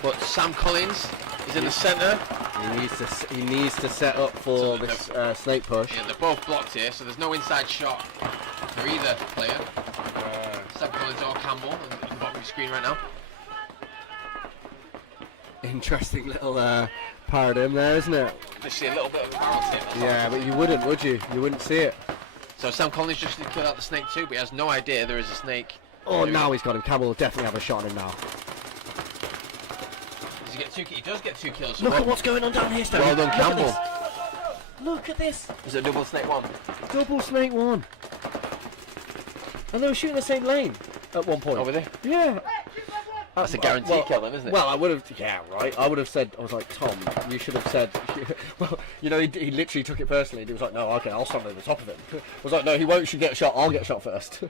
But Sam Collins is in the centre. He needs to set up for So this snake push. Yeah, they're both blocked here, so there's no inside shot for either player. Sam Collins or Campbell on the bottom of the screen right now. Interesting little paradigm there, isn't it? Just see a little bit of a barrel tip. Yeah, but you wouldn't, would you? You wouldn't see it. So Sam Collins just killed out the snake too, but he has no idea there is a snake. Oh, now he's got him. Campbell will definitely have a shot on him now. Does he get two? He does get 2 kills. Look at what's going on down here, Stone. Well done, Look at Campbell. this. Look at this. Is it a double snake one? Double snake one. And they were shooting the same lane at one point. Over there. Yeah. That's a guaranteed kill then, isn't it? Well, I would have, yeah, right. I would have said, I was like, Tom, you should have said, well, you know, he literally took it personally. He was like, no, okay, I'll stand over the top of him. I was like, no, he won't should get shot. I'll get shot first.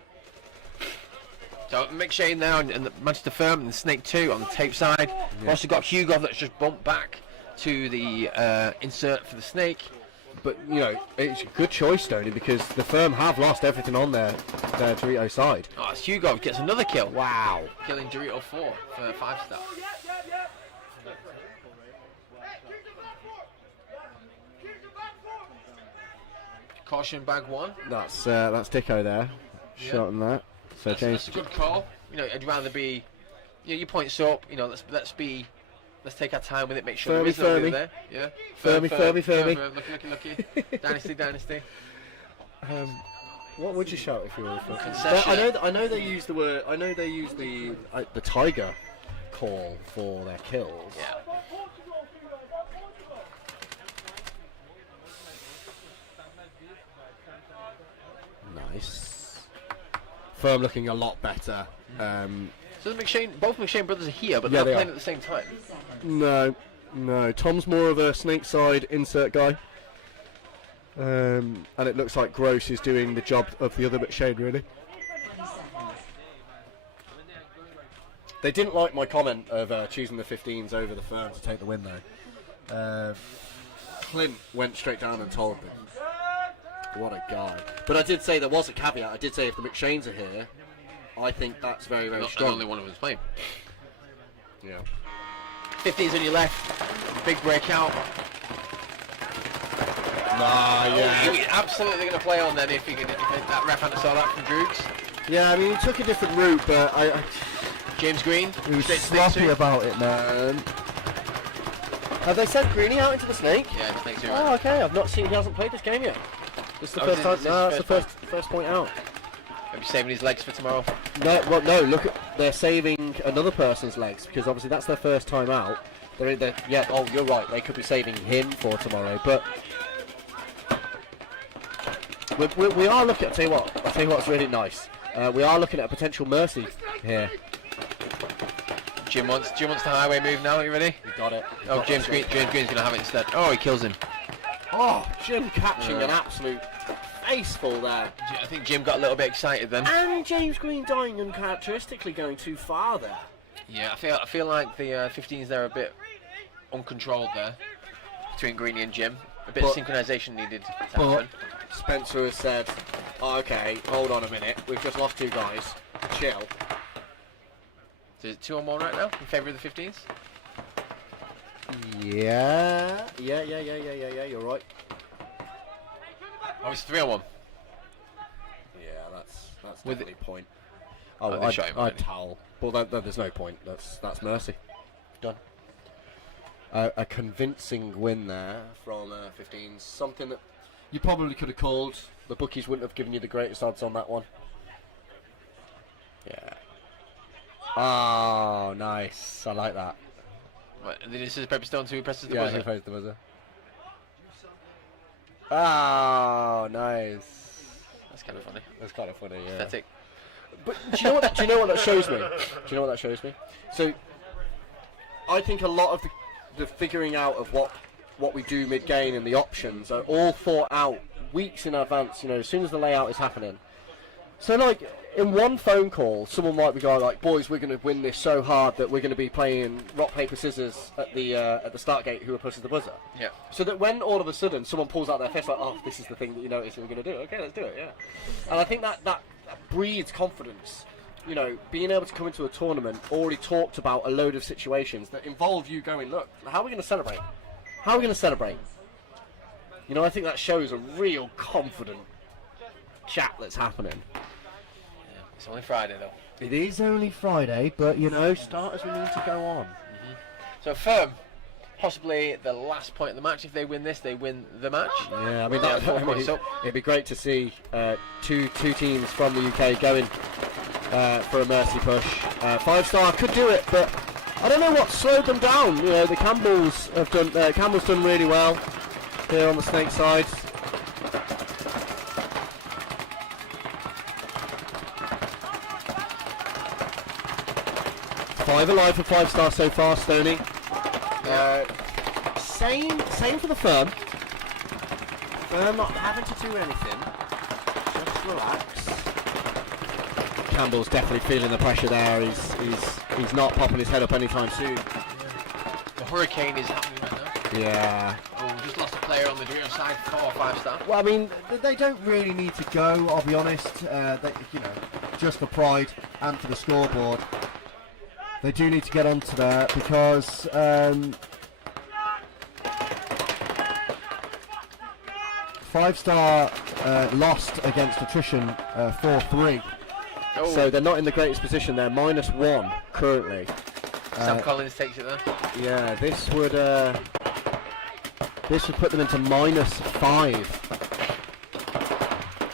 So McShane there and the Manchester Firm and the Snake 2 on the tape side. We've also got Hugo that's just bumped back to the insert for the Snake. But, you know, it's a good choice, Stoney, because the Firm have lost everything on their Dorito side. Oh, it's Hugo gets another kill. Wow. Killing Dorito 4 for 5-star. Caution bag 1. That's Dicko there, Yeah. shot on that. So That's James, a good call. You know, I'd rather be, you know, your points up. You know, let's take our time with it. Make sure there is no Firmy. move there. Yeah. Firmy. Looky. Dynasty. what would you shout if you were? Concession. I know they use the word. I know they use the tiger call for their kills. Yeah. Nice. Firm looking a lot better. So both McShane brothers are here, but Yeah, they're they playing are. at the same time. No. Tom's more of a snake side insert guy. And it looks like Gross is doing the job of the other McShane, really. They didn't like my comment of choosing the 15s over the Firm to take the win, though. Clint went straight down and told them. What a guy. But I did say there was a caveat. I did say if the McShanes are here, I think that's very, very And strong. only one of them's playing. Yeah. 15's on your left. Big breakout. He's absolutely going to play on then if that ref hadn't saw that from Droogs. Yeah, I mean, he took a different route, but James Green. he was straight to Snake sloppy two. about it, man. Have they sent Greenie out into the snake? Yeah, the Snake 2. Oh, okay. I've not seen. He hasn't played this game yet. This is the Oh, first time. this is No, his that's the first point out. Maybe saving his legs for tomorrow. No, well, no. Look, they're saving another person's legs because obviously that's their first time out. Yeah. Oh, you're right. They could be saving him for tomorrow, but we are looking. I'll tell you what's really nice. We are looking at a potential mercy here. Jim wants the highway move now. Are you ready? We got it. Oh, James Green's going to have it instead. Oh, he kills him. Oh, Jim catching an absolute ace full there. I think Jim got a little bit excited then. And James Green dying uncharacteristically going too far there. Yeah, I feel like the 15s there are a bit uncontrolled there between Greeny and Jim. A bit of synchronization needed to happen. Spencer has said, oh, okay, hold on a minute, we've just lost 2 guys. Chill. So is it 2 or more right now in favour of the 15s? Yeah, you're right. Oh, it's 3 on 1. Yeah, that's With definitely point. Oh, Oh, they shot him I'd already. towel. But there's no point. That's mercy. Done. A convincing win there from 15. Something that you probably could have called. The bookies wouldn't have given you the greatest odds on that one. Yeah. Oh, nice. I like that. What, this is Pepperstone who presses the Yeah, buzzer. who plays the buzzer? Oh, nice. That's kind of funny. That's kind of funny, yeah. Pathetic. But do you know what? Do you know what that shows me? Do you know what that shows me? So, I think a lot of the figuring out of what we do mid game and the options are all thought out weeks in advance. You know, as soon as the layout is happening. So, like in one phone call, someone might be going like, "Boys, we're going to win this so hard that we're going to be playing rock paper scissors at the start gate. Who pushes the buzzer?" Yeah. So that when all of a sudden someone pulls out their fist like, "Oh, this is the thing that you notice we're going to do." Okay, let's do it. Yeah. And I think that breeds confidence. You know, being able to come into a tournament already talked about a load of situations that involve you going, look, how are we going to celebrate? How are we going to celebrate? You know, I think that shows a real confident chat that's happening. It's only Friday though. It is only Friday, but you know, starters we need to go on. So Firm, possibly the last point of the match. If they win this, they win the match. Yeah, I mean, Yeah, 4 points up. it'd be great to see two teams from the UK going for a mercy push. Fivestar could do it, but I don't know what slowed them down. You know, the Campbells have done. Campbell's done really well here on the Snake side. Five alive for Fivestar so far, Stoney. Same for the Firm. Firm not having to do anything. Just relax. Campbell's definitely feeling the pressure there. He's not popping his head up anytime soon. The hurricane is happening right now. Yeah. Oh, we just lost a player on the Droogs side for 5-star. Well, I mean, they don't really need to go. I'll be honest. They, you know, just for pride and for the scoreboard, they do need to get onto there because Fivestar lost against Attrition 4-3. Oh, So they're not in the greatest position. They're -1 currently. Sam Collins takes it there. Yeah, this would put them into -5.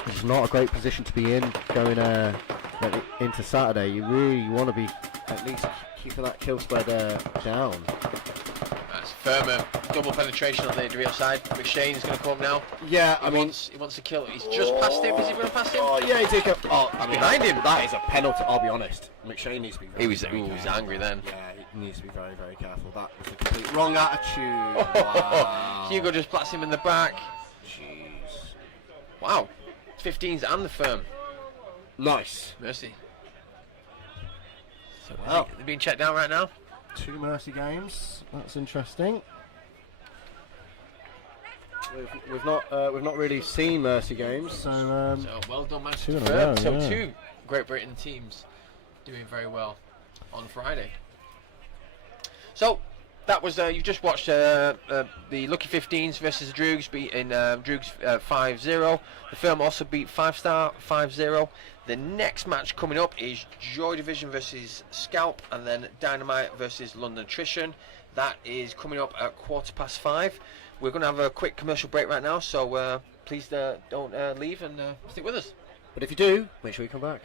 Which is not a great position to be in going into Saturday. You really want to be at least keeping that kill spread down. That's Firm, double penetration on the Adriel side. McShane's going to come up now. Yeah, He wants to kill. He's just past him. Is he going past him? Oh yeah, he did go. Oh, I mean, Behind him. That is a penalty. I'll be honest. McShane needs to be. He was very angry then. Yeah, he needs to be very, very careful. That was the complete wrong attitude. Wow. Hugo just plats him in the back. Jeez. Wow. 15s and the Firm. Nice. Mercy. So Well. they're being checked down right now. 2 mercy games. That's interesting. We've not really seen mercy games. So So well done, Manchester 2 in a Firm. row, So yeah. 2 Great Britain teams doing very well on Friday. So that was you've just watched the Lucky 15s versus the Droogs beating Droogs 5-0. The Firm also beat 5-star 5-0. The next match coming up is Joy Division versus Scalp, and then Dynamite versus London Attrition. That is coming up at 5:15. We're going to have a quick commercial break right now, so please don't leave and stick with us. But if you do, make sure you come back.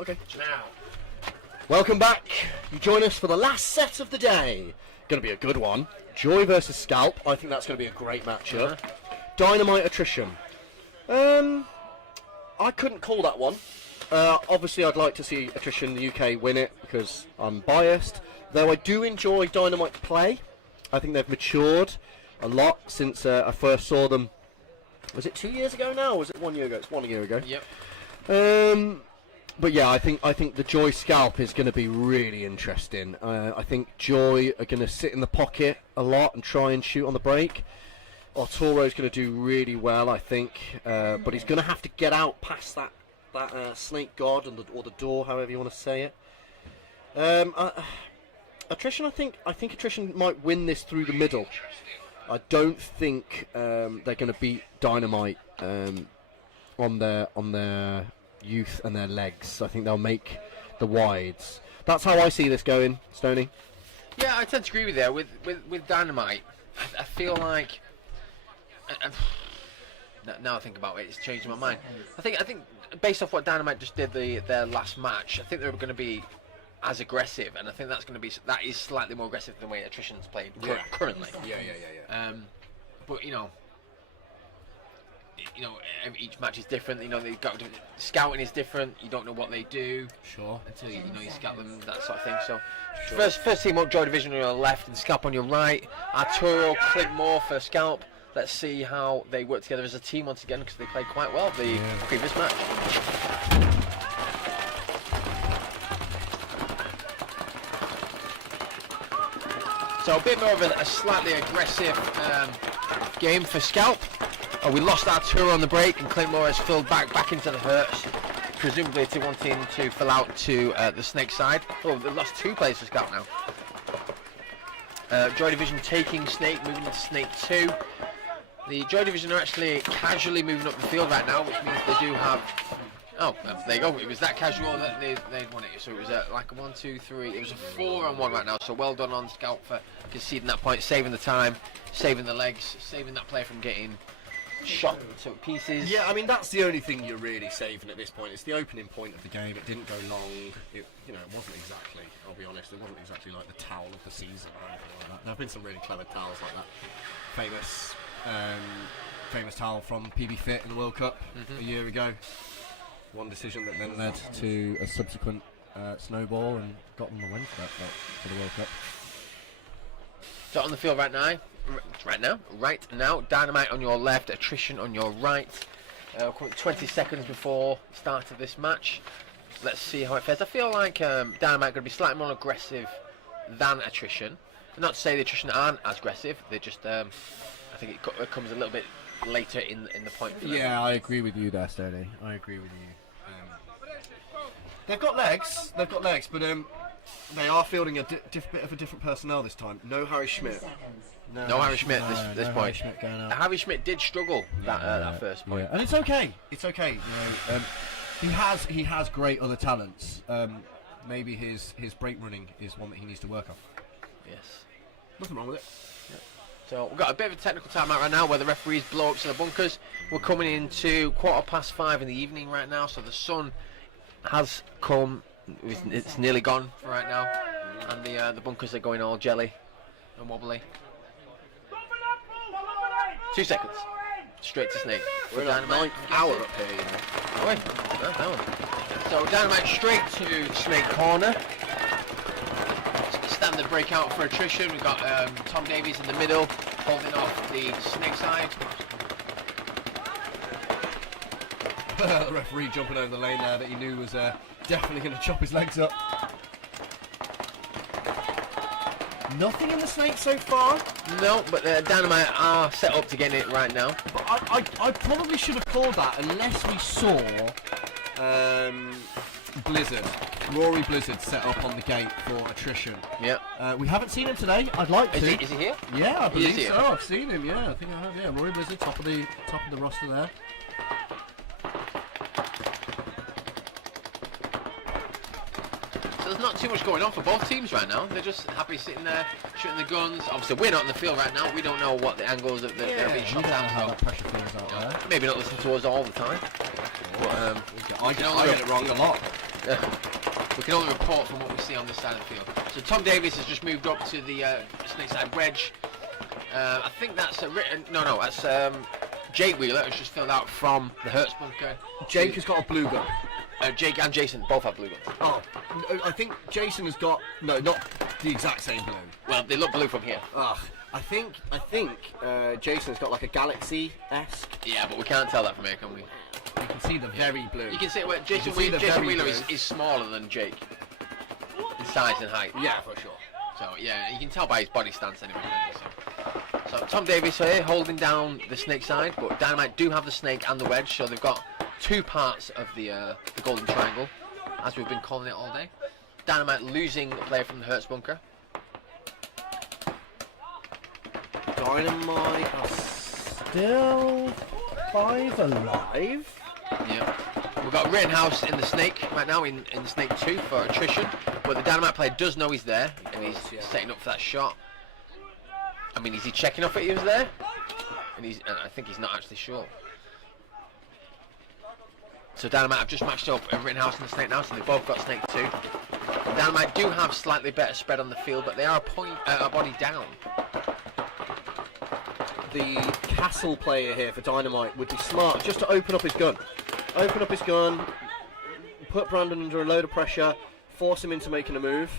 Okay. Now. Welcome back. You join us for the last set of the day. Going to be a good one. Joy versus Scalp. I think that's going to be a great matchup. Dynamite Attrition. I couldn't call that one. Obviously, I'd like to see Attrition the UK win it because I'm biased. Though I do enjoy Dynamite play. I think they've matured a lot since I first saw them. Was it 2 years ago now, or was it 1 year ago? It's 1 year ago. Yep. But yeah, I think the Joy Scalp is going to be really interesting. I think Joy are going to sit in the pocket a lot and try and shoot on the break. Arturo's going to do really well, I think, but he's going to have to get out past that snake god or the door, however you want to say it. Attrition, I think Attrition might win this through the middle. I don't think they're going to beat Dynamite on their youth and their legs. I think they'll make the wides. That's how I see this going, Stoney. Yeah, I tend to agree with you. With Dynamite, I feel like now I think about it, it's changed my mind. I think based off what Dynamite just did their last match, I think they were going to be as aggressive, and I think that is slightly more aggressive than the way Attrition's played currently. Yeah. But each match is different. They've got scouting is different. You don't know what they do. Sure. Until you scout them, that sort of thing. So first team up, Joy Division on your left and Scalp on your right. Arturo, Clint Moore for Scalp. Let's see how they work together as a team once again, because they played quite well the previous match. So a bit more of a slightly aggressive game for Scalp. We lost Arturo on the break, and Clint Moore has filled back into the hurts, presumably to wanting to fill out to the Snake side. Oh, they lost 2 players for Scalp now. Joy Division taking Snake, moving into Snake 2. The Joy Division are actually casually moving up the field right now, which means they do have... Oh, there you go. It was that casual that they'd won it. So it was like a 1, 2, 3. It was a 4-on-1 right now. So well done on Scalp for conceding that point, saving the time, saving the legs, saving that player from getting shot to pieces. Yeah, I mean, that's the only thing you're really saving at this point. It's the opening point of the game. It didn't go long. It wasn't exactly, I'll be honest, it wasn't exactly like the towel of the season or anything like that. There have been some really clever towels like that. Famous towel from PB Fit in the World Cup a year ago. One decision that then led to a subsequent snowball and got them the win for the World Cup. So on the field right now, Dynamite on your left, Attrition on your right. 20 seconds before the start of this match. Let's see how it fares. I feel like Dynamite going to be slightly more aggressive than Attrition. Not to say the Attrition aren't as aggressive. They just, I think it comes a little bit later in the point. For them. Yeah, I agree with you there, Stoney. I agree with you. They've got legs, but they are fielding a bit of a different personnel this time. No Harry Schmidt. No Harry Schmidt this point. Harry Schmidt going out. Harry Schmidt did struggle that first point. Yeah. And it's okay. It's okay. He has great other talents. Maybe his break running is one that he needs to work on. Yes. Nothing wrong with it. So we've got a bit of a technical timeout right now where the referees blow up to the bunkers. We're coming into 5:15 in the evening right now, so the sun has come. It's nearly gone for right now, and the bunkers are going all jelly and wobbly. 2 seconds. Straight to Snake. We're in our 9th hour up here. Oh, wait. That one. So Dynamite straight to Snake corner. Standard breakout for Attrition. We've got Tom Davies in the middle, holding off the Snake side. The referee jumping over the lane there that he knew was definitely going to chop his legs up. Nothing in the Snake so far. No, but Dynamite are set up to get it right now. But I probably should have called that unless we saw Blizzard. Rory Blizzard set up on the gate for Attrition. Yeah. We haven't seen him today. I'd like to. Is he here? Yeah, I believe here. so. I've seen him. Yeah, I think I have. Yeah, Rory Blizzard, top of the roster there. So there's not too much going on for both teams right now. They're just happy sitting there shooting the guns. Obviously, we're not in the field right now. We don't know what the angles that they're being shot at. How that pressure feels out there. Maybe not listen to us all the time. But, I get it wrong a lot. we can only report from what we see on this side of the field. So Tom Davies has just moved up to the snake side wedge. I think that's that's Jake Wheeler has just filled out from the Hertz bunker. Jake has got a blue gun. Jake and Jason both have blue guns. Oh, I think Jason has got not the exact same blue. Well, they look blue from here. Ugh. I think Jason's got like a Galaxy-esque. Yeah, but we can't tell that from here, can we? You can see the very blue. You can see where Jason see the Jason very Wheeler blue. is smaller than Jake in size and height. Yeah, for sure. So yeah, you can tell by his body stance anyway. So Tom Davies here holding down the snake side, but Dynamite do have the snake and the wedge, so they've got two parts of the golden triangle, as we've been calling it all day. Dynamite losing a player from the Hertz bunker. Dynamite are still 5 alive. Yeah. We've got Rittenhouse in the snake right now in snake 2 for Attrition, but the Dynamite player does know he's there and he's setting up for that shot. I mean, is he checking off that he was there? And I think he's not actually sure. So Dynamite have just matched up Rittenhouse and the snake now, so they've both got snake 2. Dynamite do have slightly better spread on the field, but they are a body down. The castle player here for Dynamite would be smart just to open up his gun. Open up his gun, put Brandon under a load of pressure, force him into making a move.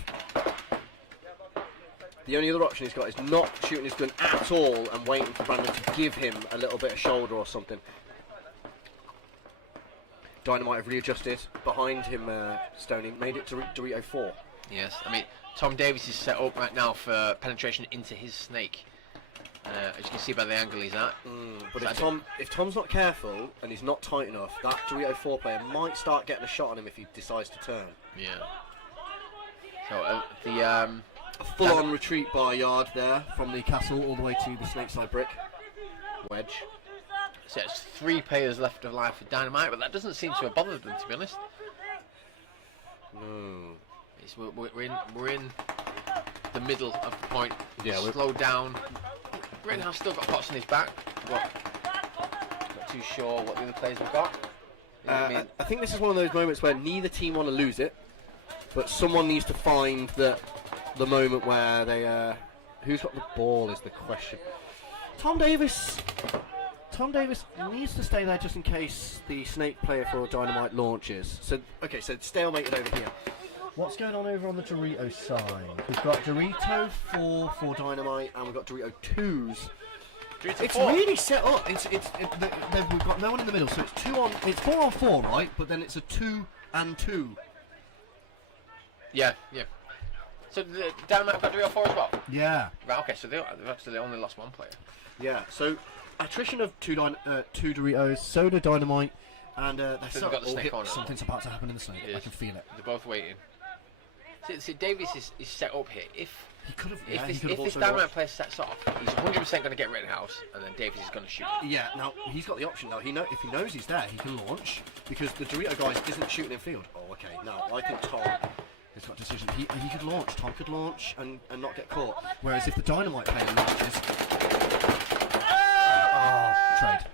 The only other option he's got is not shooting his gun at all and waiting for Brandon to give him a little bit of shoulder or something. Dynamite have readjusted behind him, Stoney, made it to Dorito 4. Yes, I mean, Tom Davies is set up right now for penetration into his snake. As you can see by the angle he's at. But if Tom's not careful and he's not tight enough, that Dorito 4 player might start getting a shot on him if he decides to turn. Yeah. So A full-on retreat by Yard there from the castle all the way to the snakeside brick. Wedge. So it's 3 players left of life for Dynamite, but that doesn't seem to have bothered them, to be honest. We're in the middle of the point. Yeah, we're slowed down. Rittenhouse still got pots on his back, but not too sure what the other players have got. You know what I mean? I think this is one of those moments where neither team want to lose it, but someone needs to find the moment where they who's got the ball is the question. Tom Davis needs to stay there just in case the snake player for Dynamite launches. So stalemate over here. What's going on over on the Dorito side? We've got Dorito 4 for Dynamite, And we've got Dorito 2s. it's really set up. We've got no one in the middle, so it's 4 on 4, right? But then it's a 2 and 2. Yeah. So the Dynamite have got 3 or 4 as well? Yeah. Right, okay, so they've actually only lost 1 player. Yeah, so attrition of Two Doritos, so do Dynamite, and So they've got the snake corner. something's about to happen in the snake. It I is. can feel it. They're both waiting. See, Davies is set up here. If He could have. this Dynamite player sets off, he's 100% going to get Rittenhouse, and then Davies is going to shoot. Yeah. Now he's got the option though. If he knows he's there, he can launch because the Dorito guy isn't shooting in field. Oh, okay. Now I think Tom He's got a decision. He could launch. Tom could launch and not get caught. Whereas if the Dynamite player launches,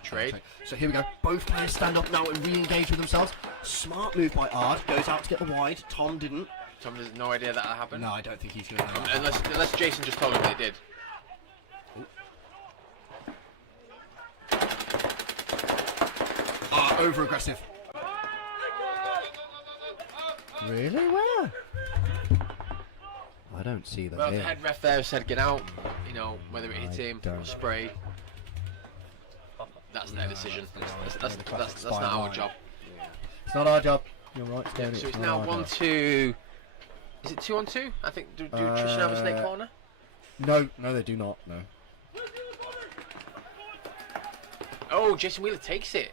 trade. So here we go. Both players stand up now and re-engage with themselves. Smart move by Ard. Goes out to get the wide. Tom didn't. Tom has no idea that happened. No, I don't think he's going to know that. Unless Jason just told him that he did. Over aggressive. Really? Where? I don't see that. Well, the head ref there said get out. You know, whether it hit him or don't. spray. That's their decision. That's not our job. It's not our job. You're right, Stoney. So it's now 1-2. Is it 2 on 2? I think. Do Attrition have a snake corner? No, they do not. No. Oh, Jason Wheeler takes it.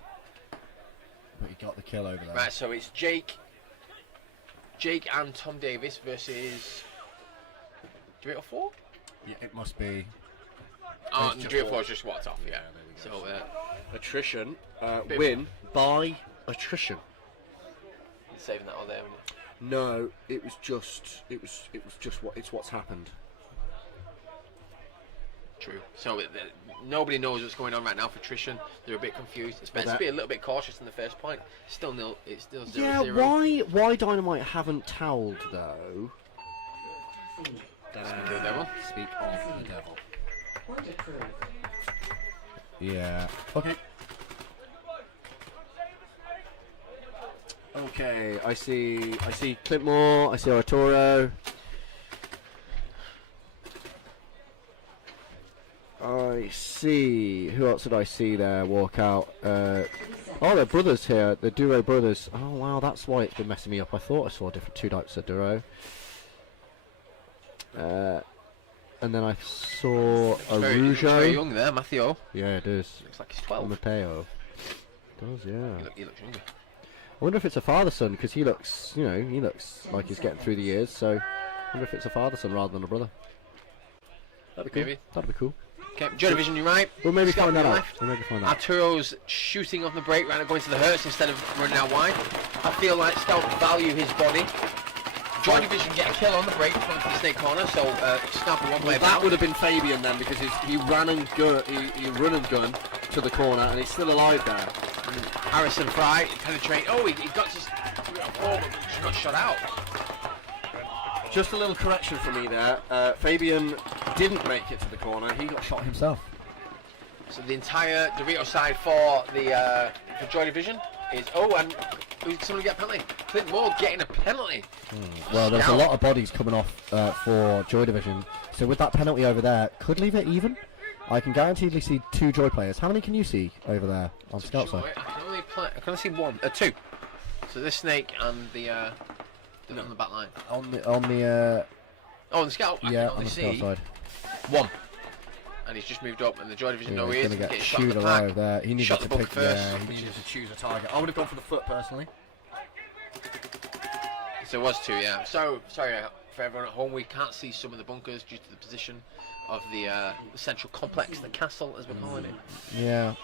But he got the kill over there. Right, so it's Jake and Tom Davis versus Dorito 4? Yeah, it must be. Oh, Dorito 4 is just what's off, yeah. So, attrition win by attrition. saving that all there, wasn't it? No, it's what's happened. True. So nobody knows what's going on right now for Attrition. They're a bit confused. It's best to be a little bit cautious in the first point. Still nil. It's still 0-0. Yeah, why Dynamite haven't towelled though? Speak of the devil. Speak of the devil. Point of truth. Yeah. Okay. Okay, I see Clintmore, I see Arturo. I see. Who else did I see there walk out? Oh, they're brothers here. The Duro brothers. Oh wow, that's why it's been messing me up. I thought I saw different two types of Duro. And then I saw a Very Rougeau. young there, Matthew. Yeah, it is. Looks like he's 12. Mateo. Does, yeah. He looks younger. I wonder if it's a father-son, because he looks, you know, he looks like he's getting through the years, so I wonder if it's a father-son rather than a brother. That'd be cool. Maybe. That'd be cool. Okay, Joe Division, you're right. We'll maybe Scalp find that on the out. left. We'll maybe find that out. Arturo's shooting off the break right now, going to the hurts instead of running out wide. I feel like Scalp value his body. Joy Division get a kill on the break in front of the snake corner, so Scalp one player That down. would have been Fabian then, because he ran and gun, he run and gun to the corner, and he's still alive there. Harrison Fry penetrate. Oh, he got just but just got shot out. Just a little correction for me there. Fabian didn't make it to the corner. He got shot himself. So the entire Dorito side for the for Joy Division is and who's someone get a penalty? Clint Moore getting a penalty. Well, there's a Scout. lot of bodies coming off for Joy Division. So with that penalty over there, could leave it even. I can guaranteedly see 2 Joy players. How many can you see over there on Scout side? I can only see 1, 2. So this snake and the on the back line. On the on the Scout, I yeah, can on only the Scout see side. 1. And he's just moved up, and the Joy Division Yeah, know he he's is. gonna get Getting shot in chewed the pack. alive there. He needed Shot to the bunker pick. first. Yeah, he needed to choose a target. I would have gone for the foot personally. So it was 2, yeah. So sorry for everyone at home, we can't see some of the bunkers due to the position of the central complex, the castle as we're calling it. Yeah.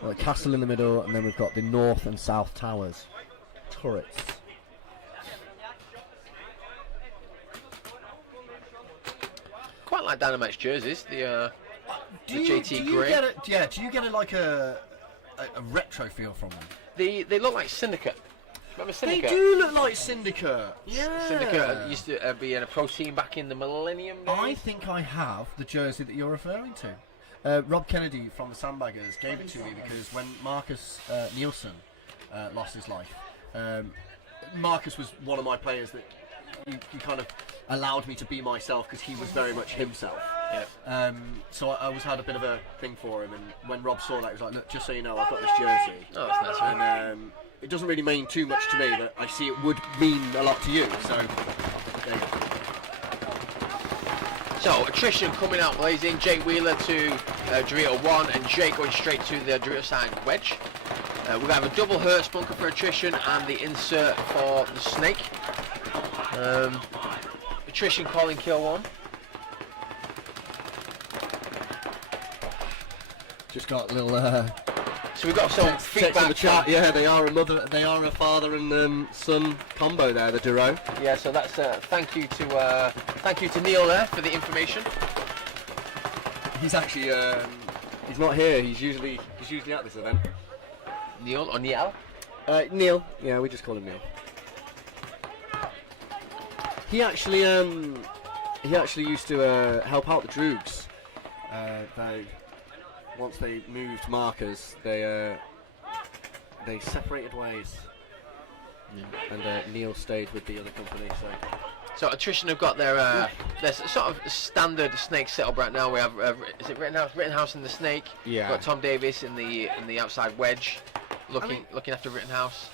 Well, the castle in the middle, and then we've got the north and south towers, turrets. Quite like Dynamite's jerseys, the JT do Grey. Do you get like a retro feel from them? They look like Syndicate. Remember They Syndicate? do look like Syndicate. Yeah. Syndicate used to be in a pro team back in the Millennium days. I think I have the jersey that you're referring to. Rob Kennedy from the Sandbaggers gave it to me because when Marcus Nielsen lost his life, Marcus was one of my players that you kind of allowed me to be myself because he was very much himself. Yeah. So I always had a bit of a thing for him, and when Rob saw that, he was like, "Look, just so you know, I've got this jersey." Oh, that's nice. Right? And it doesn't really mean too much to me, but I see it would mean a lot to you. So there you go. So Attrition coming out blazing. Jake Wheeler to Dorito 1, and Jake going straight to the Dorito side wedge. We're going to have a double Hertz bunker for Attrition and the insert for the snake. Attrition calling kill 1. Just got a little So we've got some Text in feedback. the chat. Yeah, they are a father and son combo there, the Duro. Yeah, so that's thank you to Neil there for the information. He's actually he's not here. He's usually at this event. Neil or Niel? Neil. Yeah, we just call him Neil. He actually used to help out the Droogs. Once they moved markers, they separated ways, and Neil stayed with the other company. So Attrition have got their sort of standard snake setup right now. We have is it Rittenhouse in the snake? Yeah. We've got Tom Davis in the outside wedge, looking after Rittenhouse.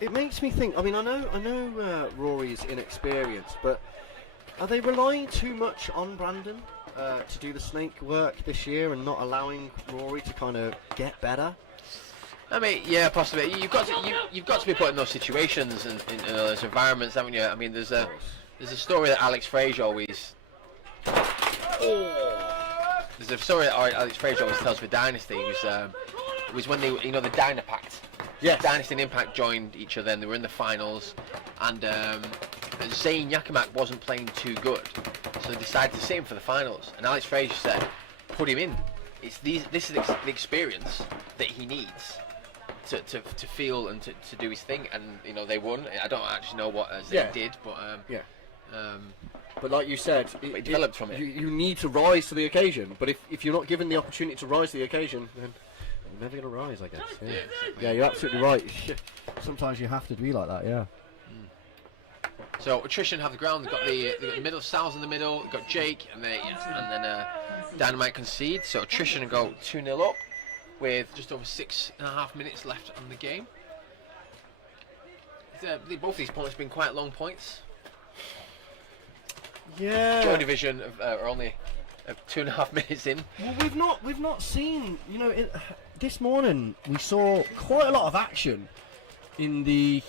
It makes me think. I mean, I know Rory's inexperienced, but are they relying too much on Brandon to do the snake work this year and not allowing Rory to kind of get better? I mean, yeah, possibly. You've got to be put in those situations and in those environments, haven't you? I mean, there's a story that Alex Frazier always. There's a story that Alex Frazier always tells for Dynasty. It was when they, the Dynapact. Yes. Dynasty and Impact joined each other, and they were in the finals. And Zayn Yakimak wasn't playing too good, so so they decided to sit him for the finals. And Alex Fraser said, put him in. This is the experience that he needs to feel and to do his thing. And you know, they won. I don't actually know what they did, but But like you said, it developed from it. You need to rise to the occasion. But if you're not given the opportunity to rise to the occasion, then you're never going to rise, I guess. Yeah, you're absolutely right. Sometimes you have to be like that, yeah. So Attrition have the ground. They've got the middle. Sal's in the middle. They've got Jake, and then Dynamite concede. So Attrition go 2-0 up with just over 6.5 minutes left on the game. Both these points have been quite long points. Yeah. Joy Division are only 2.5 minutes in. Well, we've not seen. You know, this morning we saw quite a lot of action in the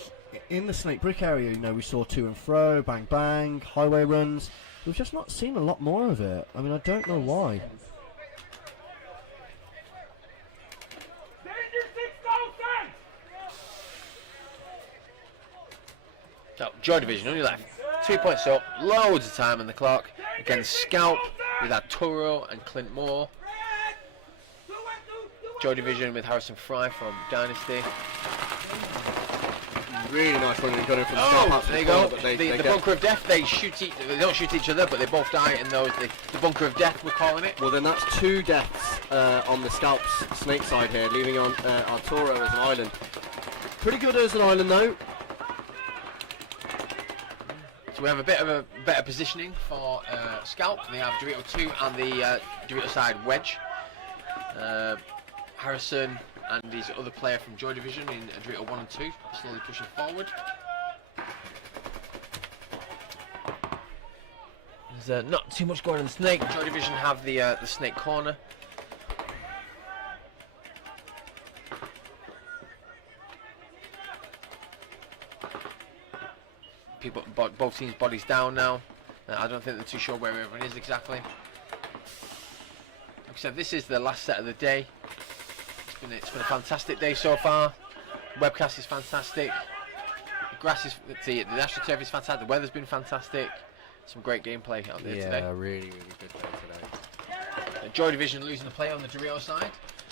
Snake Brick area. You know, we saw to and fro, bang bang, highway runs. We've just not seen a lot more of it. I mean, I don't know why. So Joy Division only left 2 points up, loads of time on the clock against Scalp with Arturo and Clint Moore. Joy Division with Harrison Fry from Dynasty. Really nice one. Got it from Oh, there you go. The bunker of death. They don't shoot each other, but they both die in those. The bunker of death, we're calling it. Well, then that's 2 deaths on the Scalp's snake side here, leaving on Arturo as an island. Pretty good as an island though. So we have a bit of a better positioning for Scalp. They have Dorito 2 and the Dorito side wedge. Harrison and his other player from Joy Division in Dorito 1 and 2 slowly pushing forward. There's not too much going on the snake. Joy Division have the snake corner. Both teams' bodies down now. I don't think they're too sure where everyone is exactly. Like I said, this is the last set of the day. It's been a fantastic day so far. Webcast is fantastic. The grass is the national turf is fantastic. The weather's been fantastic. Some great gameplay out there today. Yeah, really good day today. Joy Division losing the play on the Dorito side.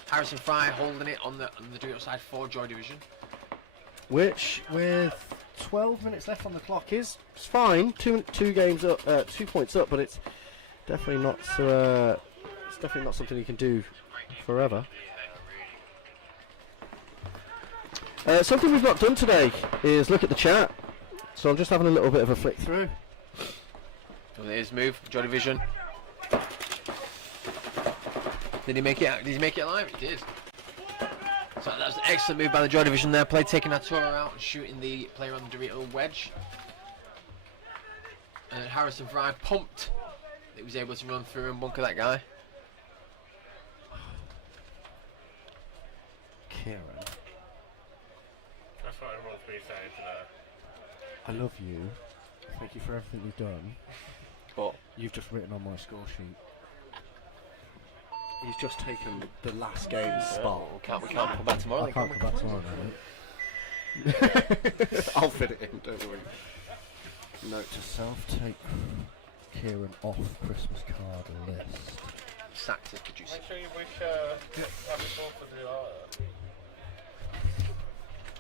Harrison Fry holding it on the Dorito side for Joy Division. Which, with 12 minutes left on the clock, It's fine. Two games up, 2 points up, but it's definitely not. It's definitely not something you can do forever. Something we've not done today is look at the chat. So I'm just having a little bit of a flick through. So there's move, Joy Division. Did he make it? Did he make it alive? He did. So that was an excellent move by the Joy Division there. Play taking Arturo out and shooting the player on the Dorito wedge. And Harrison Fry pumped that he was able to run through and bunker that guy. Kieran, That's what everyone's been saying today. I love you. Thank you for everything you've done. But You've just written on my score sheet. He's just taken the last game's spot. we can't come back tomorrow. I then, can't can come back tomorrow now, mate. I'll fit it in, don't worry. Note to self, take Kieran off Christmas card list. we? Sacked as producer. Make sure you wish Happy 4th of July.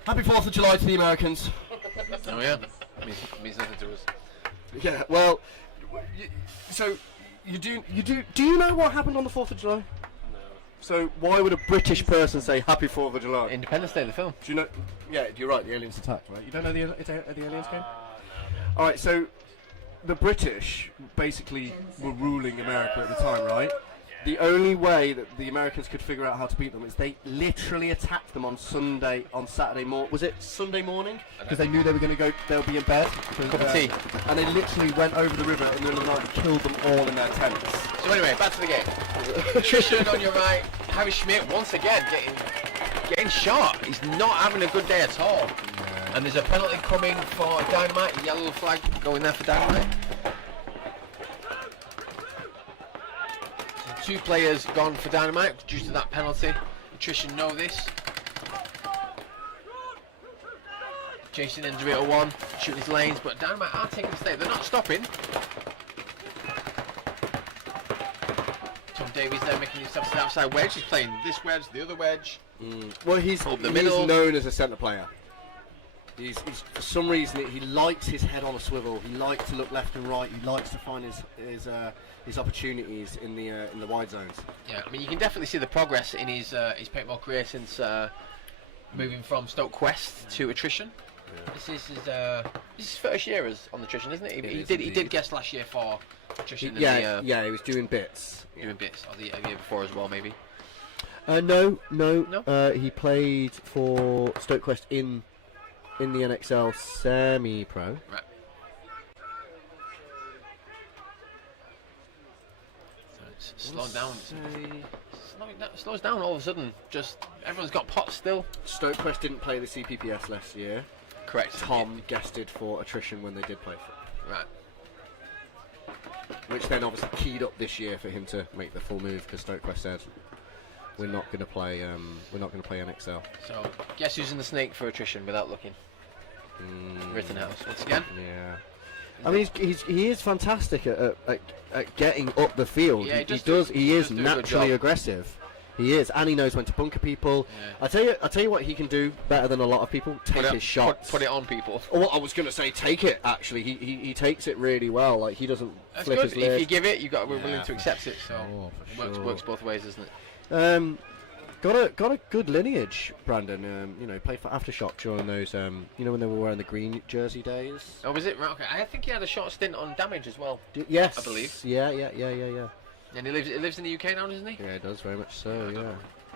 Happy 4th of July to the Americans. Oh yeah, means nothing to us. Yeah, well, so do you know what happened on the 4th of July? No. So why would a British person say Happy 4th of July? Independence Day, the film. Do you know? Yeah, you're right. The aliens attacked, right? You don't know the aliens came? All right, so the British basically were ruling America at the time, right? The only way that the Americans could figure out how to beat them is they literally attacked them on Saturday morning. Was it Sunday morning? Because they knew they were going to go, they'll be in bed. Cup of tea. And they literally went over the river in the middle of the night and killed them all in their tents. So anyway, back to the game. Attrition on your right. Harry Schmidt once again getting shot. He's not having a good day at all. And there's a penalty coming for Dynamite. Yellow flag going there for Dynamite. So 2 players gone for Dynamite due to that penalty. Attrition know this. Jason and Dorito 1 shooting his lanes, but Dynamite are taking the stake. They're not stopping. Davies there making himself the outside wedge. He's playing this wedge, the other wedge. Well, he's Up the middle. known as a centre player. He's for some reason he likes his head on a swivel. He likes to look left and right. He likes to find his opportunities in the wide zones. Yeah, I mean you can definitely see the progress in his paintball career since moving from Stoke Quest to Attrition. Yeah. This is his first year as on Attrition, isn't it? He is did indeed. guest last year for Attrition. Yeah, he was doing bits. doing bits, or the year before as well, maybe. No. No? He played for Stoke Quest in the NXL semi-pro. Right. So it's slowed down. Slows down all of a sudden. Just everyone's got pots still. Stoke Quest didn't play the CPPS last year. Correct. Tom guested for Attrition when they did play for it. Right. Which then obviously keyed up this year for him to make the full move because Stoke Quest said we're not going to play NXL. So guess who's in the snake for Attrition without looking? Rittenhouse once again. Yeah. I mean, he is fantastic at getting up the field. Yeah, he he is does do a good naturally job. aggressive. He is, and he knows when to bunker people. Yeah. I tell you what he can do better than a lot of people. Take his shots. Put it on people. Oh, I was going to say take it. Actually, he takes it really well. Like he doesn't That's flip good. his If lid. you give it, you've got to be willing Yeah, to for accept it. So sure, for it sure. works both ways, doesn't it? Got a good lineage, Brandon. Played for Aftershock during those. When they were wearing the green jersey days. Oh, was it? Right, okay. I think he had a short stint on Damage as well. Yes, I believe. Yeah. And he lives in the UK now, doesn't he? Yeah, it does very much so. Yeah.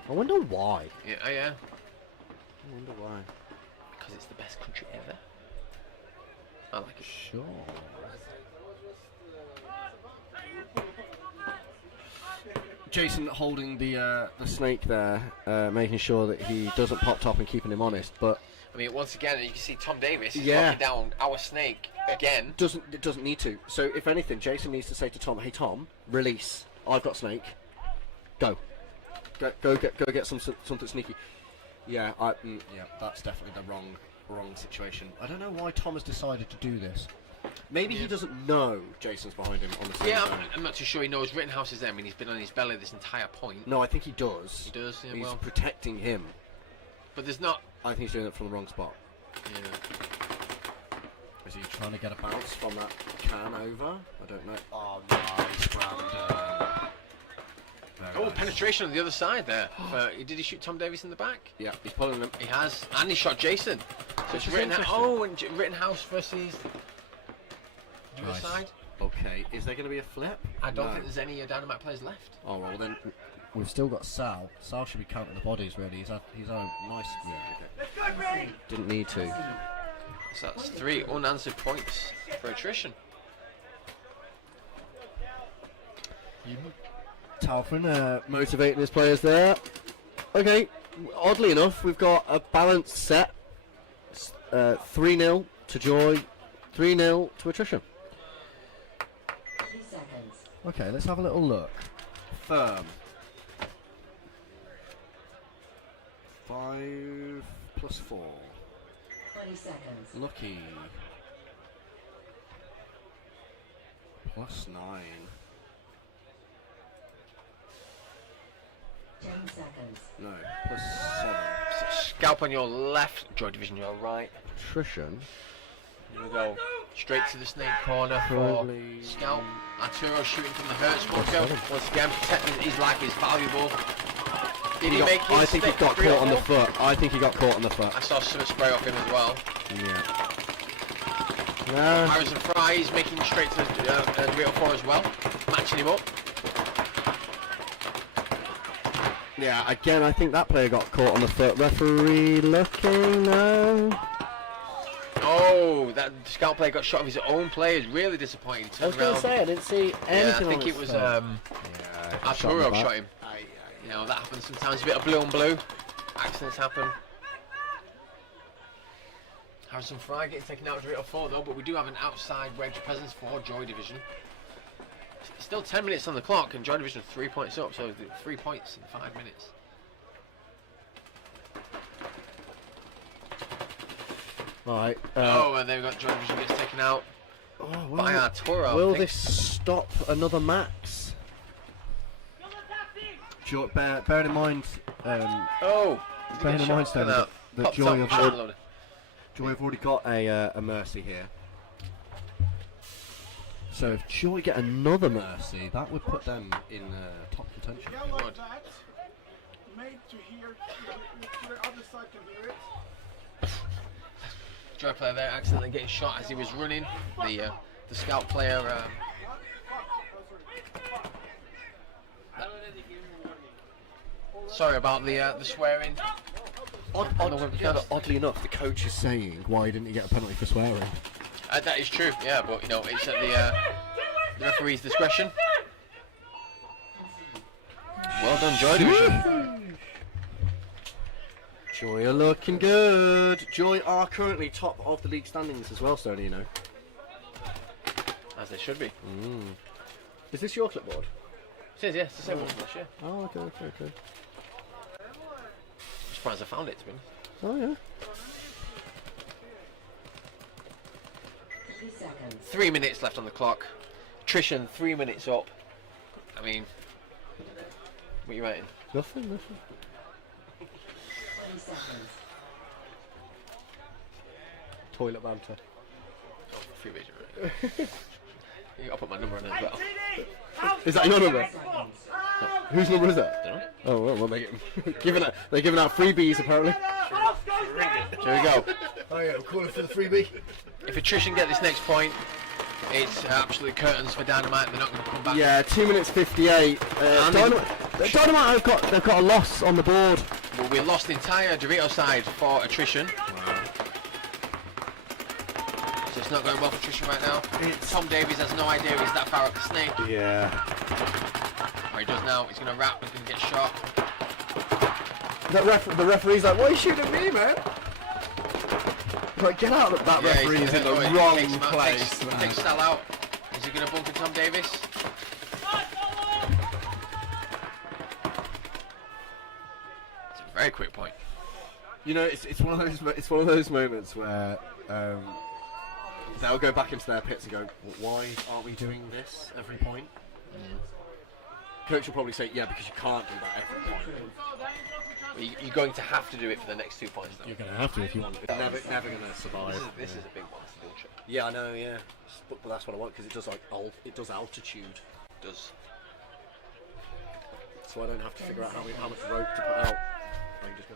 I wonder why. Yeah. Oh, yeah. I wonder why. Because it's the best country ever. I like it. Sure. Jason holding the snake there, making sure that he doesn't pop top and keeping him honest, but I mean, once again, you can see Tom Davis Yeah. locking down our snake again. it doesn't need to. So if anything, Jason needs to say to Tom, "Hey Tom, release. I've got snake. Go get something sneaky." Yeah, Yeah, that's definitely the wrong situation. I don't know why Tom has decided to do this. maybe he doesn't know Jason's behind him on the same Yeah, zone. I'm not too sure he knows Rittenhouse is there. I mean, he's been on his belly this entire point. No, I think he does. He does, yeah, He's well. protecting him. But there's not. I think he's doing it from the wrong spot. Yeah. Is he trying to get a bounce? Bounce from that can over. I don't know. Oh, nice, Brandon. Very Oh, nice. penetration on the other side there. Did he shoot Tom Davis in the back? Yeah, he's pulling him. He has, and he shot Jason. So it's is Rittenhouse. interesting. Oh, and Rittenhouse versus the other Nice. side. Okay, is there going to be a flip? I don't No. think there's any Dynamite players left. Oh well then. We've still got Sal. Sal should be counting the bodies, really. He's had a nice. Yeah. Didn't need to. So that's 3 unanswered points for Attrition. Talfrin motivating his players there. Okay, oddly enough, we've got a balanced set. 3-0 to Joy, 3-0 to Attrition. 3 seconds. Okay, let's have a little look. Firm. 5 plus 4. 20 seconds. Lucky. Plus 9. 10 seconds. No, plus 7. So Scalp on your left, Joy Division your right. Attrition. Here we go. Straight to the snake corner for Probably- Scalp. Arturo shooting from the hurt bunker. Once again, protecting his life is valuable. Did he make his I think he stick got three or caught on the four? foot. I think he got caught on the foot. I saw some spray off him as well. Yeah. Yeah. Harrison Fry is making straight to the 304 as well, matching him up. Yeah, again, I think that player got caught on the foot. Referee looking now. Oh, that Scalp player got shot of his own players. Really disappointing. I was going to say, I didn't see anything Yeah, I on think his it was foot. Yeah. Arturo back. shot him. You know, that happens sometimes. A bit of blue on blue. Accidents happen. Harrison Fry getting taken out to 304 though, but we do have an outside wedge presence for Joy Division. Still 10 minutes on the clock, and Joy Division 3 points up, so 3 points in 5 minutes. Right. Oh, and then we've got Joy Division gets taken out by Arturo. I Will think. this stop another max? bearing in mind, Oh! bearing in mind, Stoney, that Joy have already got a mercy here. So if Joy get another mercy, that would put them in top contention. would. Made to hear, to the other side can hear it. Joy player there accidentally getting shot as he was running. The Scalp player. Sorry about the swearing. Oddly enough, the coach is saying, why didn't he get a penalty for swearing? That is true, yeah, but you know it's at the referee's discretion. Well done, Joy Division. Joy are looking good. Joy are currently top of the league standings as well, Stoney, you know. As they should be. Is this your clipboard? It is, yes, it's the same one from last year. Oh, okay. I'm surprised I found it, to be honest. Oh, yeah. 3 seconds. 3 minutes left on the clock. Attrition 3 minutes up. I mean, what are you writing? Nothing. 20 seconds. Toilet banter. Oh, free region. You gotta put my number in there as well. Is that your number? Seconds. Whose number is that? Dunno. Oh, well, they're giving out freebies, apparently. Here we go. Oh, yeah, I'm calling for the freebie. If Attrition get this next point, it's absolute curtains for Dynamite. They're not going to come back. Yeah, 2 minutes 58. Dynamite have got a loss on the board. Well, we lost the entire Dorito side for Attrition. So it's not going well for Attrition right now. Tom Davies has no idea he's that far up the snake. Yeah. Or he does now. He's going to wrap. He's going to get shot. The referee's like, why are you shooting at me, man? Like, get out of that referee's in the wrong place. Takes Sal out. Is he going to bunker Tom Davis? It's a very quick point. You know, it's one of those moments where they'll go back into their pits and go, why aren't we doing this every point? Coach will probably say, yeah, because you can't do that every point. Well, you're going to have to do it for the next 2 points, though. You're going to have to if you want. It's never going to survive. This is a big one. It's a big trip. Yeah, I know. Yeah, but that's what I want because it does it does altitude. It does. So I don't have to figure out how much rope to put out. I can just go.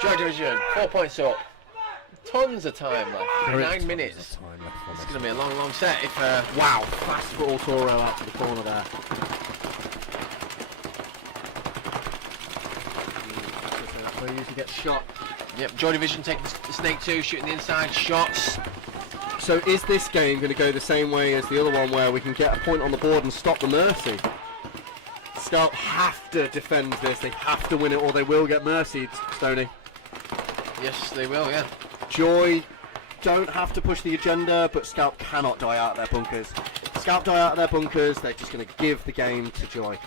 Joy Division, 4 points up. Tons of time left. 9 minutes. It's going to be a long, long set. If Wow, fast foot Toro out to the corner there. That's where he usually gets shot. Yep, Joy Division taking the Snake 2, shooting the inside shots. So is this game going to go the same way as the other one where we can get a point on the board and stop the mercy? Scalp have to defend this, they have to win it or they will get mercied, Stoney. Yes, they will, yeah. Joy don't have to push the agenda, but Scalp cannot die out of their bunkers. Scalp die out of their bunkers, they're just going to give the game to Joy.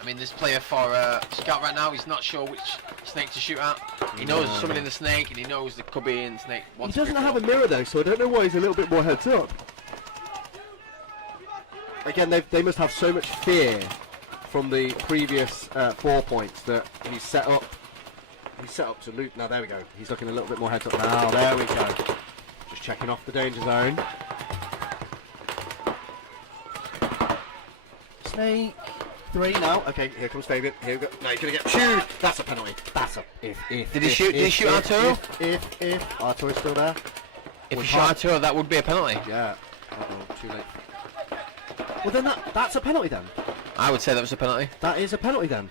I mean, this player for Scalp right now, he's not sure which snake to shoot at. He knows there's someone in the snake, and he knows there could be in the snake. He doesn't have a mirror though, so I don't know why he's a little bit more heads up. Again, they must have so much fear from the previous 4 points that he's set up. He's set up to loot. Now there we go. He's looking a little bit more heads up now. There we go. Just checking off the danger zone. Snake 3 now. Okay, here comes Fabian. Here we go. Now he's gonna get chewed. That's a penalty. That's a if. Did he shoot Arturo? If Arturo's still there. If he shot Arturo, that would be a penalty. Yeah. Uh-oh, too late. Well then that's a penalty then. I would say that was a penalty. That is a penalty then.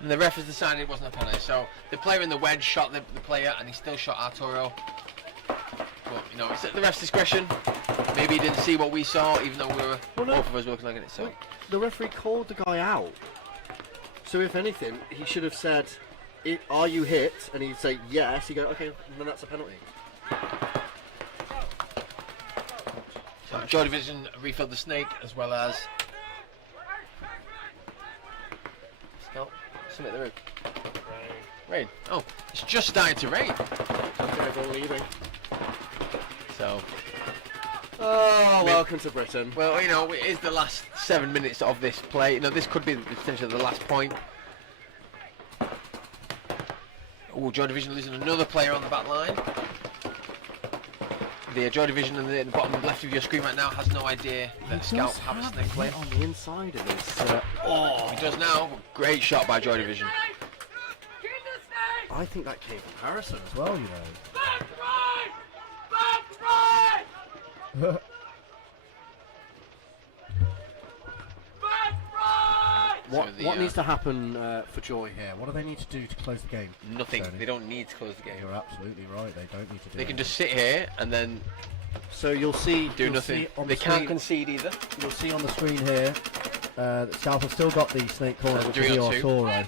And the ref has decided it wasn't a penalty. So the player in the wedge shot the player, and he still shot Arturo. But you know, it's at the ref's discretion. Maybe he didn't see what we saw, even though both of us were looking at it. So the referee called the guy out. So if anything, he should have said, "Are you hit?" And he'd say yes. He'd go, "Okay, then that's a penalty." So Joy Division refilled the snake as well as Scalp. Submit the roof. Rain. Oh, it's just starting to rain. Okay, they're leaving. So Oh, welcome to Britain. Well, you know, it is the last 7 minutes of this play. You know, this could be potentially the last point. Oh, Joy Division losing another player on the back line. The Joy Division in the bottom left of your screen right now has no idea that Scalp have a snake play. On the inside of this. Oh, he does now. Great shot by Joy Division. I think that came from Harrison as well, you know. What needs to happen for Joy here? What do they need to do to close the game? Nothing. Tony? They don't need to close the game. You're absolutely right. They don't need to do. They can anything. just sit here and then So you'll see. do You'll nothing. see on They the can't screen- concede either. You'll see on the screen here that Scalp have still got the snake corner, which is Dorito the 2. Arturo.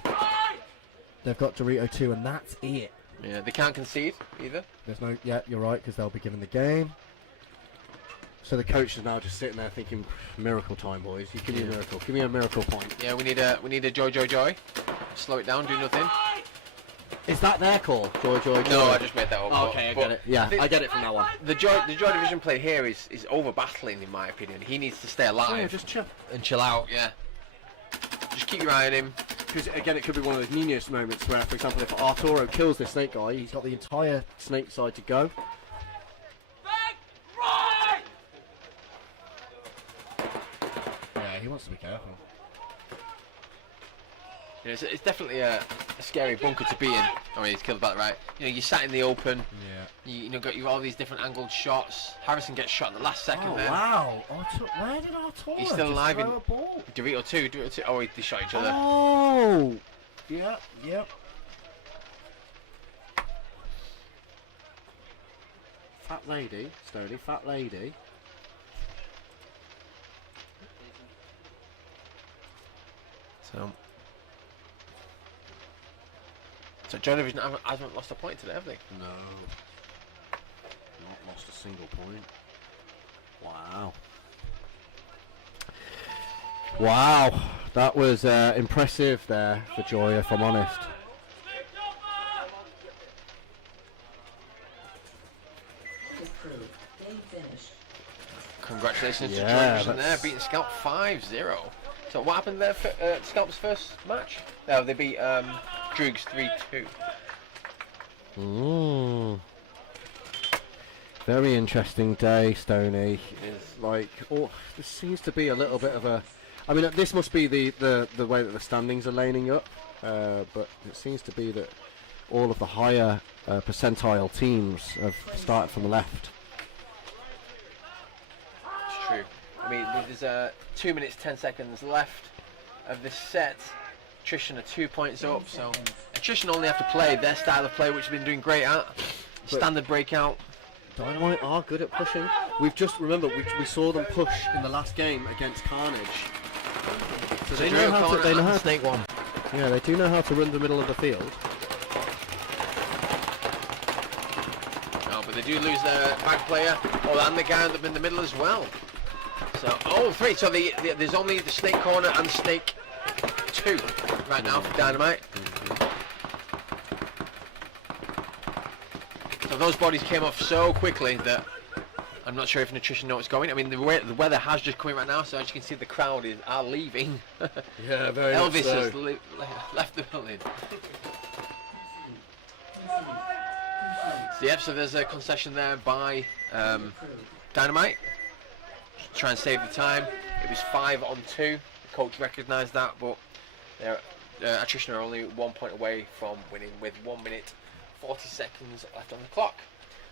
They've got Dorito 2, and that's it. Yeah, they can't concede either. There's no. Yeah, you're right, because they'll be given the game. So the coach is now just sitting there thinking, miracle time, boys. You give me a miracle. Give me a miracle point. Yeah, we need a Joy. Slow it down, do nothing. Is that their call? Joy. No, I just made that up. Oh, okay, I but get it. Yeah, think I get it from now on. The Joy Division play here is over battling, in my opinion. He needs to stay alive Yeah, just chill. and chill out. Yeah, just keep your eye on him. Because again, it could be one of those Nunez moments where, for example, if Arturo kills this snake guy, he's got the entire snake side to go. Yeah, he wants to be careful. You know, it's definitely a scary bunker to be in. Oh, he's killed that right. You know, you sat in the open. Yeah. You know, got you all these different angled shots. Harrison gets shot at the last second Oh there. wow! Where did Arturo? He's still just alive in- throw a ball? Dorito 2. Oh, they shot each other. Oh! Yeah. Yep. Fat lady, Stoney, fat lady. So Joy Division hasn't lost a point today, have they? No. Not lost a single point. Wow. Wow. That was impressive there for Joy, if I'm honest. Approved. Game finished. Congratulations to Yeah, Joy Division there, that's- beating Scalp 5-0. So what happened there for Scalp's first match? No, they beat Droogs 3-2. Very interesting day, Stoney. It is. Like, oh, this seems to be a little bit of a. I mean, this must be the way that the standings are laning up, but it seems to be that all of the higher percentile teams have started from the left. It's true. I mean, there's 2 minutes 10 seconds left of this set. Attrition are 2 points up, so Attrition only have to play their style of play, which they've been doing great at. Standard breakout. Dynamite are good at pushing. We've just remember we saw them push in the last game against Carnage. So they know how to. They know how. Snake one. Yeah, they do know how to run the middle of the field. No, but they do lose their back player. Oh, and the guy up in the middle as well. So, oh, 3. So there's only the snake corner and snake 2 right now for Dynamite. So those bodies came off so quickly that I'm not sure if Nutrition know what's going. I mean, the weather has just come in right now, so as you can see, the crowd are leaving. Yeah, very Elvis much so. has left the building. So, yep, so there's a concession there by Dynamite. Try and save the time. It was 5-on-2. The coach recognised that, but Attrition are only 1 point away from winning with 1 minute 40 seconds left on the clock.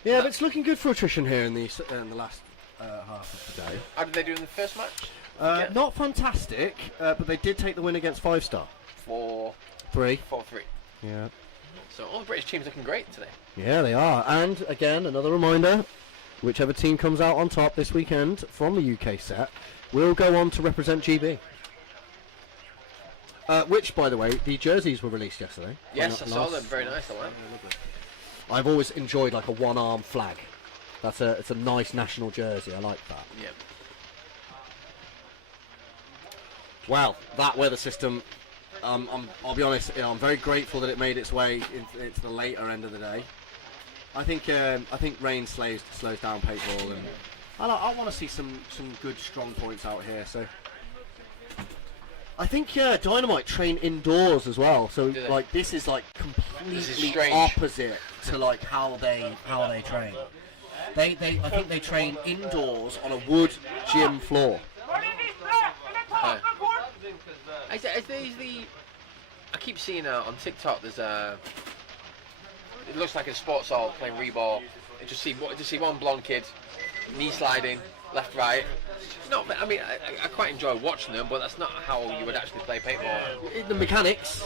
Yeah, but it's looking good for Attrition here in the last half of the day. How did they do in the first match? Yeah. Not fantastic, but they did take the win against Fivestar. 4-3. 3. Yeah. So all the British teams looking great today. Yeah, they are. And again, another reminder: whichever team comes out on top this weekend from the UK set will go on to represent GB. Which, by the way, the jerseys were released yesterday. Yes, I saw them. Very nice. I like. I've always enjoyed like a one-arm flag. It's a nice national jersey. I like that. Yeah. Well, that weather system. I'll be honest. You know, I'm very grateful that it made its way into the later end of the day. I think rain slows down paintball, and I want to see some good strong points out here. So I think Dynamite train indoors as well. So Do they? like this is like This is completely strange. opposite to like how they train. I think they train indoors on a wood gym floor. Yeah. I keep seeing on TikTok. There's it looks like a sports hall playing reball. I just see one blonde kid knee sliding left right. No, I mean I quite enjoy watching them, but that's not how you would actually play paintball. The mechanics,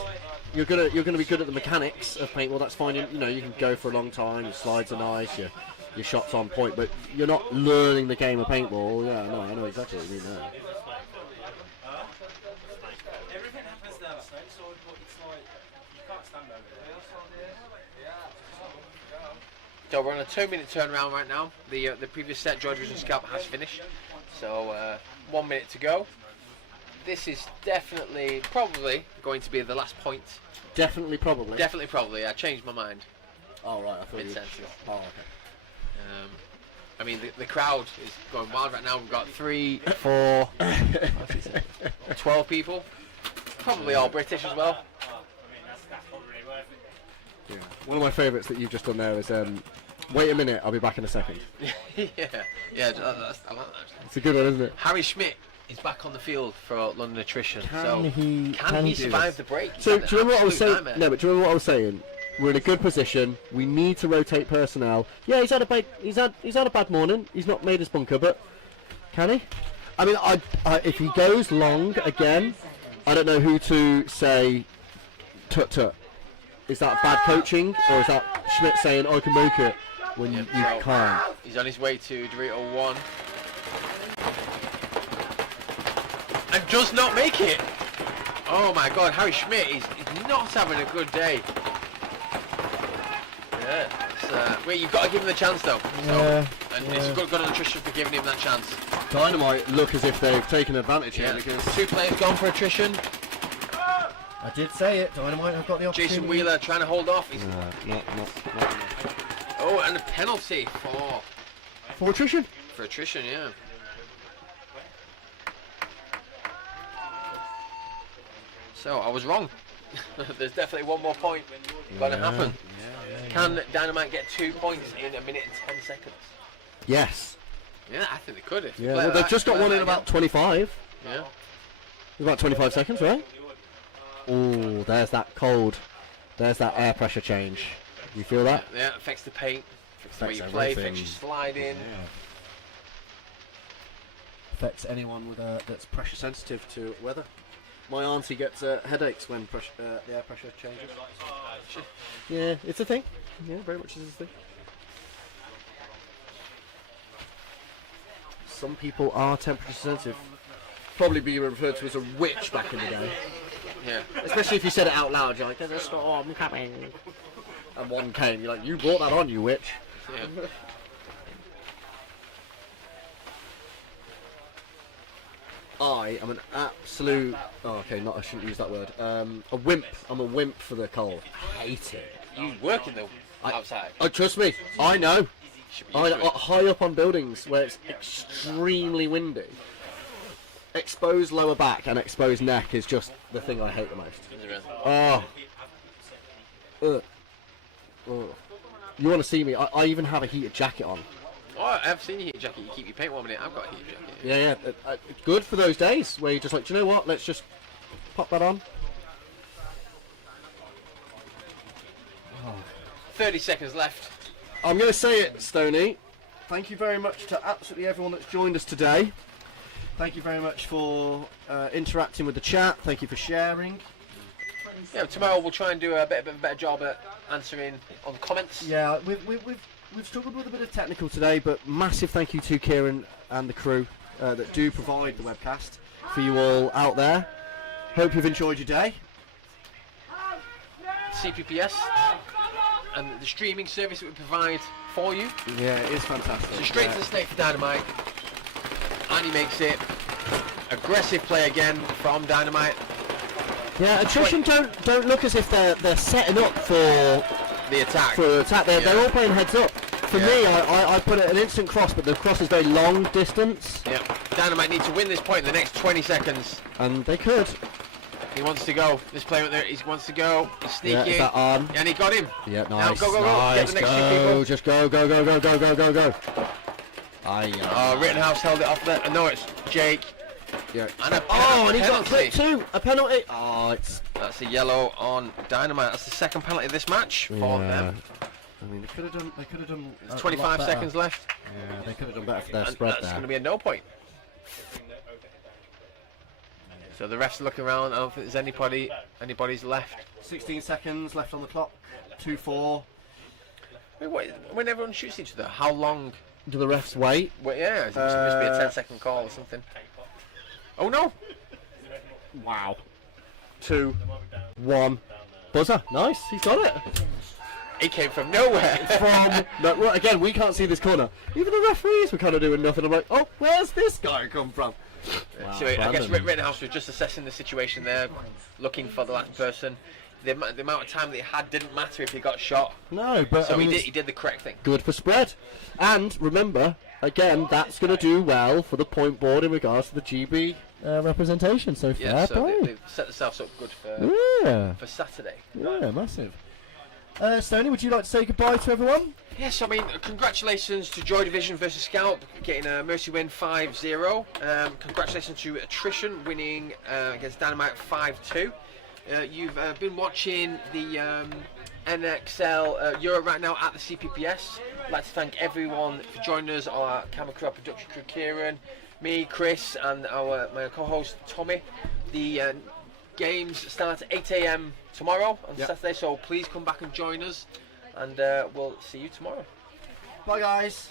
you're gonna be good at the mechanics of paintball. That's fine. You know you can go for a long time. Your slides are nice. Your shots on point, but you're not learning the game of paintball. Yeah, no, I know exactly what you mean there. Everything happens down the snake sword, but it's like you can't stand over there. So we're on a 2-minute turnaround right now. The previous set, Droogs and Scalp, has finished. So 1 minute to go. This is definitely, probably going to be the last point. Definitely, probably. Definitely, probably. I changed my mind. Oh right, I thought you. Mid-sentence. Oh okay. I mean, the crowd is going wild right now. We've got 3, 4, 12 people. Probably all British as well. Yeah. One of my favourites that you've just done there is wait a minute, I'll be back in a second. yeah, I like that actually. It's a good one, isn't it? Harry Schmidt is back on the field for London Attrition. Can he do survive this? the break? He's So had do you remember what I was an absolute saying? nightmare. No, but do you remember what I was saying? We're in a good position. We need to rotate personnel. Yeah, he's had a bad morning. He's not made his bunker, but can he? I mean, if he goes long again, I don't know who to say. Tut tut. Is that bad coaching, or is that Schmidt saying I can make it when you so can't? He's on his way to Dorito 1. And does not make it. Oh my God, Harry Schmidt is not having a good day. Yeah, wait, you've got to give him the chance though. So, and it's good on Attrition for giving him that chance. Dynamite look as if they've taken advantage here Yeah. because 2 players gone for Attrition. I did say it. Dynamite have got the opportunity. Jason Wheeler trying to hold off. He's, Not. oh, and a penalty For Attrition. for Attrition, yeah. So I was wrong. There's definitely one more point going to happen. Can Dynamite get 2 points in 1 minute and 10 seconds? Yes. Yeah, I think they could. If they Yeah. play Well, like they've just got play one in like about 25. Yeah. About 25 seconds, right? Oh, there's that cold. There's that air pressure change. You feel that? Yeah, affects the paint, affects the way you Affects play, everything. affects your sliding. Affects anyone with that's pressure sensitive to weather. My auntie gets headaches when the air pressure changes. Yeah, it's a thing. Yeah, very much is a thing. Some people are temperature sensitive. Probably be referred to as a witch back in the day. Yeah. Especially if you said it out loud, you're like, there's a storm coming. And one came, you're like, you brought that on, you witch. Yeah. I am an absolute... Oh, okay, I shouldn't use that word. A wimp. I'm a wimp for the cold. I hate it. You work in the outside. Oh, trust me, I know. Should be used to it. High up on buildings where it's extremely windy. Exposed lower back and exposed neck is just the thing I hate the most. Is it really? Oh. Ugh. You want to see me? I even have a heated jacket on. Oh, I've seen your heat jacket. You keep your paint warm in it. I've got a heat jacket. Yeah. It's good for those days where you're just like, do you know what? Let's just pop that on. 30 seconds left. I'm going to say it, Stoney. Thank you very much to absolutely everyone that's joined us today. Thank you very much for interacting with the chat. Thank you for sharing. Yeah, tomorrow we'll try and do a bit of a better job at answering on comments. Yeah, we've struggled with a bit of technical today, but massive thank you to Kieran and the crew that do provide the webcast for you all out there. Hope you've enjoyed your day. CPPS and the streaming service that we provide for you. Yeah, it is fantastic. So straight to the snake for Dynamite. And he makes it. Aggressive play again from Dynamite. Yeah, Attrition don't look as if they're setting up for The attack. attack. They're all playing heads up. for me, I put it an instant cross, but the cross is very long distance, Yeah. Dynamite need to win this point in the next 20 seconds. and they could. He wants to go. This player there, he wants to go. He's sneaking. Yeah, is that on? And he got him. Yeah, Now nice. go, go, go. Get Nice, the next few go. people. Just go, go, go, go, go, go, go, go. Oh, Rittenhouse held it off there. No, it's Jake. Yeah. And a Oh, and he got penalty. clipped too. A penalty. Oh, it's. That's a yellow on Dynamite. That's the second penalty of this match for them. I mean, they could have done. They could have done. There's 25 seconds left. Yeah, they could have done better for their And spread that's there. going to be a no point. So the refs look around. I don't think there's anybody's left. 16 seconds left on the clock. 2-4. When everyone shoots each other, how long? Do the refs wait? Well, yeah, it must be a 10-second call or something. Oh no! Wow. 2, 1. Buzzer. Nice. He's got it. He came from nowhere. From no, well, again, we can't see this corner. Even the referees were kind of doing nothing. I'm like, oh, where's this guy come from? Wow, So I guess Brandon. Rittenhouse was just assessing the situation there, looking for the last person. The amount of time that he had didn't matter if he got shot. No, but So I mean, he it's did the correct thing. good for spread. And remember, again, that's going to do well for the point board in regards to the GB representation. So Yeah, fair so play. they've set themselves up good for Saturday. Yeah, massive. Stoney, would you like to say goodbye to everyone? Yes, I mean, congratulations to Joy Division versus Scalp, getting a mercy win 5-0. Congratulations to Attrition, winning against Dynamite 5-2. You've been watching the NXL Euro right now at the CPPS. I'd like to thank everyone for joining us, our camera crew, our production crew, Kieran, me, Chris, and my co-host, Tommy. The games start at 8 AM tomorrow on Saturday, so please come back and join us, and we'll see you tomorrow. Bye, guys.